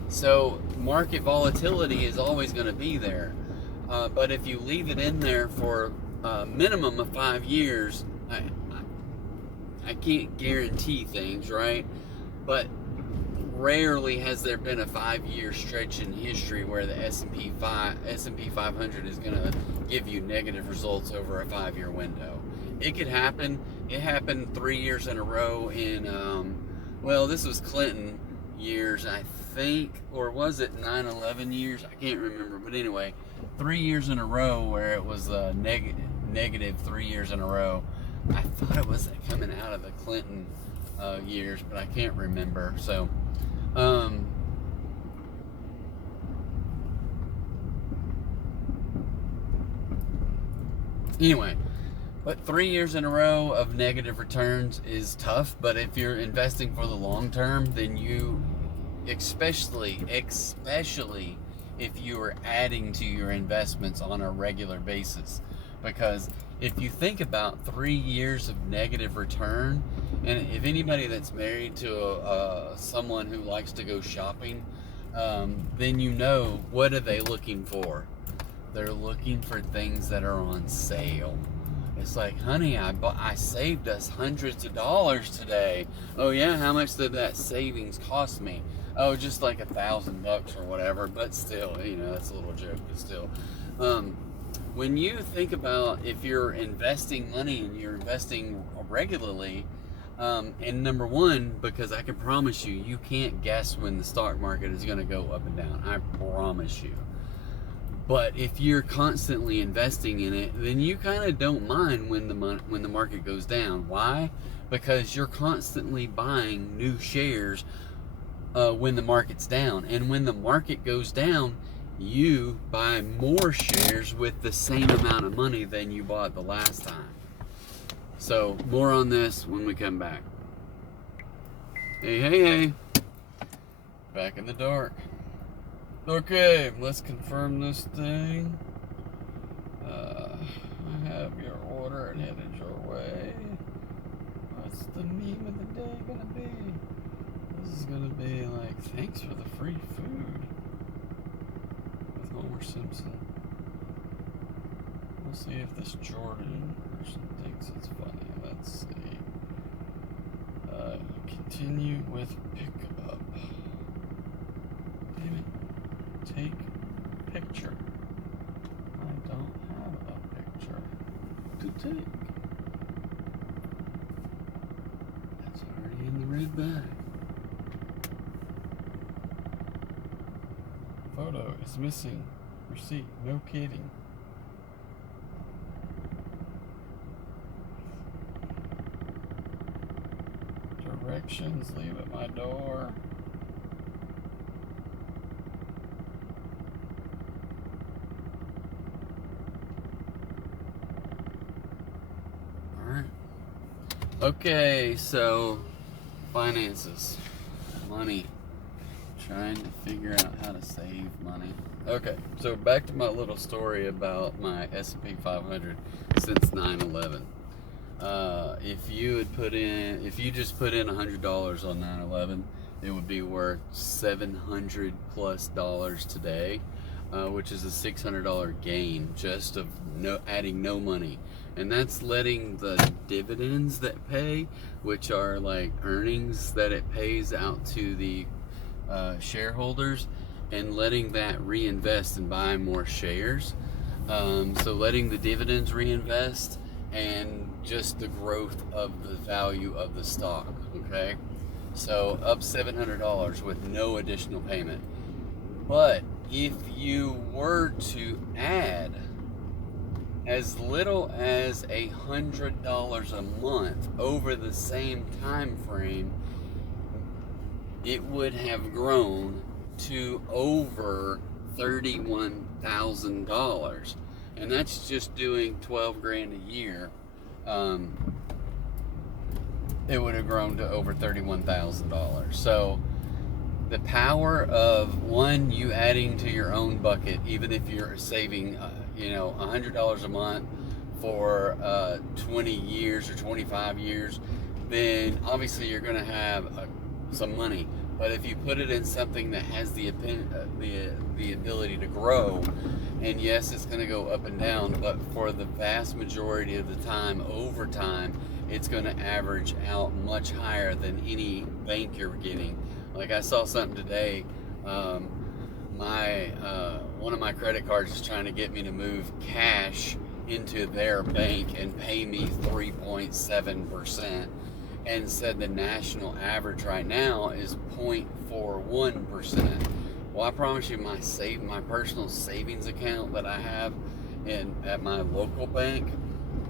So market volatility is always going to be there. But if you leave it in there for a minimum of 5 years, I can't guarantee things, right? But rarely has there been a 5-year stretch in history where the S&P 500 is going to give you negative results over a 5-year window. It could happen. It happened 3 years in a row in, well, this was Clinton years, I think, or was it 9/11 years? I can't remember. But anyway, 3 years in a row where it was negative 3 years in a row. I thought it was coming out of the Clinton years, but I can't remember. So, anyway, but 3 years in a row of negative returns is tough. But if you're investing for the long term, then you, especially if you are adding to your investments on a regular basis, because if you think about 3 years of negative return, and if anybody that's married to someone who likes to go shopping, then you know, what are they looking for? They're looking for things that are on sale. It's like, honey, I saved us hundreds of dollars today. Oh yeah, how much did that savings cost me? Oh, just like $1,000 or whatever. But still, you know, that's a little joke, but still. When you think about if you're investing money and you're investing regularly, and number one, because I can promise you, you can't guess when the stock market is going to go up and down. I promise you. But if you're constantly investing in it, then you kind of don't mind when the market goes down. Why? Because you're constantly buying new shares when the market's down. And when the market goes down, you buy more shares with the same amount of money than you bought the last time. So more on this when we come back. Hey. Back in the dark. Okay, let's confirm this thing. I have your order and headed your way. What's the meme of the day gonna be? This is gonna be like, thanks for the free food with Homer Simpson. We'll see if this Jordan person thinks it's funny. Let's see. Continue with pickup. take. That's already in the red bag. Photo is missing. Receipt. No kidding. Directions. Leave at my door. Alright. Okay, so finances. Money. Trying to figure out how to save money. Okay, so back to my little story about my S&P 500 since 9/11. If you just put in $100 on 9/11, it would be worth $700+ today, which is a $600 gain just of adding no money. And that's letting the dividends that pay, which are like earnings that it pays out to the shareholders, and letting that reinvest and buy more shares. So letting the dividends reinvest and just the growth of the value of the stock. Okay, so up $700 with no additional payment. But if you were to add as little as $100 a month over the same time frame, it would have grown to over $31,000, and that's just doing 12 grand a year. It would have grown to over $31,000. So the power of you adding to your own bucket, even if you're saving $100 a month for 20 years or 25 years, then obviously you're going to have some money. But if you put it in something that has the ability to grow, and yes, it's going to go up and down, but for the vast majority of the time, over time, it's going to average out much higher than any bank you're getting. Like I saw something today, one of my credit cards is trying to get me to move cash into their bank and pay me 3.7%. And said the national average right now is 0.41%. Well, I promise you, my personal savings account that I have at my local bank,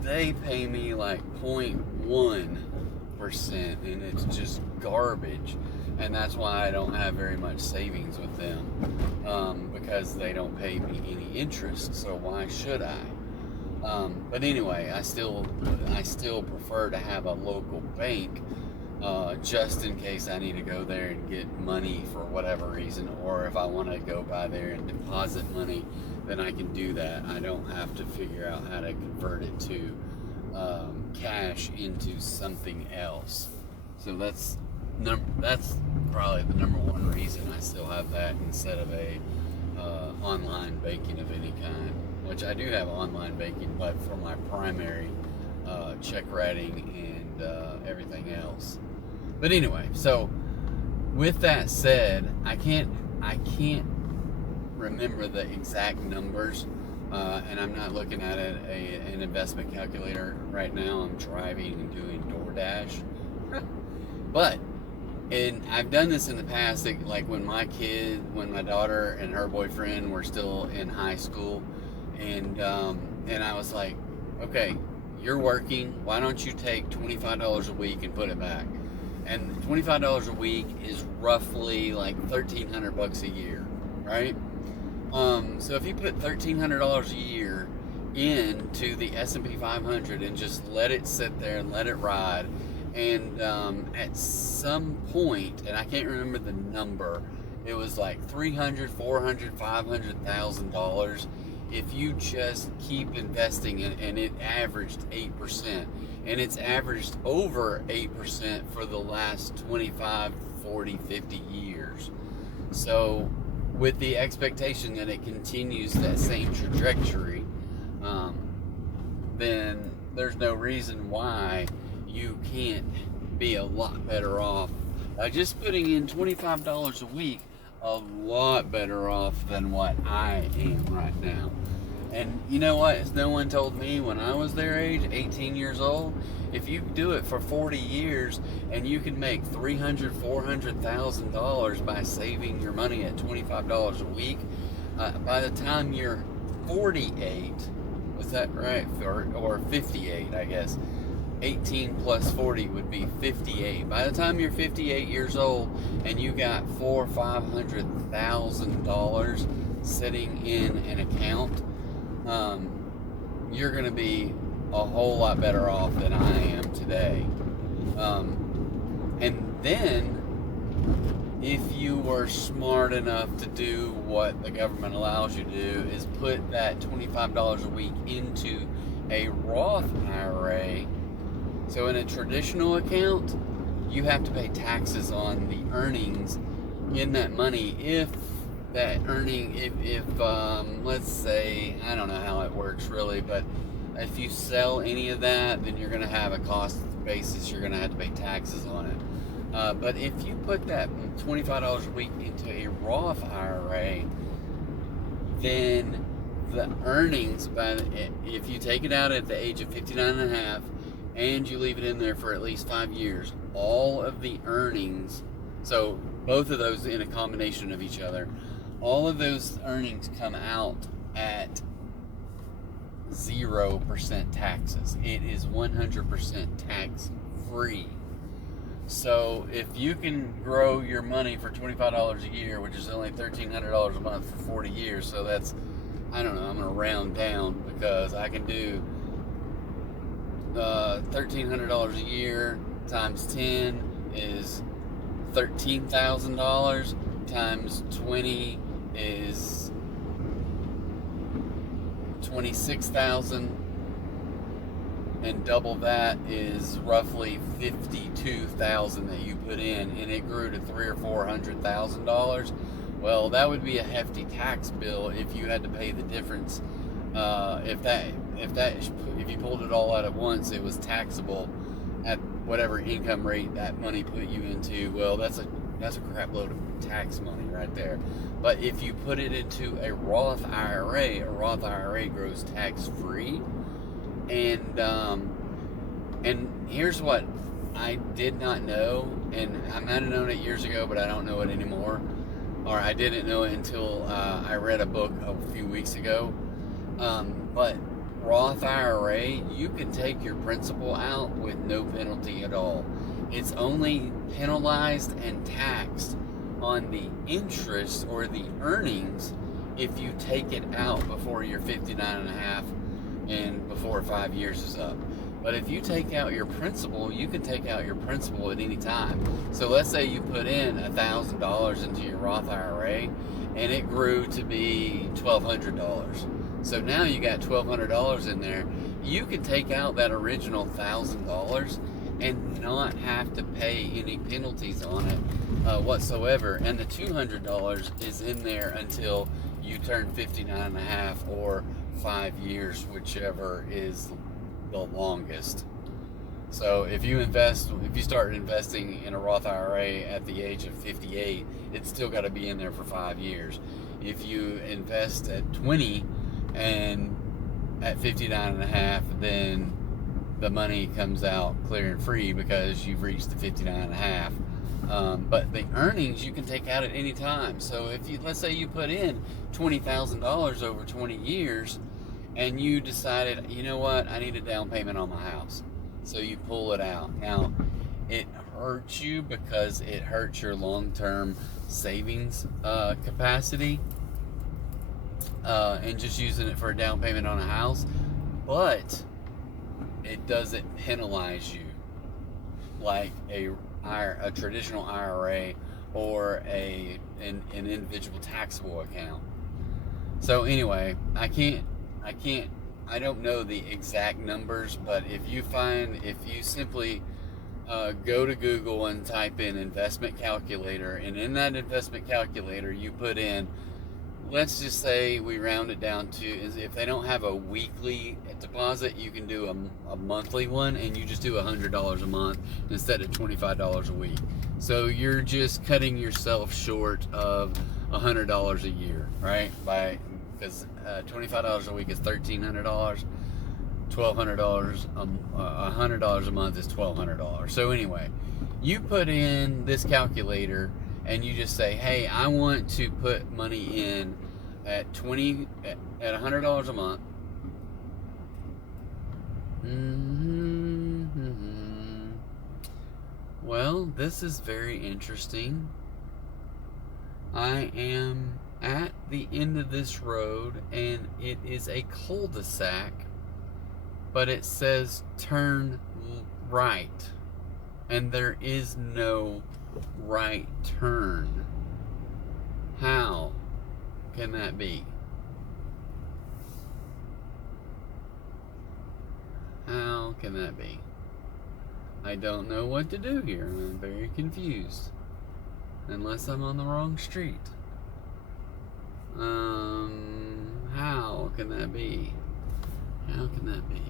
they pay me like 0.1%, and it's just garbage. And that's why I don't have very much savings with them, because they don't pay me any interest. So why should I? But anyway, I still prefer to have a local bank, just in case I need to go there and get money for whatever reason, or if I want to go by there and deposit money, then I can do that. I don't have to figure out how to convert it to cash into something else. So that's probably the number one reason I still have that instead of a online banking of any kind. Which I do have online banking, but for my primary check writing and everything else. But anyway, so with that said, I can't remember the exact numbers, and I'm not looking at an investment calculator right now. I'm driving and doing DoorDash. And I've done this in the past, like when my daughter and her boyfriend were still in high school. And I was like, okay, you're working, why don't you take $25 a week and put it back? And $25 a week is roughly like $1,300 a year, right? So if you put $1,300 a year into the S&P 500 and just let it sit there and let it ride, and at some point, and I can't remember the number, it was like $300,000, $400,000, $500,000. If you just keep investing and it averaged 8%, and it's averaged over 8% for the last 25, 40, 50 years. So with the expectation that it continues that same trajectory, then there's no reason why you can't be a lot better off by just putting in $25 a week. A lot better off than what I am right now. And you know what? No one told me when I was their age, 18 years old, if you do it for 40 years and you can make $300,000, $400,000 by saving your money at $25 a week, by the time you're 48, was that right? Or 58, I guess. 18 plus 40 would be 58. By the time you're 58 years old and you got $400,000 or $500,000 sitting in an account, you're going to be a whole lot better off than I am today. And then, if you were smart enough to do what the government allows you to do, is put that $25 a week into a Roth IRA. So in a traditional account, you have to pay taxes on the earnings in that money. If that earning, if let's say, I don't know how it works really, but if you sell any of that, then you're going to have a cost basis. You're going to have to pay taxes on it. But if you put that $25 a week into a Roth IRA, then the earnings, if you take it out at the age of 59 and a half and you leave it in there for at least 5 years, all of the earnings, so both of those in a combination of each other, all of those earnings come out at 0% taxes. It is 100% tax free. So if you can grow your money for $25 a year, which is only $1,300 a month for 40 years, so that's, I don't know, I'm going to round down because I can do $1,300 a year times 10 is $13,000, times 20 is 26,000, and double that is roughly 52,000 that you put in, and it grew to $300,000 or $400,000. Well, that would be a hefty tax bill if you had to pay the difference. If you pulled it all out at once, it was taxable at whatever income rate that money put you into. Well, that's a crap load of tax money right there. But if you put it into a Roth IRA grows tax free. And here's what I did not know, and I might have known it years ago, but I don't know it anymore. Or I didn't know it until I read a book a few weeks ago. But Roth IRA, you can take your principal out with no penalty at all. It's only penalized and taxed on the interest or the earnings if you take it out before you're 59 and a half and before 5 years is up. But if you take out your principal, you can take out your principal at any time. So let's say you put in $1,000 into your Roth IRA and it grew to be $1,200. So now you got $1,200 in there. You can take out that original $1,000 and not have to pay any penalties on it whatsoever. And the $200 is in there until you turn 59 and a half or 5 years, whichever is the longest. So if you start investing in a Roth IRA at the age of 58, it's still got to be in there for 5 years. If you invest at 20 and at 59 and a half, then the money comes out clear and free because you've reached the 59 and a half. But the earnings you can take out at any time. So if let's say you put in $20,000 over 20 years and you decided, you know what, I need a down payment on my house. So you pull it out. Now, it hurts you because it hurts your long-term savings capacity and just using it for a down payment on a house. But it doesn't penalize you like a traditional IRA or an individual taxable account. So anyway, I don't know the exact numbers, but if you simply go to Google and type in investment calculator, and in that investment calculator you put in, let's just say we round it down to, if they don't have a weekly deposit, you can do a monthly one, and you just do $100 a month instead of $25 a week. So you're just cutting yourself short of $100 a year, right? By because $25 a week is $1,300. $1,200 $100 a month is $1,200. So anyway, you put in this calculator and you just say, hey, I want to put money in at $100 a month. Well, this is very interesting. I am at the end of this road and it is a cul-de-sac, but it says turn right, and there is no right turn. How can that be? How can that be? I don't know what to do here. I'm very confused. Unless I'm on the wrong street. How can that be? How can that be?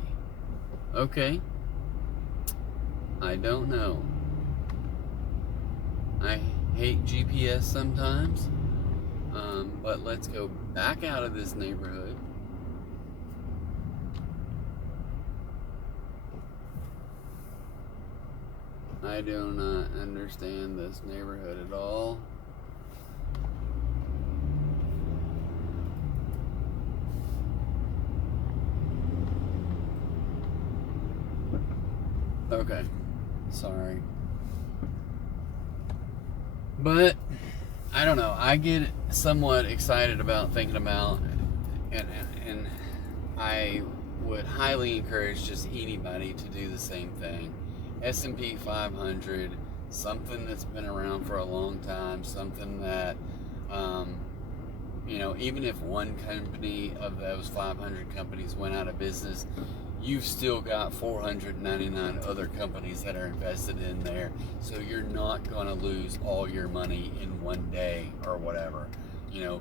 Okay. I don't know. I hate GPS sometimes. But let's go back out of this neighborhood. I do not understand this neighborhood at all. Okay, sorry. But I don't know. I get somewhat excited about thinking about, and I would highly encourage just anybody to do the same thing. S&P 500, something that's been around for a long time, something that, even if one company of those 500 companies went out of business, you've still got 499 other companies that are invested in there. So you're not going to lose all your money in one day or whatever.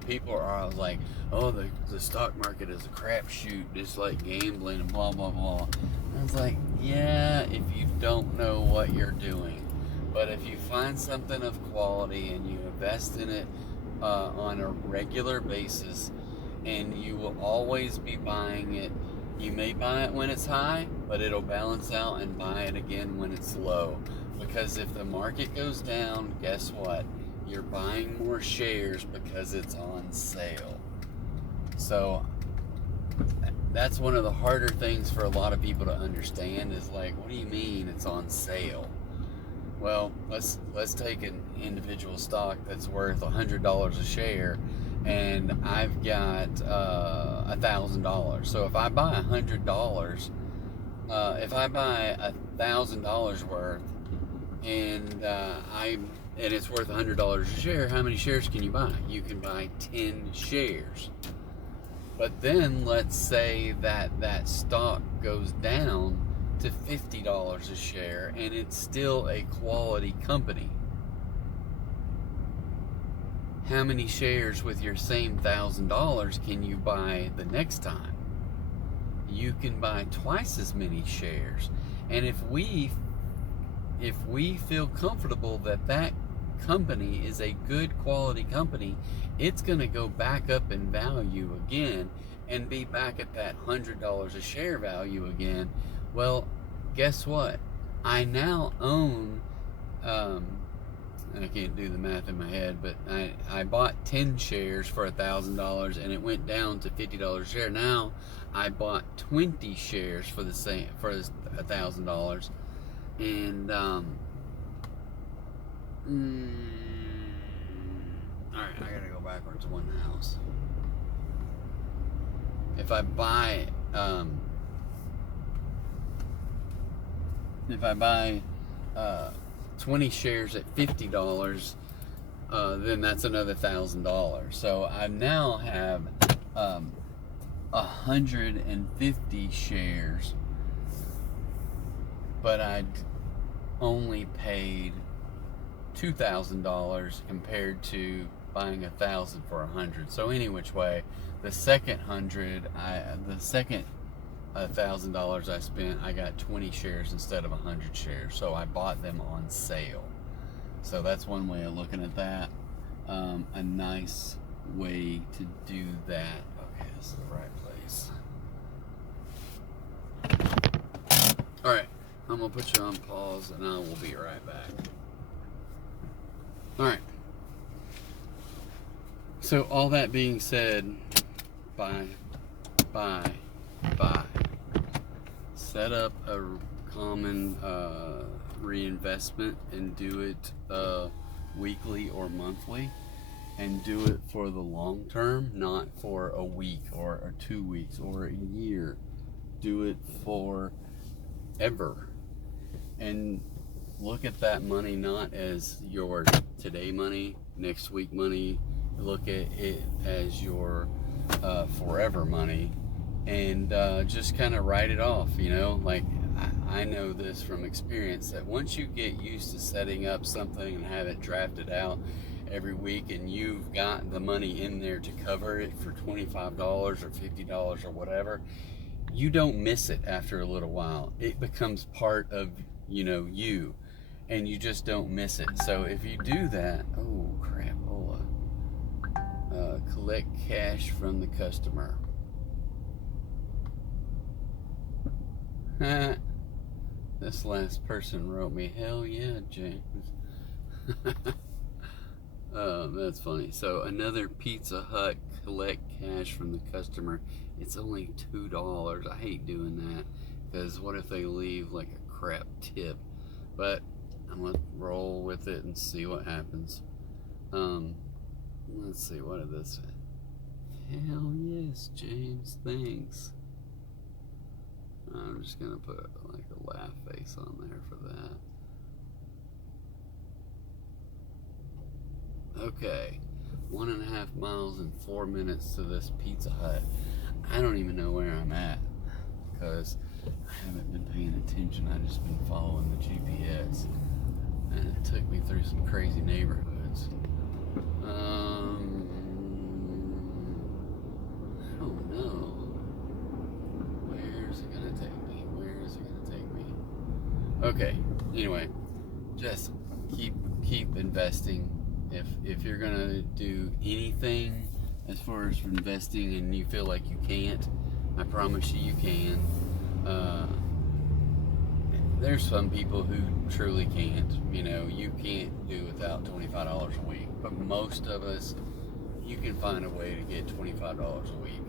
People are like, oh, the stock market is a crapshoot, just like gambling and blah, blah, blah. And it's like, yeah, if you don't know what you're doing. But if you find something of quality and you invest in it on a regular basis, and you will always be buying it. You may buy it when it's high, but it'll balance out and buy it again when it's low. Because if the market goes down, guess what? You're buying more shares because it's on sale. So that's one of the harder things for a lot of people to understand is like, what do you mean it's on sale? Well, let's take an individual stock that's worth $100 a share, and I've got $1,000. So if I buy $100, if I buy $1,000 worth, and it's worth $100 a share, how many shares can you buy? You can buy 10 shares. But then let's say that stock goes down to $50 a share, and it's still a quality company. How many shares with your same $1,000 can you buy the next time? You can buy twice as many shares. And if we feel comfortable that company is a good quality company, it's going to go back up in value again and be back at that $100 a share value again. Well, guess what? I now own, I can't do the math in my head, but I bought 10 shares for $1,000 and it went down to $50 a share. Now I bought 20 shares for the same, for $1,000. And alright, I gotta go backwards one house. If I buy 20 shares at $50, then that's another $1,000. So I now have 150 shares, but I only paid $2,000 compared to buying $1,000 for 100. So any which way, the second $1,000 I spent, I got 20 shares instead of 100 shares. So I bought them on sale. So that's one way of looking at that. A nice way to do that. Okay, this is the right place. Alright, I'm going to put you on pause and I will be right back. Alright. So all that being said, buy. Set up a common reinvestment and do it weekly or monthly, and do it for the long term, not for a week or 2 weeks or a year. Do it for ever, and look at that money not as your today money, next week money. Look at it as your forever money, and just kind of write it off. Like I know this from experience, that once you get used to setting up something and have it drafted out every week, and you've got the money in there to cover it for $25 or $50 or whatever, you don't miss it after a little while. It becomes part of you, and you just don't miss it. So if you do that, oh crap, collect cash from the customer. This last person wrote me, hell yeah, James. That's funny. So another Pizza Hut collect cash from the customer. It's only $2. I hate doing that, because what if they leave like a crap tip? But I'm gonna roll with it and see what happens. Let's see, what did this say? Hell yes, James, thanks. I'm just gonna put like a laugh face on there for that. Okay, 1.5 miles and 4 minutes to this Pizza Hut. I don't even know where I'm at, because I haven't been paying attention. I've just been following the GPS, and it took me through some crazy neighborhoods. I don't know. Where's it gonna take me? Okay, anyway, just keep investing. If you're gonna do anything as far as investing and you feel like you can't, I promise you can. There's some people who truly can't. You can't do without $25 a week, but most of us, you can find a way to get $25 a week.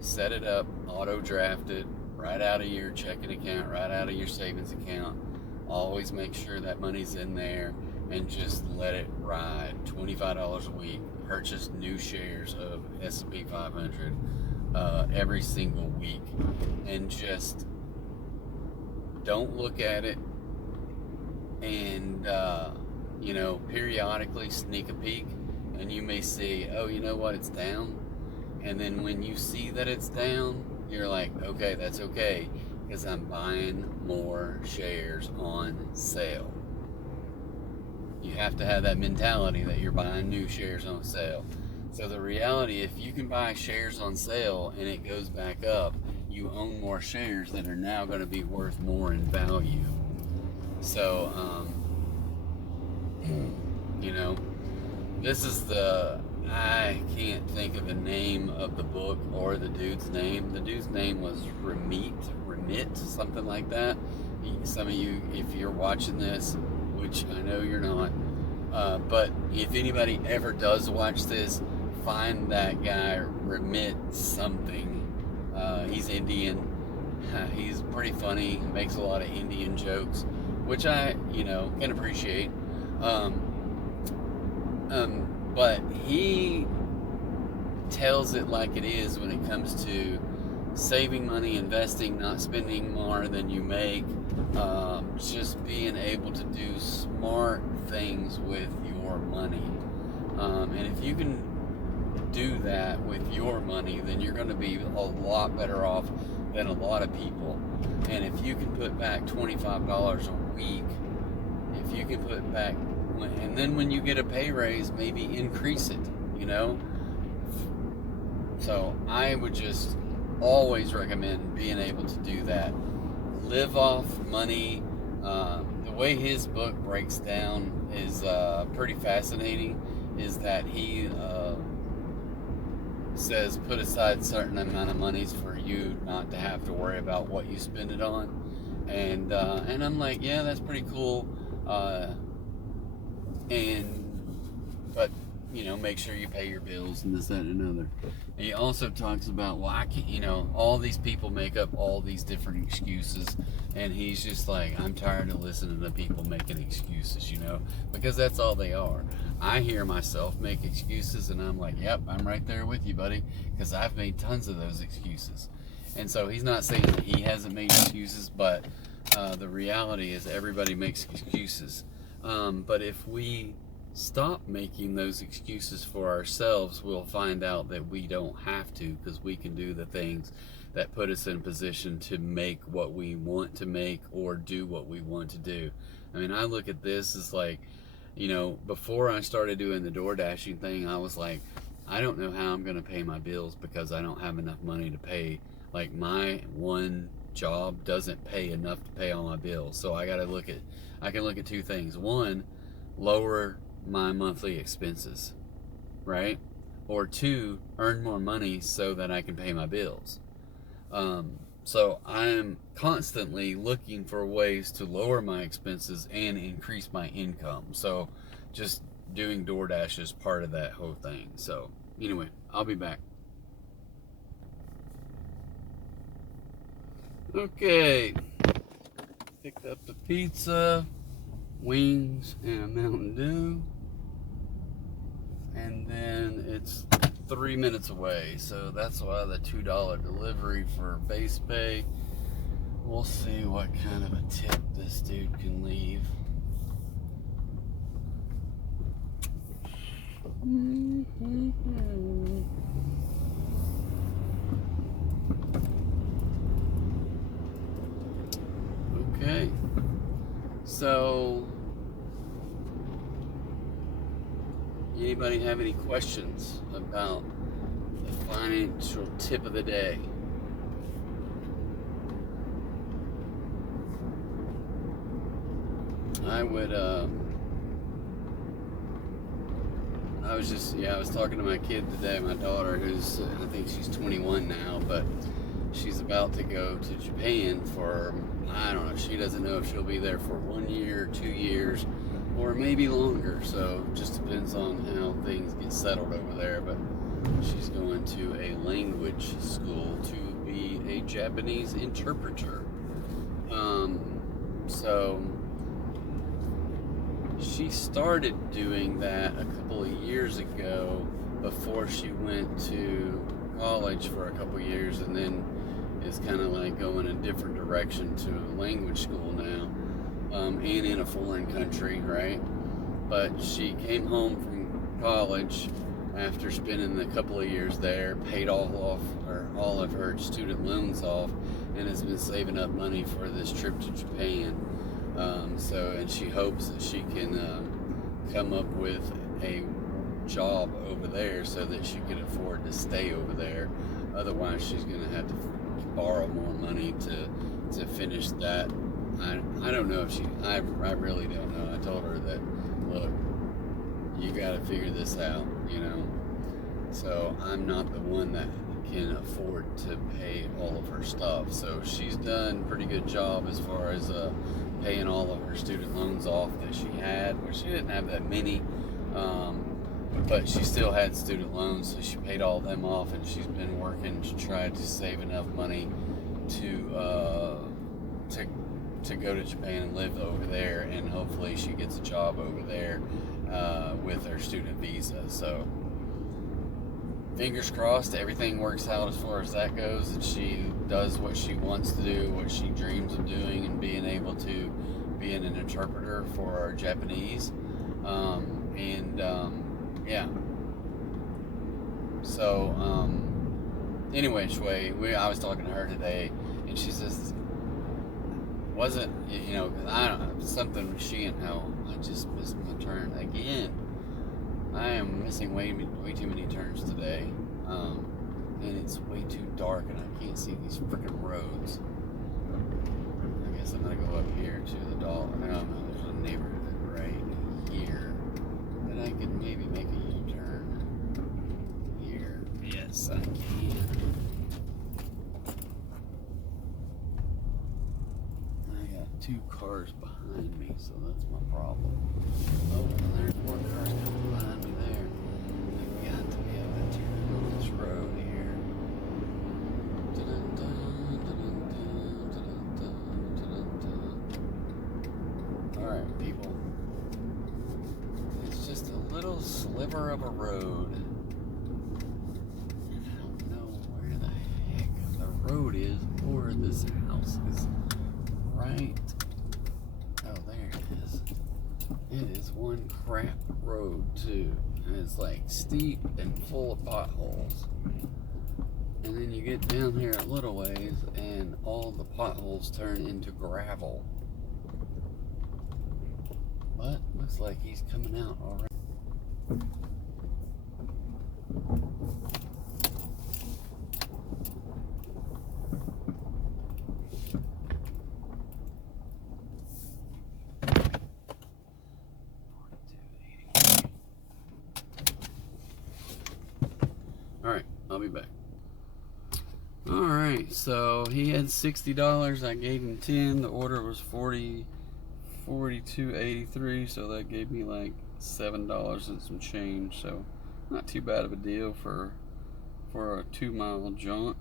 Set it up, auto draft it right out of your checking account, right out of your savings account. Always make sure that money's in there, and just let it ride. $25 a week. Purchase new shares of S&P 500 every single week, and just don't look at it, and periodically sneak a peek, and you may see, oh, you know what, it's down. And then when you see that it's down, you're like, okay, that's okay, because I'm buying more shares on sale. You have to have that mentality that you're buying new shares on sale. So the reality, if you can buy shares on sale and it goes back up, you own more shares that are now going to be worth more in value. So, this is I can't think of the name of the book or the dude's name. The dude's name was Remit, something like that. Some of you, if you're watching this, which I know you're not, but if anybody ever does watch this, find that guy, Remit something. He's Indian. He's pretty funny. Makes a lot of Indian jokes, which I, can appreciate. But he tells it like it is when it comes to saving money, investing, not spending more than you make, just being able to do smart things with your money. And if you can do that with your money, then you're going to be a lot better off than a lot of people. And if you can put back $25 a week, if you can put back, and then when you get a pay raise, maybe increase it, So I would just always recommend being able to do that. Live off money. The way his book breaks down is pretty fascinating. Is that he says put aside a certain amount of monies for you not to have to worry about what you spend it on. And I'm like, yeah, that's pretty cool. But make sure you pay your bills and this, that, and another. And he also talks about, well, I can't, all these people make up all these different excuses, and he's just like, I'm tired of listening to people making excuses, because that's all they are. I hear myself make excuses, and I'm like, yep, I'm right there with you, buddy, because I've made tons of those excuses. And so he's not saying that he hasn't made excuses, but the reality is everybody makes excuses. But if we stop making those excuses for ourselves, we'll find out that we don't have to, because we can do the things that put us in position to make what we want to make or do what we want to do. I mean, I look at this as like, before I started doing the DoorDashing thing, I was like, I don't know how I'm going to pay my bills because I don't have enough money to pay. Like, my one job doesn't pay enough to pay all my bills. So I can look at two things. One, lower my monthly expenses, right? Or two, earn more money so that I can pay my bills. So I'm constantly looking for ways to lower my expenses and increase my income. So just doing DoorDash is part of that whole thing. So anyway, I'll be back. Okay, picked up the pizza, wings, and a Mountain Dew. And then it's 3 minutes away, so that's why the $2 delivery for base pay. We'll see what kind of a tip this dude can leave. Okay, so anybody have any questions about the financial tip of the day? I was talking to my kid today, my daughter, who's, I think she's 21 now, but she's about to go to Japan for, I don't know, she doesn't know if she'll be there for 1 year, 2 years, or maybe longer. So just depends on how things get settled over there. But she's going to a language school to be a Japanese interpreter. So she started doing that a couple of years ago before she went to college for a couple of years, and then is kind of like going a different direction to a language school now, and in a foreign country, right? But she came home from college after spending a couple of years there, paid all of her student loans off, and has been saving up money for this trip to Japan. And she hopes that she can come up with a job over there so that she can afford to stay over there. Otherwise, she's going to have to borrow more money to finish that. I don't know if I really don't know. I told her that, look, you got to figure this out, So I'm not the one that can afford to pay all of her stuff. So she's done a pretty good job as far as paying all of her student loans off that she had. Well, she didn't have that many, but she still had student loans, so she paid all of them off, and she's been working to try to save enough money to go to Japan and live over there, and hopefully she gets a job over there with her student visa. So fingers crossed everything works out as far as that goes, and she does what she wants to do, what she dreams of doing, and being able to be an interpreter for our Japanese. Yeah. So anyway, I was talking to her today, and she says, wasn't, I don't know, something she and how I just missed my turn again. I am missing way too many turns today, and it's way too dark, and I can't see these freaking roads. I guess I'm gonna go up here to the Dollar. No, there's a neighborhood right here that I could maybe make a U-turn here. Yes. Yes, I can. I got 2 cars behind me, so that's my problem. Oh, there's more cars coming behind me there. I've got to be able to turn on this road here. Alright, people. It's just a little sliver of a road. And I don't know where the heck the road is or this house is. Right. Oh, there it is. It is one crap road, too. And it's like steep and full of potholes. And then you get down here a little ways and all the potholes turn into gravel. But looks like he's coming out already. Alright, I'll be back. Alright, so he had $60. I gave him 10. The order was $42.83, so that gave me like $7 and some change. So not too bad of a deal for a 2-mile jaunt.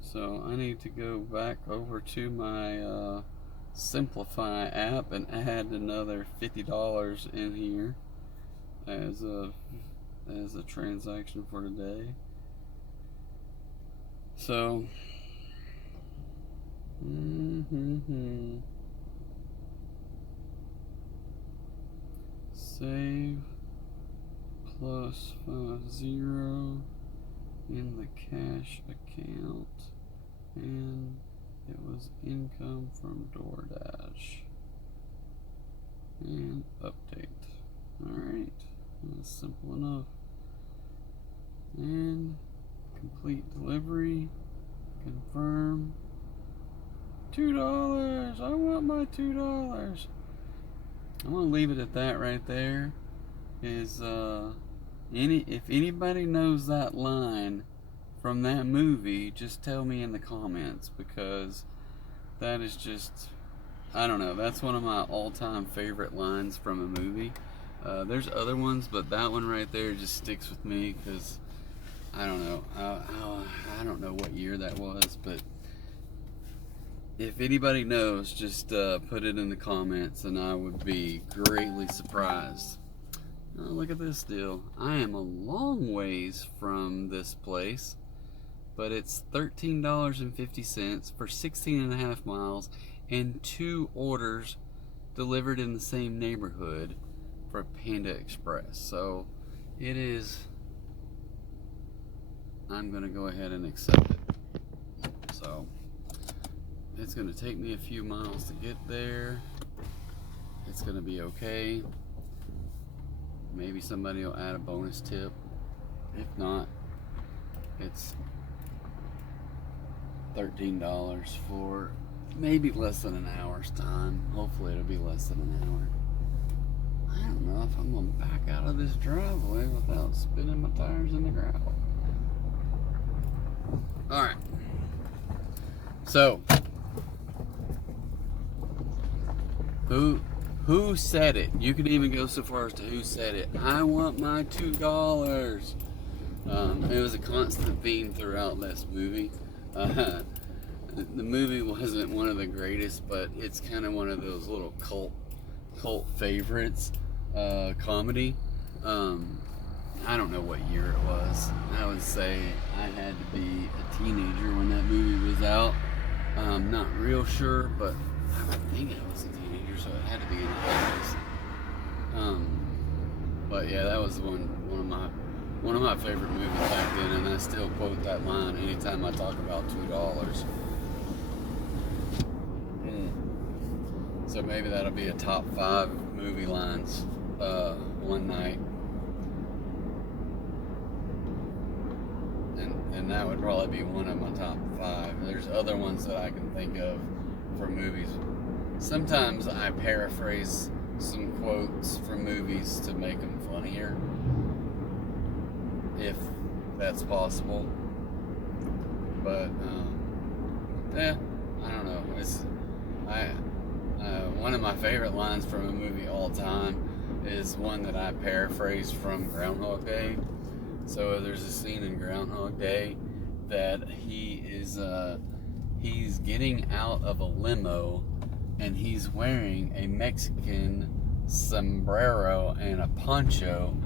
So I need to go back over to my Simplify app and add another $50 in here as a transaction for today. So save plus 50 in the cash account, and it was income from DoorDash, and update. Alright, that's simple enough. And complete delivery, confirm. $2. I want my $2. I'm gonna leave it at that right there. If anybody knows that line from that movie, just tell me in the comments, because that is just, I don't know, that's one of my all-time favorite lines from a movie. There's other ones, but that one right there just sticks with me because I don't know. I don't know what year that was, but if anybody knows, just put it in the comments, and I would be greatly surprised. Oh, look at this deal. I am a long ways from this place, but it's $13.50 for 16.5 miles and 2 orders delivered in the same neighborhood for Panda Express. So it is, I'm gonna go ahead and accept it. So it's gonna take me a few miles to get there. It's gonna be okay. Maybe somebody will add a bonus tip. If not, it's $13 for maybe less than an hour's time. Hopefully it'll be less than an hour. I don't know if I'm gonna back out of this driveway without spinning my tires in the gravel. Alright. So, who said it? You can even go so far as to who said it. I want my $2. It was a constant theme throughout this movie. The movie wasn't one of the greatest, but it's kind of one of those little cult favorites. Comedy. I don't know what year it was. I would say I had to be a teenager when that movie was out. I'm not real sure, but I think I was a teenager, so it had to be in the 80s. But yeah, that was one of my favorite movies back then, and I still quote that line anytime I talk about $2. So maybe that'll be a top 5 movie lines one night. And that would probably be one of my top 5. There's other ones that I can think of from movies. Sometimes I paraphrase some quotes from movies to make them funnier, if that's possible. But yeah, I don't know. One of my favorite lines from a movie all time is one that I paraphrased from Groundhog Day. So there's a scene in Groundhog Day that he's getting out of a limo and he's wearing a Mexican sombrero and a poncho,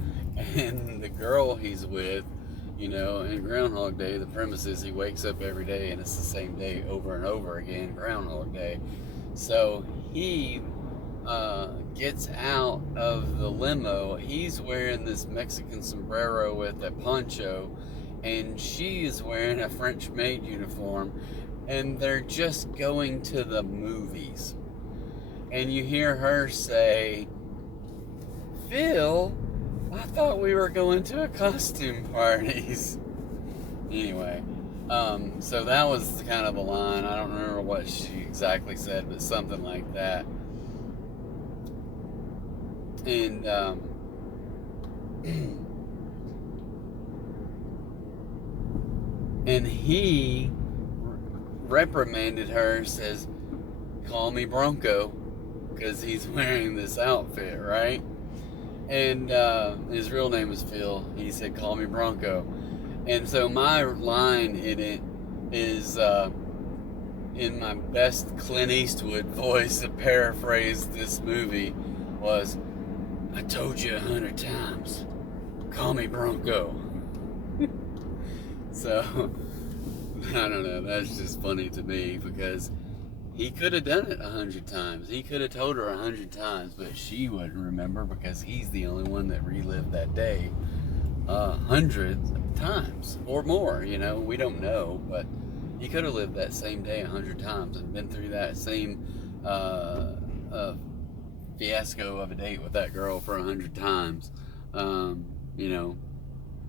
and the girl he's with, you know, in Groundhog Day, the premise is he wakes up every day and it's the same day over and over again, Groundhog Day. So he gets out of the limo. He's wearing this Mexican sombrero with a poncho, and she is wearing a French maid uniform, and they're just going to the movies. And you hear her say, "Phil, I thought we were going to a costume parties." Anyway, so that was kind of a line. I don't remember what she exactly said, but something like that. And and he reprimanded her, says, "Call me Bronco," because he's wearing this outfit, right? And his real name is Phil. He said, "Call me Bronco." And so my line in it is, in my best Clint Eastwood voice to paraphrase this movie, was, "I told you 100 times, call me Bronco." So, I don't know, that's just funny to me, because he could have done it 100 times. He could have told her 100 times, but she wouldn't remember because he's the only one that relived that day hundreds of times or more. You know, we don't know, but he could have lived that same day 100 times and been through that same fiasco of a date with that girl for 100 times. You know,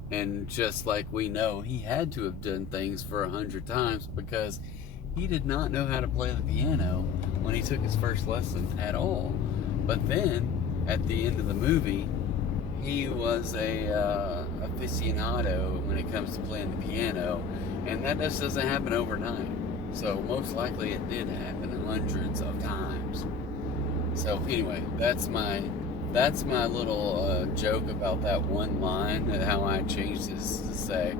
and just like we know, he had to have done things for 100 times because he did not know how to play the piano when he took his first lesson at all. But then, at the end of the movie, he was a aficionado when it comes to playing the piano, and that just doesn't happen overnight. So most likely it did happen hundreds of times. So anyway, that's my little joke about that one line and how I changed this to say,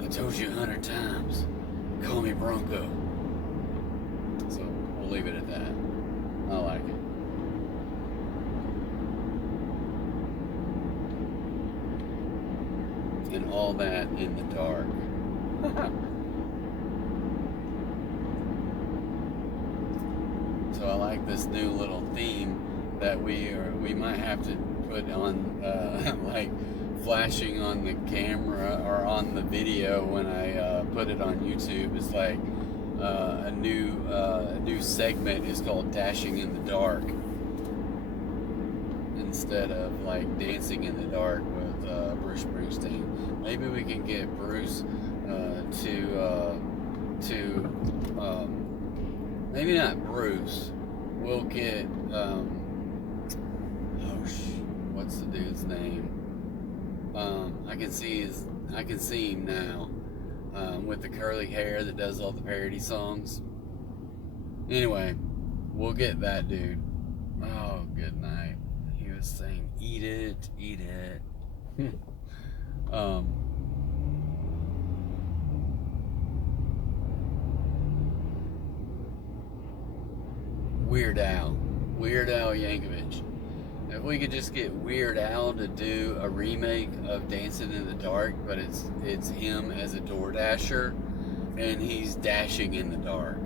"I told you 100 times, call me Bronco." So we'll leave it at that. I like it. And all that in the dark. So I like this new little theme that we might have to put on, like flashing on the camera or on the video when I put it on YouTube. It's like a new segment is called "Dashing in the Dark," instead of like "Dancing in the Dark" with Bruce Springsteen. Maybe we can get Bruce maybe not Bruce. We'll get what's the dude's name? I can see him now, with the curly hair that does all the parody songs. Anyway, we'll get that dude. Oh, good night. He was saying, "Eat it, eat it." Weird Al Yankovic. If we could just get Weird Al to do a remake of Dancing in the Dark, but it's him as a DoorDasher, and he's dashing in the dark.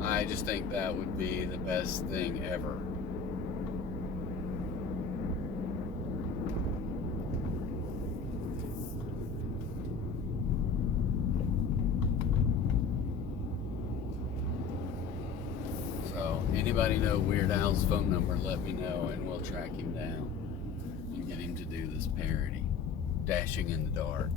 I just think that would be the best thing ever. Anybody know Weird Al's phone number, let me know and we'll track him down and get him to do this parody, Dashing in the Dark.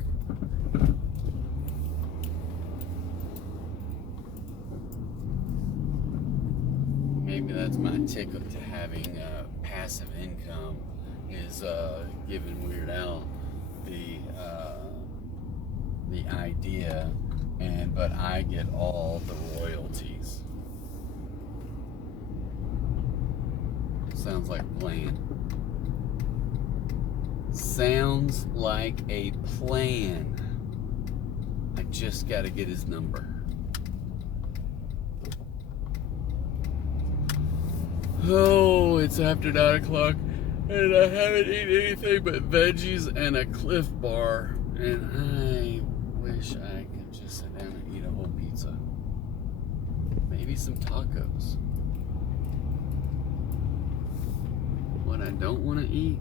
Maybe that's my ticket to having passive income, is giving Weird Al the the idea, but I get all the royalties. Sounds like a plan. Sounds like a plan. I just got to get his number. Oh, it's after 9 o'clock, and I haven't eaten anything but veggies and a Cliff Bar, and I wish I could just sit down and eat a whole pizza. Maybe some tacos. What I don't want to eat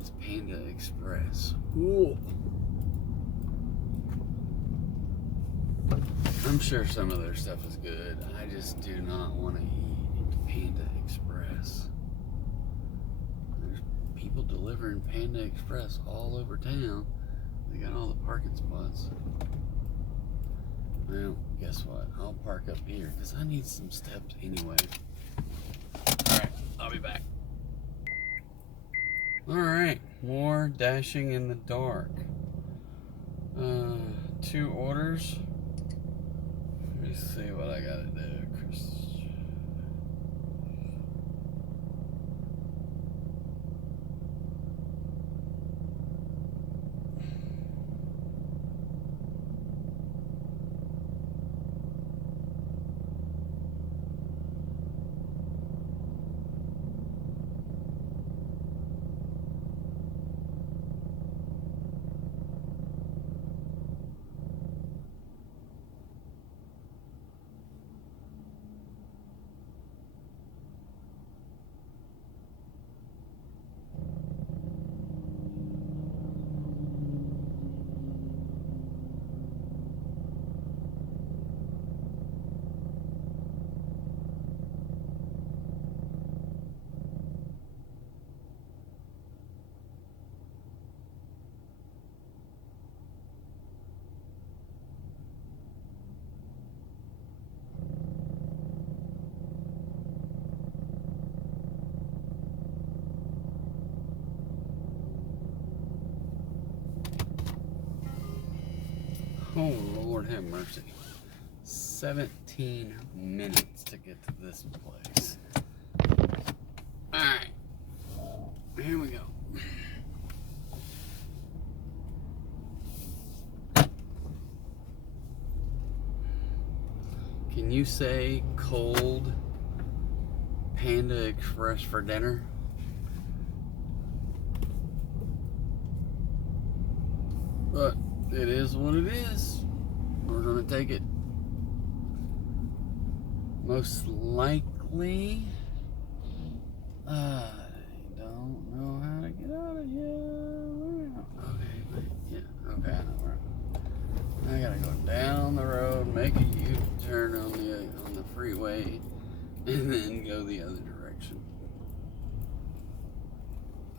is Panda Express. Ooh. I'm sure some of their stuff is good. I just do not want to eat Panda Express. There's people delivering Panda Express all over town. They got all the parking spots. Well, guess what? I'll park up here because I need some steps anyway. Alright, I'll be back. Alright, more dashing in the dark. 2 orders. Let me see what I gotta do, Chris. Oh, Lord have mercy. 17 minutes to get to this place. Alright. Here we go. Can you say cold Panda Express for dinner? But it is what it is. We're gonna take it. Most likely, I don't know how to get out of here. Okay, yeah, okay, I know where. I gotta go down the road, make a U-turn on the freeway, and then go the other direction.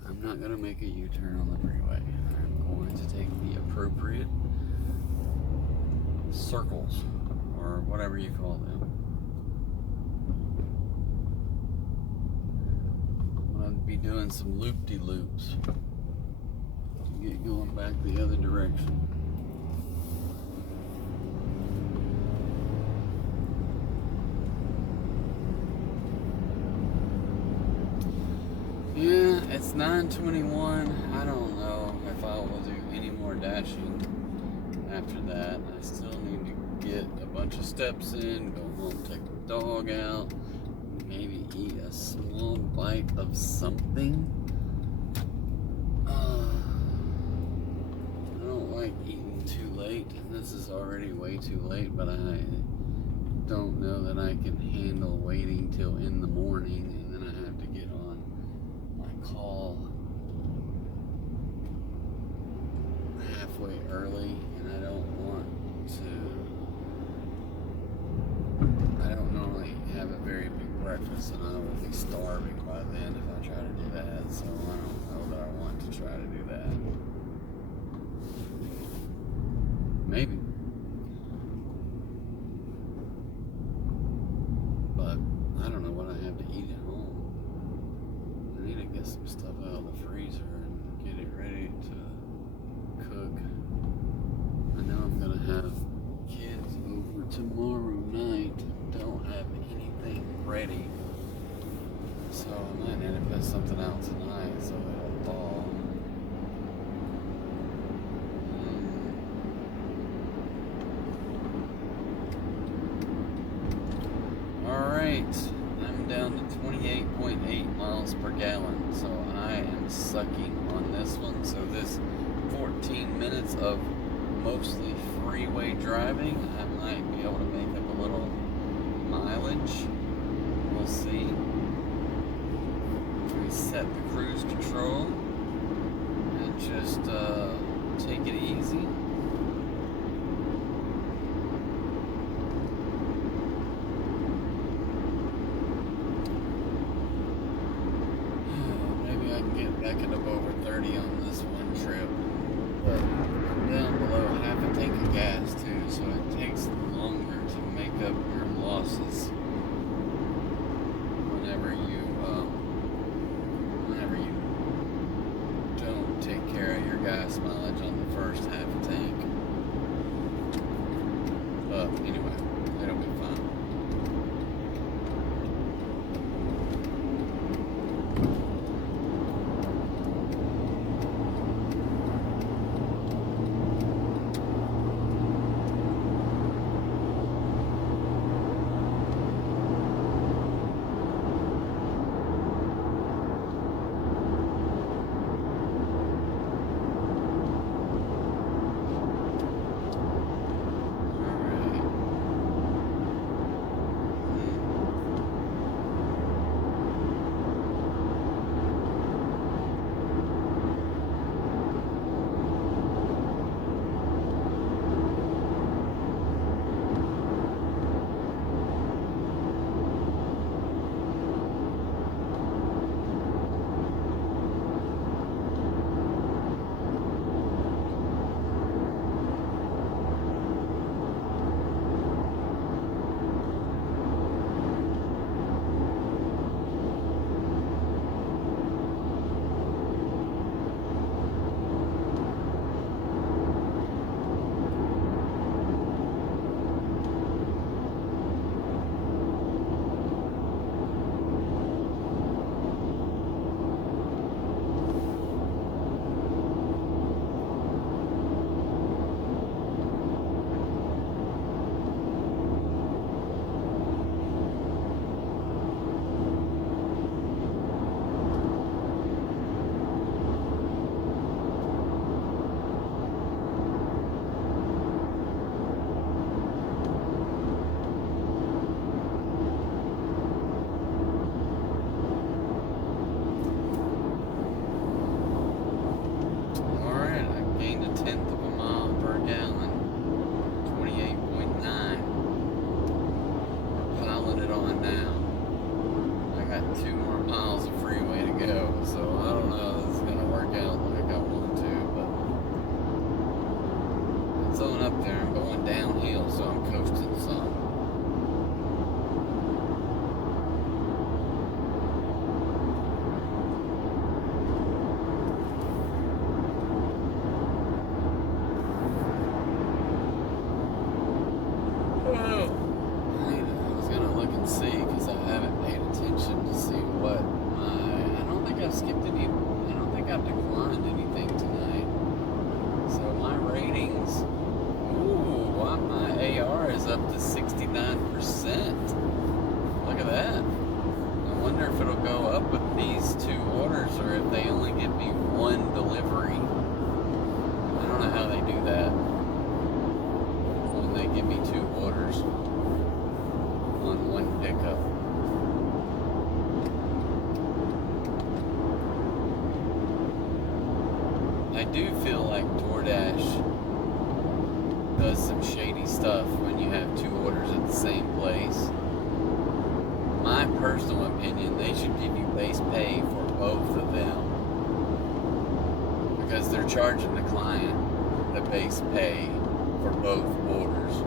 I'm not gonna make a U-turn on the freeway. I'm going to take the appropriate circles, or whatever you call them. I'm gonna be doing some loop-de-loops to get going back the other direction. Yeah, it's 9:21. I don't know if I will do any more dashing after that. I still need to get a bunch of steps in, go home, take the dog out, maybe eat a small bite of something. I don't like eating too late. This is already way too late, but I don't know that I can handle waiting till in the morning, and then I have to get on my call halfway early, and I don't normally have a very big breakfast, and I will be starving by then if I try to do that, so I don't know that I want to try to do that. Maybe. But I don't know what I have to eat at home. I need to get some stuff out of the freezer and get it ready to cook. already. So I might need to put something out tonight so it'll thaw. Alright, I'm down to 28.8 miles per gallon, so I am sucking on this one. So this 14 minutes of mostly freeway driving, I might be able to make up a little mileage. We'll see. We set the cruise control and just take it easy. Maybe I can get back it up over 30 on this one trip. But I'm down below half a tank of gas too, so it takes longer to make up your losses whenever you don't take care of your gas mileage on the first half a tank. But anyway, it'll be fine. Up there and going downhill, so I'm coasting some. I was gonna look and see because I haven't paid attention to see what I don't think I've skipped any. I don't think I've declined anything tonight. So my ratings. My AR is up to 69%. Look at that. I wonder if it'll go up with these two orders or if they only give me one delivery. I don't know how they do that when they give me two orders on one pickup. I do feel like DoorDash does some shady stuff when you have two orders at the same place. My personal opinion, they should give you base pay for both of them because they're charging the client the base pay for both orders,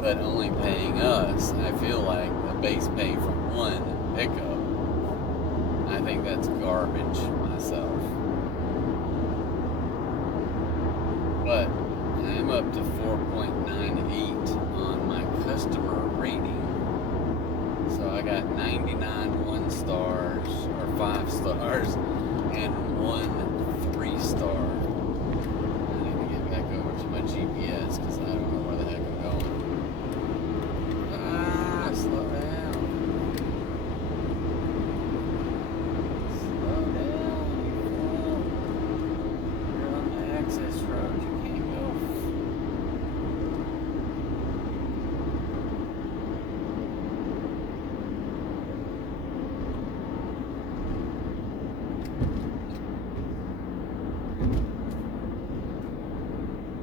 but only paying us, I feel like, the base pay for one pickup. I think that's garbage myself. But I'm up to 4.98 on my customer rating. So I got have 99 1 stars or 5 stars and 1 3-star. I need to get back over to my GPS because I don't know where the heck I'm going. Slow down. Slow down, you fool. You're on the access road. You can't go.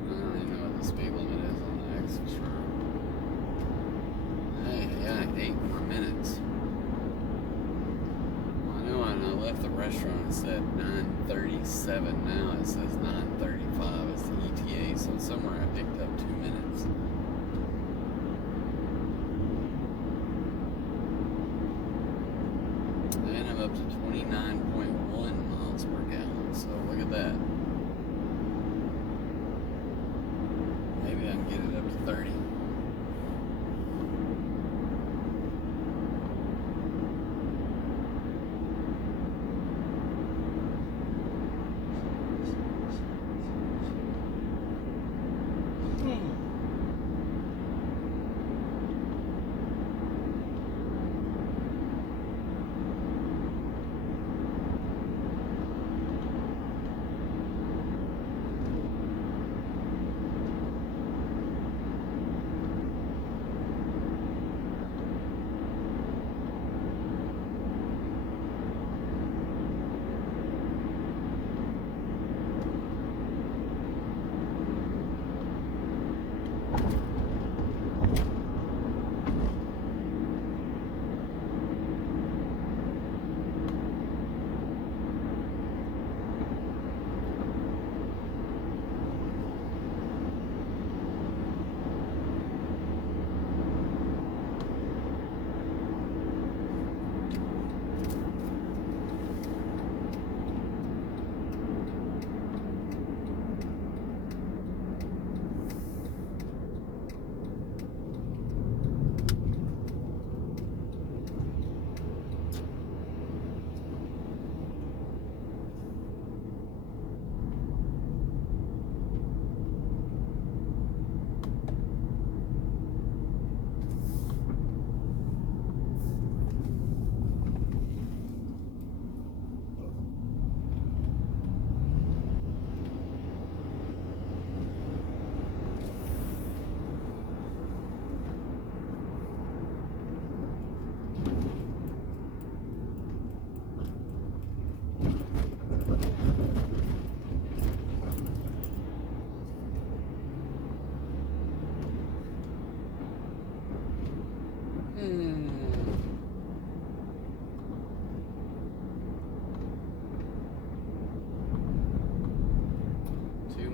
I don't even know what the speed limit is on the access road. Hey, yeah, 8 more minutes. I know when I left the restaurant it said 9:37. Now it says 9:35. It's the ETA, so somewhere I picked up 2 minutes. And I'm up to 29.1 miles per gallon, so look at that. Maybe I can get it up to 30.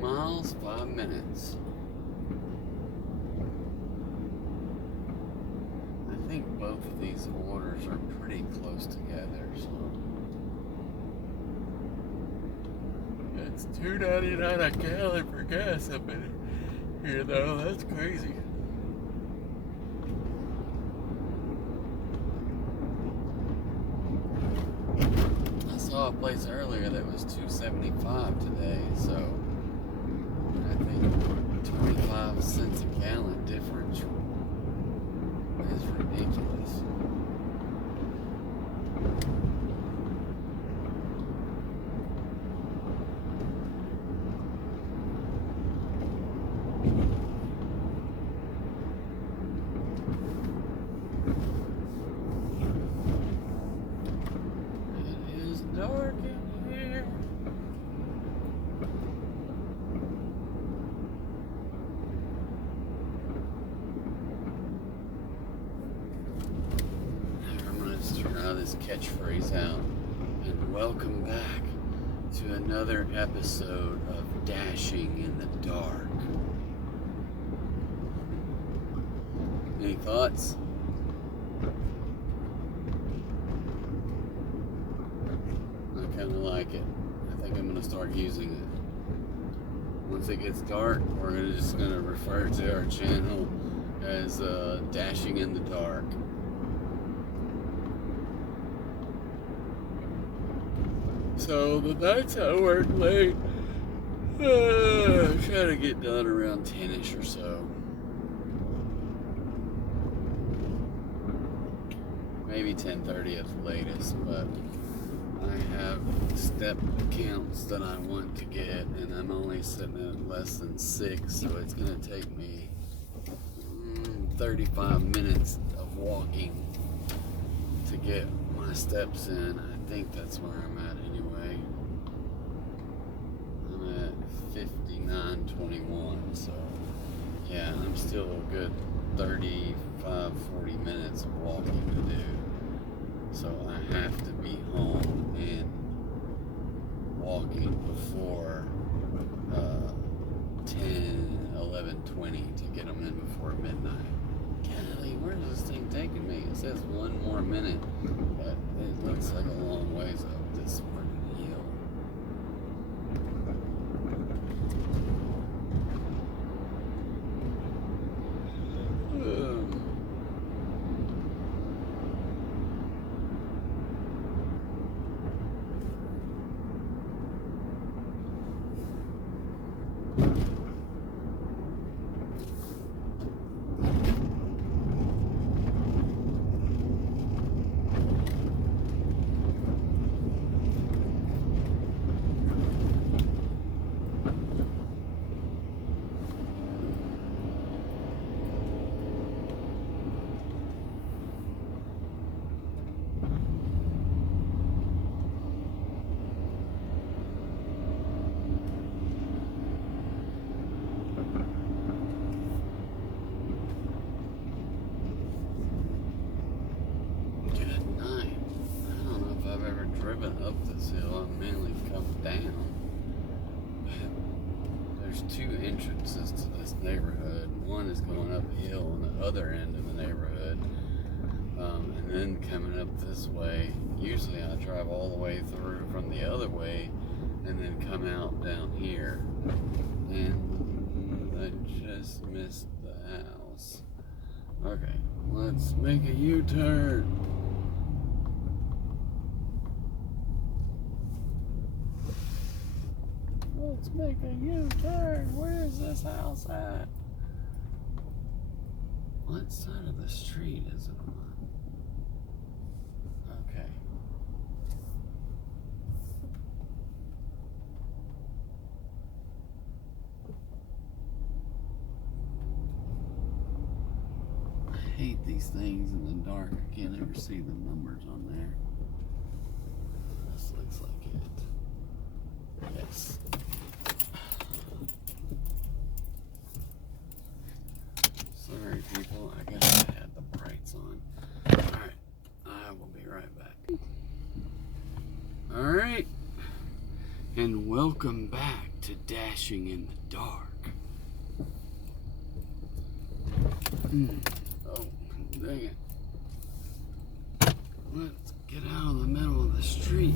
Miles, 5 minutes. I think both of these orders are pretty close together, so it's $2.99 a gallon for gas up in here though. That's crazy. I saw a place earlier that was $2.75 today, so I think 25 cents a gallon difference is ridiculous. It is dark in here. Try this catchphrase out, and welcome back to another episode of Dashing in the Dark. Any thoughts? I kind of like it. I think I'm going to start using it. Once it gets dark, we're just going to refer to our channel as Dashing in the Dark. So the nights I work late, I try to get done around 10ish or so. Maybe 10:30 at the latest, but I have step counts that I want to get, and I'm only sitting at less than 6, so it's going to take me 35 minutes of walking to get my steps in. I think that's where I'm at anyway. I'm at 59:21, so yeah, I'm still a good 35-40 minutes of walking to do. So I have to be home and walking before 10, 11, 20 to get them in before midnight. Golly, where's this thing taking me? It says 1 more minute, but it looks like a long ways up this freaking hill. Up this hill, I mainly come down. There's 2 entrances to this neighborhood. One is going uphill on the other end of the neighborhood, and then coming up this way. Usually I drive all the way through from the other way and then come out down here, and I just missed the house. Okay, let's make a U-turn. Let's make a U-turn. Where's this house at? What side of the street is it on? Okay. I hate these things in the dark. I can't ever see the numbers on there. This looks like it. Yes. Sorry, people. I guess I had the brights on. Alright. I will be right back. Alright. And welcome back to Dashing in the Dark. Oh, dang it. Let's get out of the middle of the street.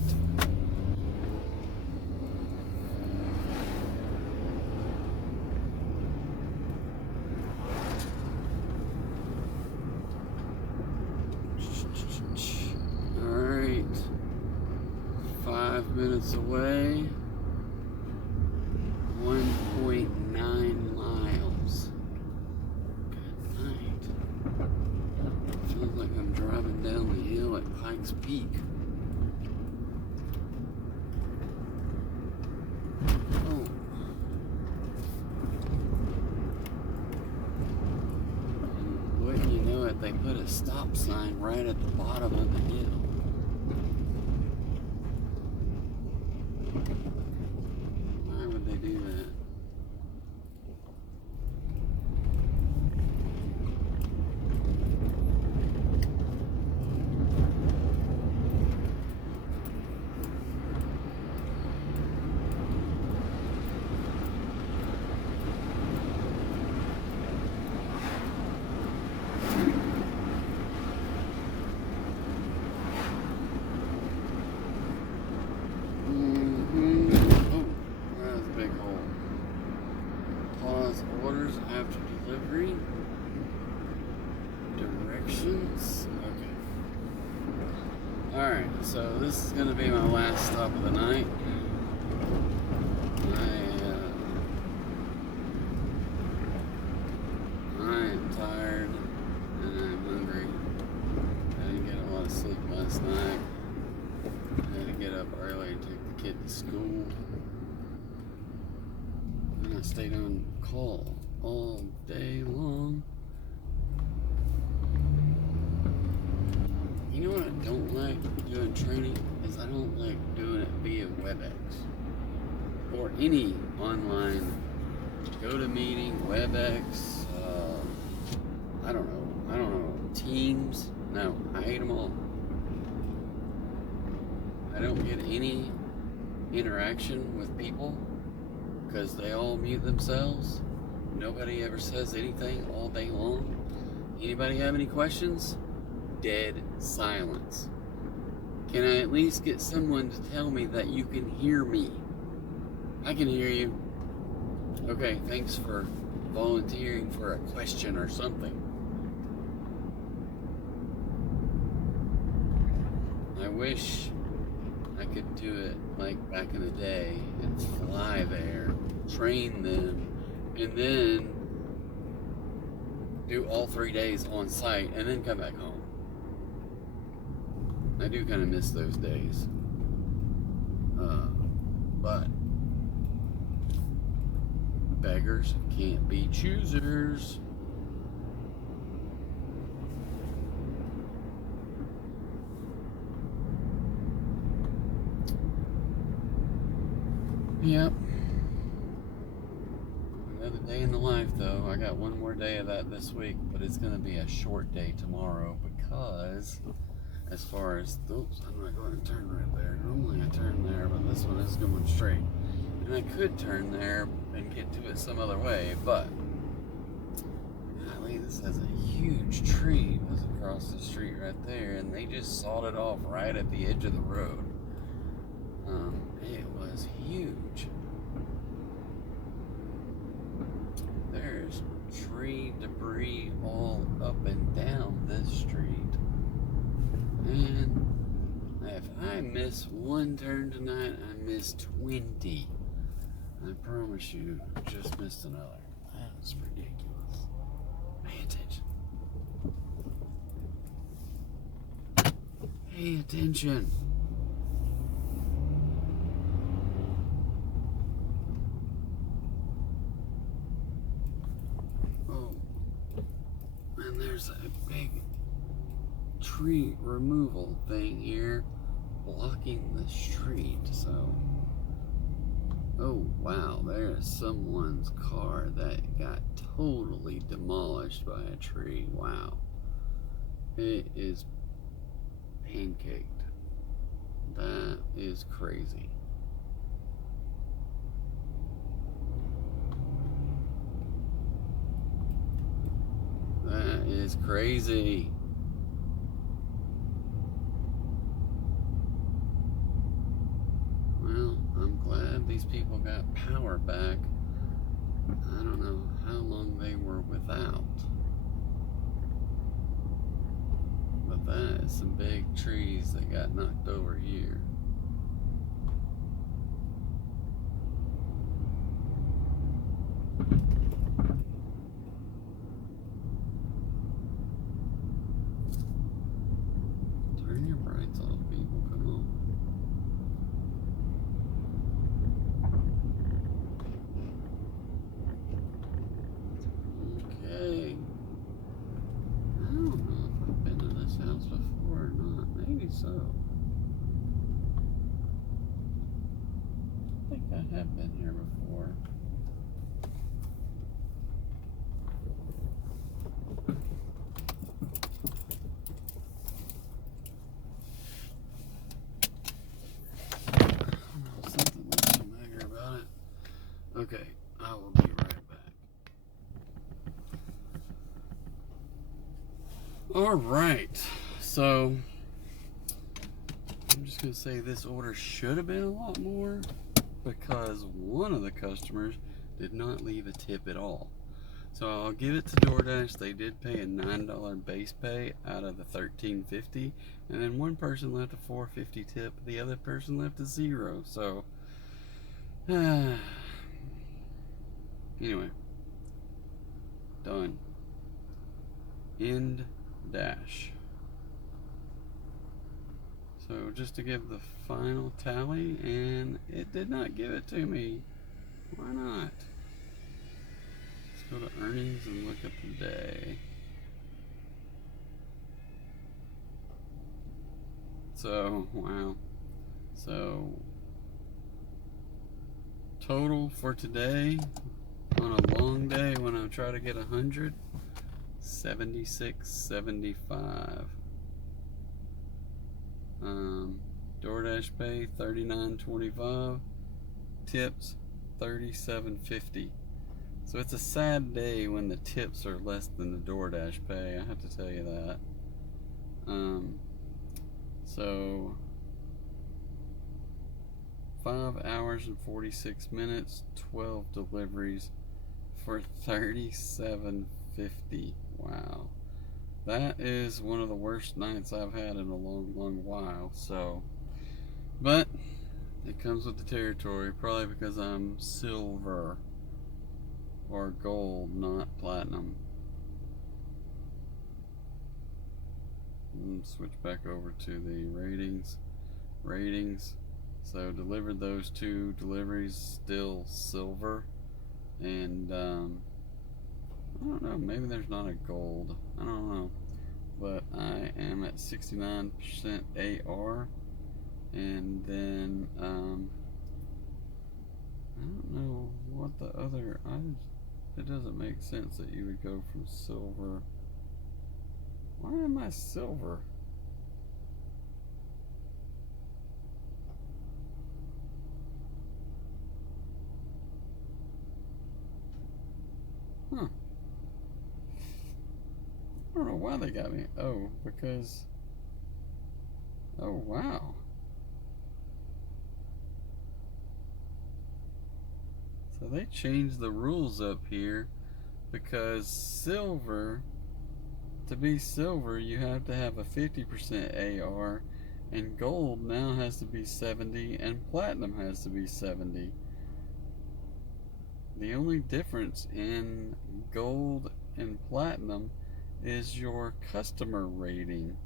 Alright. 5 minutes away. 1.9 miles. Good night. Feels like I'm driving down the hill at Pikes Peak. Oh. And wouldn't you know it, they put a stop sign right at the bottom of the hill. Why would they do that? Alright, so this is going to be my last stop of the night. I am tired and I'm hungry. I didn't get a lot of sleep last night. I had to get up early and take the kid to school. And I stayed on call all day long. You know what I don't like doing training is I don't like doing it via WebEx or any online GoToMeeting, WebEx, I don't know, Teams. No, I hate them all. I don't get any interaction with people because they all mute themselves. Nobody ever says anything all day long. Anybody have any questions? Dead silence. Can I at least get someone to tell me that you can hear me? I can hear you. Okay, thanks for volunteering for a question or something. I wish I could do it like back in the day and fly there, train them, and then do all 3 days on site and then come back home. I do kind of miss those days. But beggars can't be choosers. Yep. Another day in the life, though. I got one more day of that this week, but it's going to be a short day tomorrow because, as far as, oops, I'm not going to turn right there. Normally I turn there, but this one is going straight. And I could turn there and get to it some other way, but golly, this has a huge tree that was across the street right there, and they just sawed it off right at the edge of the road. It was huge. There's tree debris all up and down this street. And if I miss one turn tonight, I miss 20. I promise you, I just missed another. That's ridiculous. Pay attention. Pay attention. Oh, and there's a big tree removal thing here blocking the street, so oh wow, there's someone's car that got totally demolished by a tree. Wow, it is pancaked. That is crazy. That is crazy. Well, I'm glad these people got power back. I don't know how long they were without. But that is some big trees that got knocked over here. Turn your brights off, people. Come on. Okay. I don't know if I've been to this house before or not. Maybe so. I think I have been here before. Something looks familiar about it. Okay, I will be right back. All right, so I'm just gonna say this order should have been a lot more because one of the customers did not leave a tip at all. So I'll give it to DoorDash. They did pay a $9 base pay out of the $13.50, and then one person left a $4.50 tip. The other person left a 0. So anyway, done. End dash. So just to give the final tally, and it did not give it to me. Why not? Let's go to earnings and look at the day. So, wow. So, total for today, on a long day when I try to get 100, 76.75. DoorDash pay $39.25, tips $37.50. So it's a sad day when the tips are less than the DoorDash pay. I have to tell you that. So 5 hours and 46 minutes, 12 deliveries for $37.50. Wow. That is one of the worst nights I've had in a long while. So, but it comes with the territory, probably because I'm silver or gold, not platinum. Switch back over to the ratings. So delivered those 2 deliveries, still silver, and I don't know, maybe there's not a gold, I don't know, but I am at 69% AR, and then I don't know what the other, it doesn't make sense that you would go from silver. Why am I silver? Huh. I don't know why they got me. Oh, because... Oh, wow. So they changed the rules up here, because silver, to be silver, you have to have a 50% AR, and gold now has to be 70, and platinum has to be 70. The only difference in gold and platinum is your customer rating.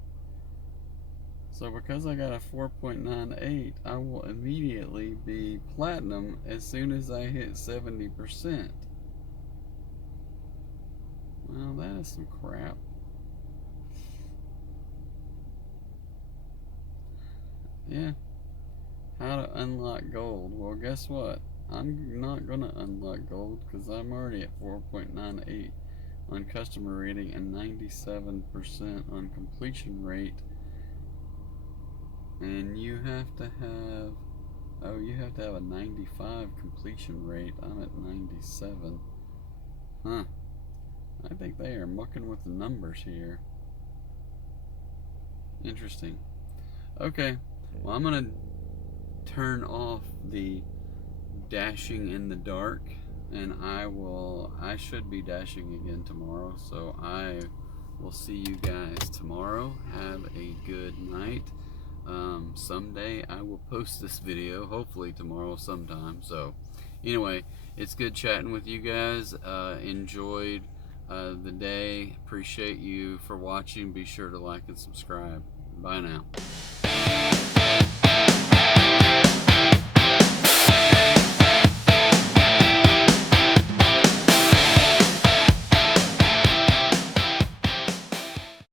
So because I got a 4.98, I will immediately be platinum as soon as I hit 70%. Well, that is some crap. Yeah. How to unlock gold. Well, guess what? I'm not going to unlock gold because I'm already at 4.98 on customer rating and 97% on completion rate. And you have to have, you have to have a 95 completion rate. I'm at 97. Huh. I think they are mucking with the numbers here. Interesting. Okay. Well, I'm going to turn off the dashing in the dark, and I should be dashing again tomorrow, so I will see you guys tomorrow. Have a good night. Someday I will post this video, hopefully tomorrow sometime. So anyway, it's good chatting with you guys. Enjoyed the day. Appreciate you for watching. Be sure to like and subscribe. Bye now.